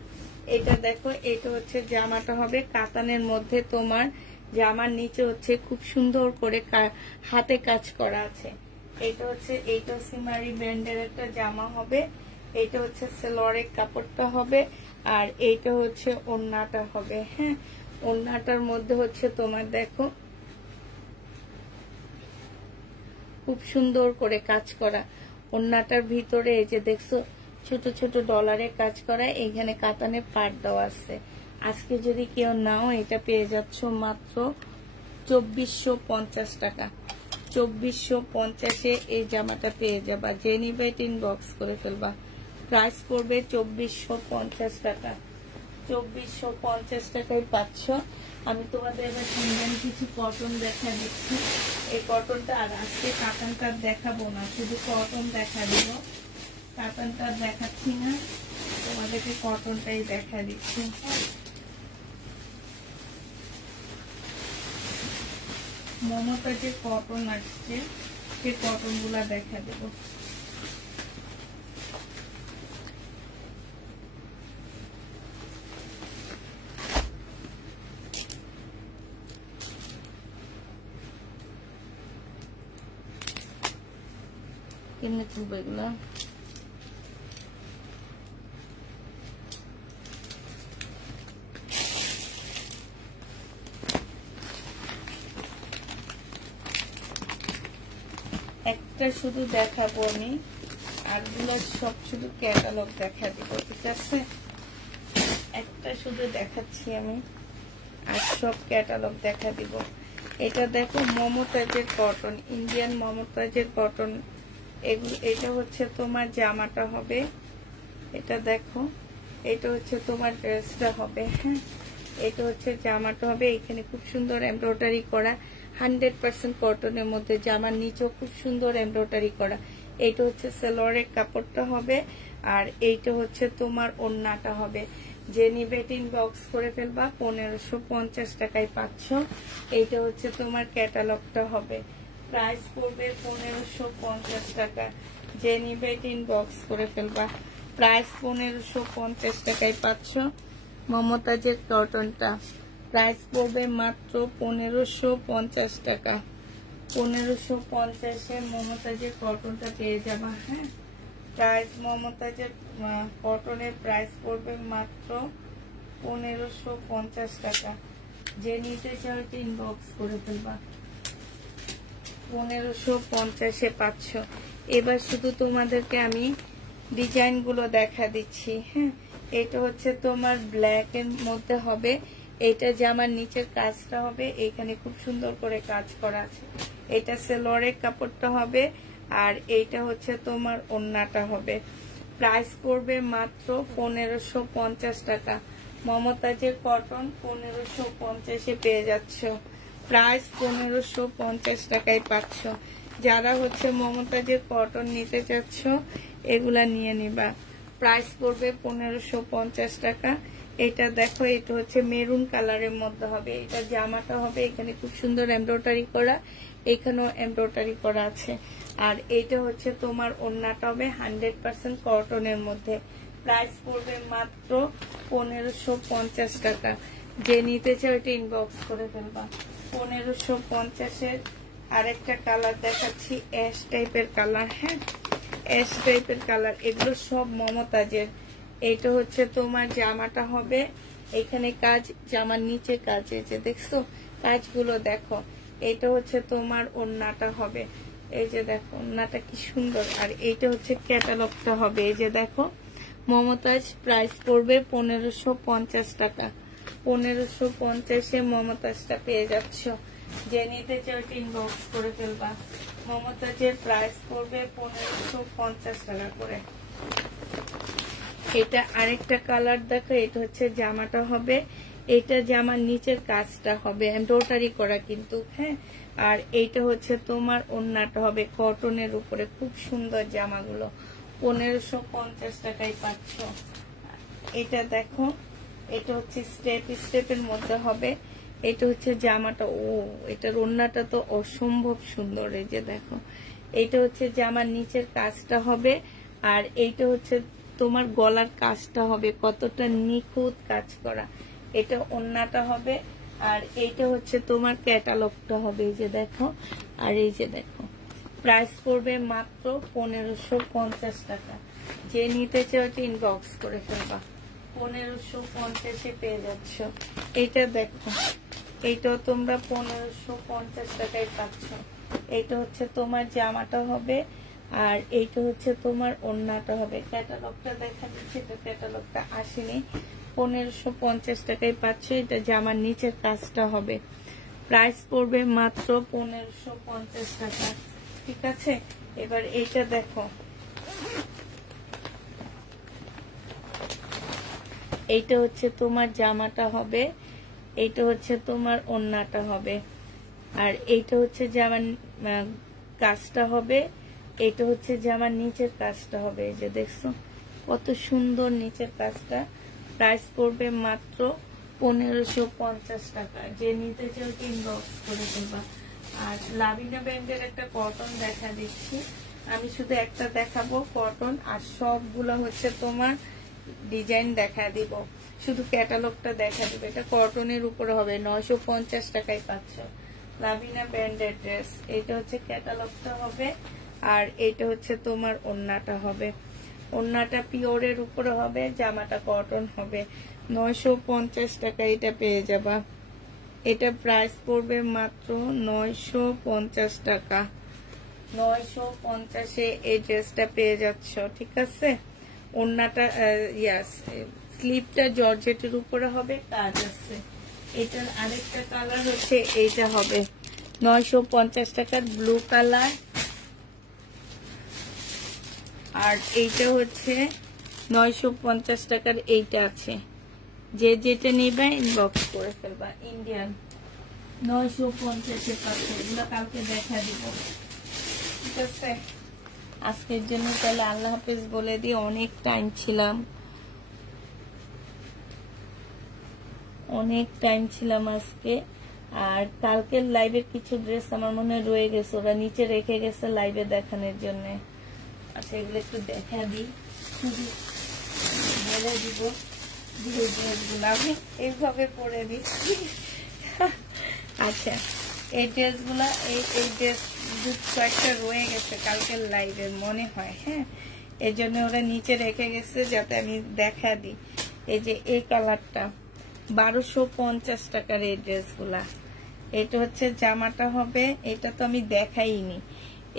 এটা দেখো, এটা হচ্ছে জামাটা হবে কাতানের মধ্যে। তোমার জামার নিচে হচ্ছে খুব সুন্দর করে হাতে কাজ করা আছে। এটা হচ্ছে, এইটা সিমারি ব্র্যান্ডের একটা জামা হবে। এটা হচ্ছে সেলোয়ারের কাপড়টা হবে, আর এইটা হচ্ছে ওন্নাটা হবে। হ্যাঁ, ওন্নাটার মধ্যে হচ্ছে তোমার দেখো খুব সুন্দর করে কাজ করা। ওন্নাটার ভিতরে এই যে দেখছো ছোট ছোট ডলারের কাজ করা, এইখানে কাতানে পাট দেওয়া আছে। আজকে যদি কেউ নাও, এটা পেয়ে যাচ্ছ মাত্র 2450 টাকা। 2450-এ এই জামাটা পেয়ে যাবা। যে নিবে এটা ইনবক্স করে ফেলবা। প্রাইস পড়বে 2450 টাকা। 2450 টাকায় পাচ্ছ। আমি তোমাদের এবার ইন্ডিয়ান কিছু কটন দেখা দিচ্ছি। এই কটনটা, আর আজকে কাতানটা দেখাবো না, শুধু কটন দেখা দিব। কাতানটা দেখাচ্ছি না, তোমাদেরকে কটনটাই দেখা দিচ্ছি। মমতা যে কটন আসছে, সে কটন গুলা দেখা দেব। কেমনে তুলবো এগুলা? একটা শুধু দেখাবো আমি, আরগুলো সব শুধু ক্যাটালগ দেখা দিব, ঠিক আছে? একটা শুধু দেখাচ্ছি আমি, আর সব ক্যাটালগ দেখা দিব। এটা দেখো, মমতাজের কটন, ইন্ডিয়ান মমতাজের কটন। এটা হচ্ছে তোমার জামাটা হবে। এটা দেখো, এটা হচ্ছে তোমার ড্রেসটা হবে। হ্যাঁ, এটা হচ্ছে জামাটা হবে। এখানে খুব সুন্দর এমব্রয়ডারি করা, 100% কটনের মধ্যে। জামার নিচেও খুব সুন্দর এমব্রয়ডারি করা। এইটা হচ্ছে সালোয়ারের কাপড়টা হবে, আর এইটা হচ্ছে তোমার ওন্নাটা হবে। যে নিবে ইনবক্স করে ফেলবা। 1550 টাকায় পাচ্ছ। এইটা হচ্ছে তোমার ক্যাটালগটা হবে। প্রাইস পড়বে 1550 টাকা। যে নিবে ইনবক্স করে ফেলবা। প্রাইস 1550 টাকায় পাচ্ছ। মমতাজের কটনটা প্রাইস পড়বে মাত্র 1550 টাকা। 1550-এ মমতাজের কটনটা পেয়ে যাবা। হ্যাঁ, প্রাইস মমতাজের কটনের প্রাইস পড়বে মাত্র 1550 টাকা। যে নিতে চাও ইনবক্স করে ফেলবা। 1550-এ পাচ্ছ। এবার শুধু তোমাদেরকে আমি ডিজাইন গুলো দেখা দিচ্ছি। হ্যাঁ, এটা হচ্ছে তোমার ব্ল্যাক এর মধ্যে হবে। এটা জামার নিচের কাজটা হবে, এখানে খুব সুন্দর করে কাজ করা আছে। এটা সেলোয়ারের কাপড়টা হবে, আর এইটা হচ্ছে তোমার ওড়নাটা হবে। প্রাইস পড়বে মাত্র 1550 টাকা। মমতাজের কটন 1550-এ পেয়ে যাচ্ছ। প্রাইস 1550 টাকায় পাচ্ছ। যারা হচ্ছে মমতাজের কটন নিতে চাচ্ছ এগুলা নিয়ে নিবা। প্রাইস পড়বে 1550 টাকা। এটা দেখো, এটা হচ্ছে মেরুন কালারের মধ্যে হবে। এটা জামাটা হবে, এখানে খুব সুন্দর এমব্রয়ডারি করা, এখানেও এমব্রয়ডারি করা আছে। আর এটা হচ্ছে তোমার ওড়নাটা হবে 100% কটনের মধ্যে। প্রাইস পড়বে মাত্র 1550 টাকা। যে নিতে চাও এটা ইনবক্স করে ফেলবা। 1550-এর আরেকটা কালার দেখাচ্ছি, অ্যাশ টাইপের কালার। হ্যাঁ, অ্যাশ টাইপের কালার, এগুলো সব মমতাজের। এইটা হচ্ছে তোমার জামাটা হবে, এখানে কাজ, জামার নিচে কাজ, এই যে দেখছো কাজগুলো দেখো। এটা হচ্ছে তোমার ওড়নাটা হবে, এই যে দেখো ওড়নাটা কি সুন্দর। আর এইটা হচ্ছে ক্যাটালগটা হবে, এই যে দেখো মমতাজ। প্রাইস পড়বে 1550 টাকা। 1550-এ মমতাজটা পেয়ে যাচ্ছ। যে নিতে চাও ইনবক্স করে ফেলবা। মমতাজের প্রাইস পড়বে 1550 টাকা করে। এটা আরেকটা কালার দেখো, এটা হচ্ছে জামাটা হবে, এটা জামার নিচের কাজটা হবে এমব্রয়ডারি করা কিন্তু। হ্যাঁ, আর এইটা হচ্ছে তোমার ওড়নাটা হবে কটনের উপরে। খুব সুন্দর জামাগুলো 1550 টাকায় পাচ্ছ। এটা দেখো, এটা হচ্ছে স্টেপের মধ্যে হবে। এটা হচ্ছে জামাটা, ও এটার ওড়নাটা তো অসম্ভব সুন্দর। এই যে দেখো, এটা হচ্ছে জামার নিচের কাজটা হবে, আর এইটা হচ্ছে তোমার গলার কাজটা হবে, কতটা নিখুঁত কাজ করা। এটা ওড়নাটা হবে, আর এইটা হচ্ছে তোমার ক্যাটালগটা হবে, এই যে দেখো। আর এই যে দেখো, প্রাইস পড়বে মাত্র 1550 টাকা। যে নিতে চাও ইনবক্স করে ফেলবা। 1550-এ পেয়ে যাচ্ছ। এইটা দেখো, এইটাও তোমরা 1550 টাকায় পাচ্ছ। এইটা হচ্ছে তোমার জামাটা হবে, আর এইটা হচ্ছে তোমার ওড়নাটা হবে। ক্যাটালগটা দেখা দিচ্ছে, এটা ক্যাটালগটা আসেনি। 1550 টাকায় পাচ্ছ। এটা জামার নিচের কাজটা হবে। প্রাইস পড়বে মাত্র 1550 টাকা। ঠিক আছে, এবার এইটা দেখো, এইটা হচ্ছে তোমার জামাটা হবে, এইটা হচ্ছে তোমার ওড়নাটা হবে, আর এইটা হচ্ছে জামার কাজটা হবে, এটা হচ্ছে জামার নিচের কাজটা হবে। এই যে দেখছো কত সুন্দর নিচের কাজটা। প্রাইস পড়বে মাত্র 1550 টাকা। যে নিতে চাও ইনবক্স করে ফেলবা। আর লাভিনা ব্র্যান্ডের একটা কটন দেখা দিচ্ছি, আমি শুধু একটা দেখাবো কটন, আর সবগুলো হচ্ছে তোমার ডিজাইন দেখা দিব, শুধু ক্যাটালগটা দেখা দিব। এটা কটনের উপরে হবে, 950 টাকায় পাচ্ছ। লাভিনা ব্র্যান্ডের ড্রেস। এটা হচ্ছে ক্যাটালগটা হবে, আর এটা হচ্ছে তোমার ওড়নাটা হবে। ওড়নাটা পিওরের উপরে হবে, জামাটা কটন হবে। 950 টাকা এটা পেয়ে যাবা। এটা প্রাইস পড়বে মাত্র 950 টাকা। 950-এ এই ড্রেসটা পেয়ে যাচ্ছ। ঠিক আছে, ওড়নাটা ইয়াস, স্লিপটা জর্জেটের উপরে হবে, কাজ আছে। এটার আরেকটা কালার হচ্ছে এইটা হবে 950 টাকার ব্লু কালার, আর এইটা হচ্ছে 950 টাকার এইটা আছে। যে যেটা নিবা ইনবক্স করে ফেলবা। ইন্ডিয়ান 950-এ পাচ্ছে। এগুলো কালকে দেখা দিব। ঠিক আছে, আজকের জন্য তাহলে আল্লাহ হাফেজ বলে দিই। অনেক টাইম ছিলাম আজকে। আর কালকের লাইভের কিছু ড্রেস আমার মনে রয়ে গেছে, ওরা নিচে রেখে গেছে লাইভে দেখানোর জন্য। আচ্ছা, এগুলো একটু দেখা দিই, বলে দিব। ড্রেসগুলো আমি এইভাবে পরে দিচ্ছি। আচ্ছা, এই ড্রেসগুলা, এই ড্রেস কয়েকটা রয়ে গেছে কালকের লাইভে মনে হয়। হ্যাঁ, এই জন্য ওরা নিচে রেখে গেছে যাতে আমি দেখা দিই। এই যে এই কালারটা 1250 টাকার এই ড্রেসগুলা। এটা হচ্ছে জামাটা হবে, এটা তো আমি দেখাইনি।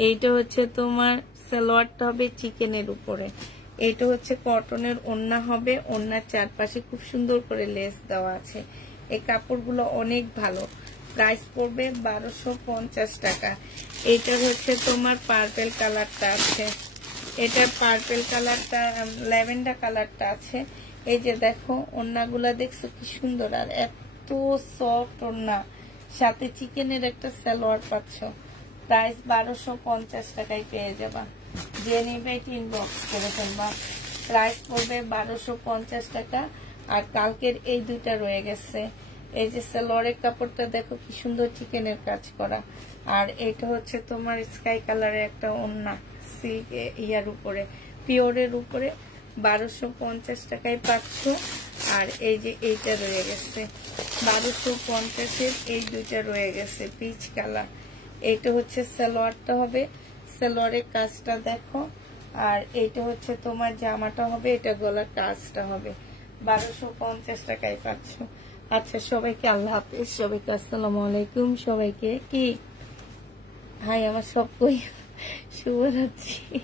এইটা হচ্ছে তোমার সালোয়ারটা হবে চিকেনের উপরে। এইটা হচ্ছে কটনের ওড়না হবে, ওড়নার চারপাশে খুব সুন্দর করে লেস দেওয়া আছে। এই কাপড়গুলো অনেক ভালো। প্রাইস পড়বে 1250 টাকা। এইটার হচ্ছে তোমার পার্পেল কালারটা আছে, এটার পার্পেল কালারটা, ল্যাভেন্ডার কালারটা আছে। এই যে দেখো ওড়নাগুলা দেখছো কি সুন্দর, আর এত সফট ওড়না, সাথে চিকেনের একটা সালোয়ার পাচ্ছ। প্রাইস 1250 টাকায় পেয়ে যাবা। যে নেবে ইনবক্স করে ফেলবা। প্রাইস পড়বে 1250 টাকা। আর কালকের এই দুইটা রয়ে গেছে। এই যে সালোয়ারের কাপড়টা দেখো কি সুন্দর চিকেনের কাজ করা, আর এটা হচ্ছে তোমার স্কাই কালারের একটা ওড়না, সিল্ক ইয়ার উপরে, পিওরের উপরে 1250 টাকায় পাচ্ছ। আর এই যে এইটা রয়ে গেছে 1250-এর, এই দুইটা রয়ে গেছে পিচ কালার। এইটা হচ্ছে সালোয়ারটা হবে, সালোয়ারের কাজটা দেখো। আর এইটা হচ্ছে তোমার জামাটা হবে, এটা গলার কাজটা হবে। 1250 টাকায় পাচ্ছ। আচ্ছা সবাইকে আল্লাহ হাফেজ, সবাইকে আসসালামু আলাইকুম, সবাইকে কি হাই আমার সব কই শুভরাত্রি।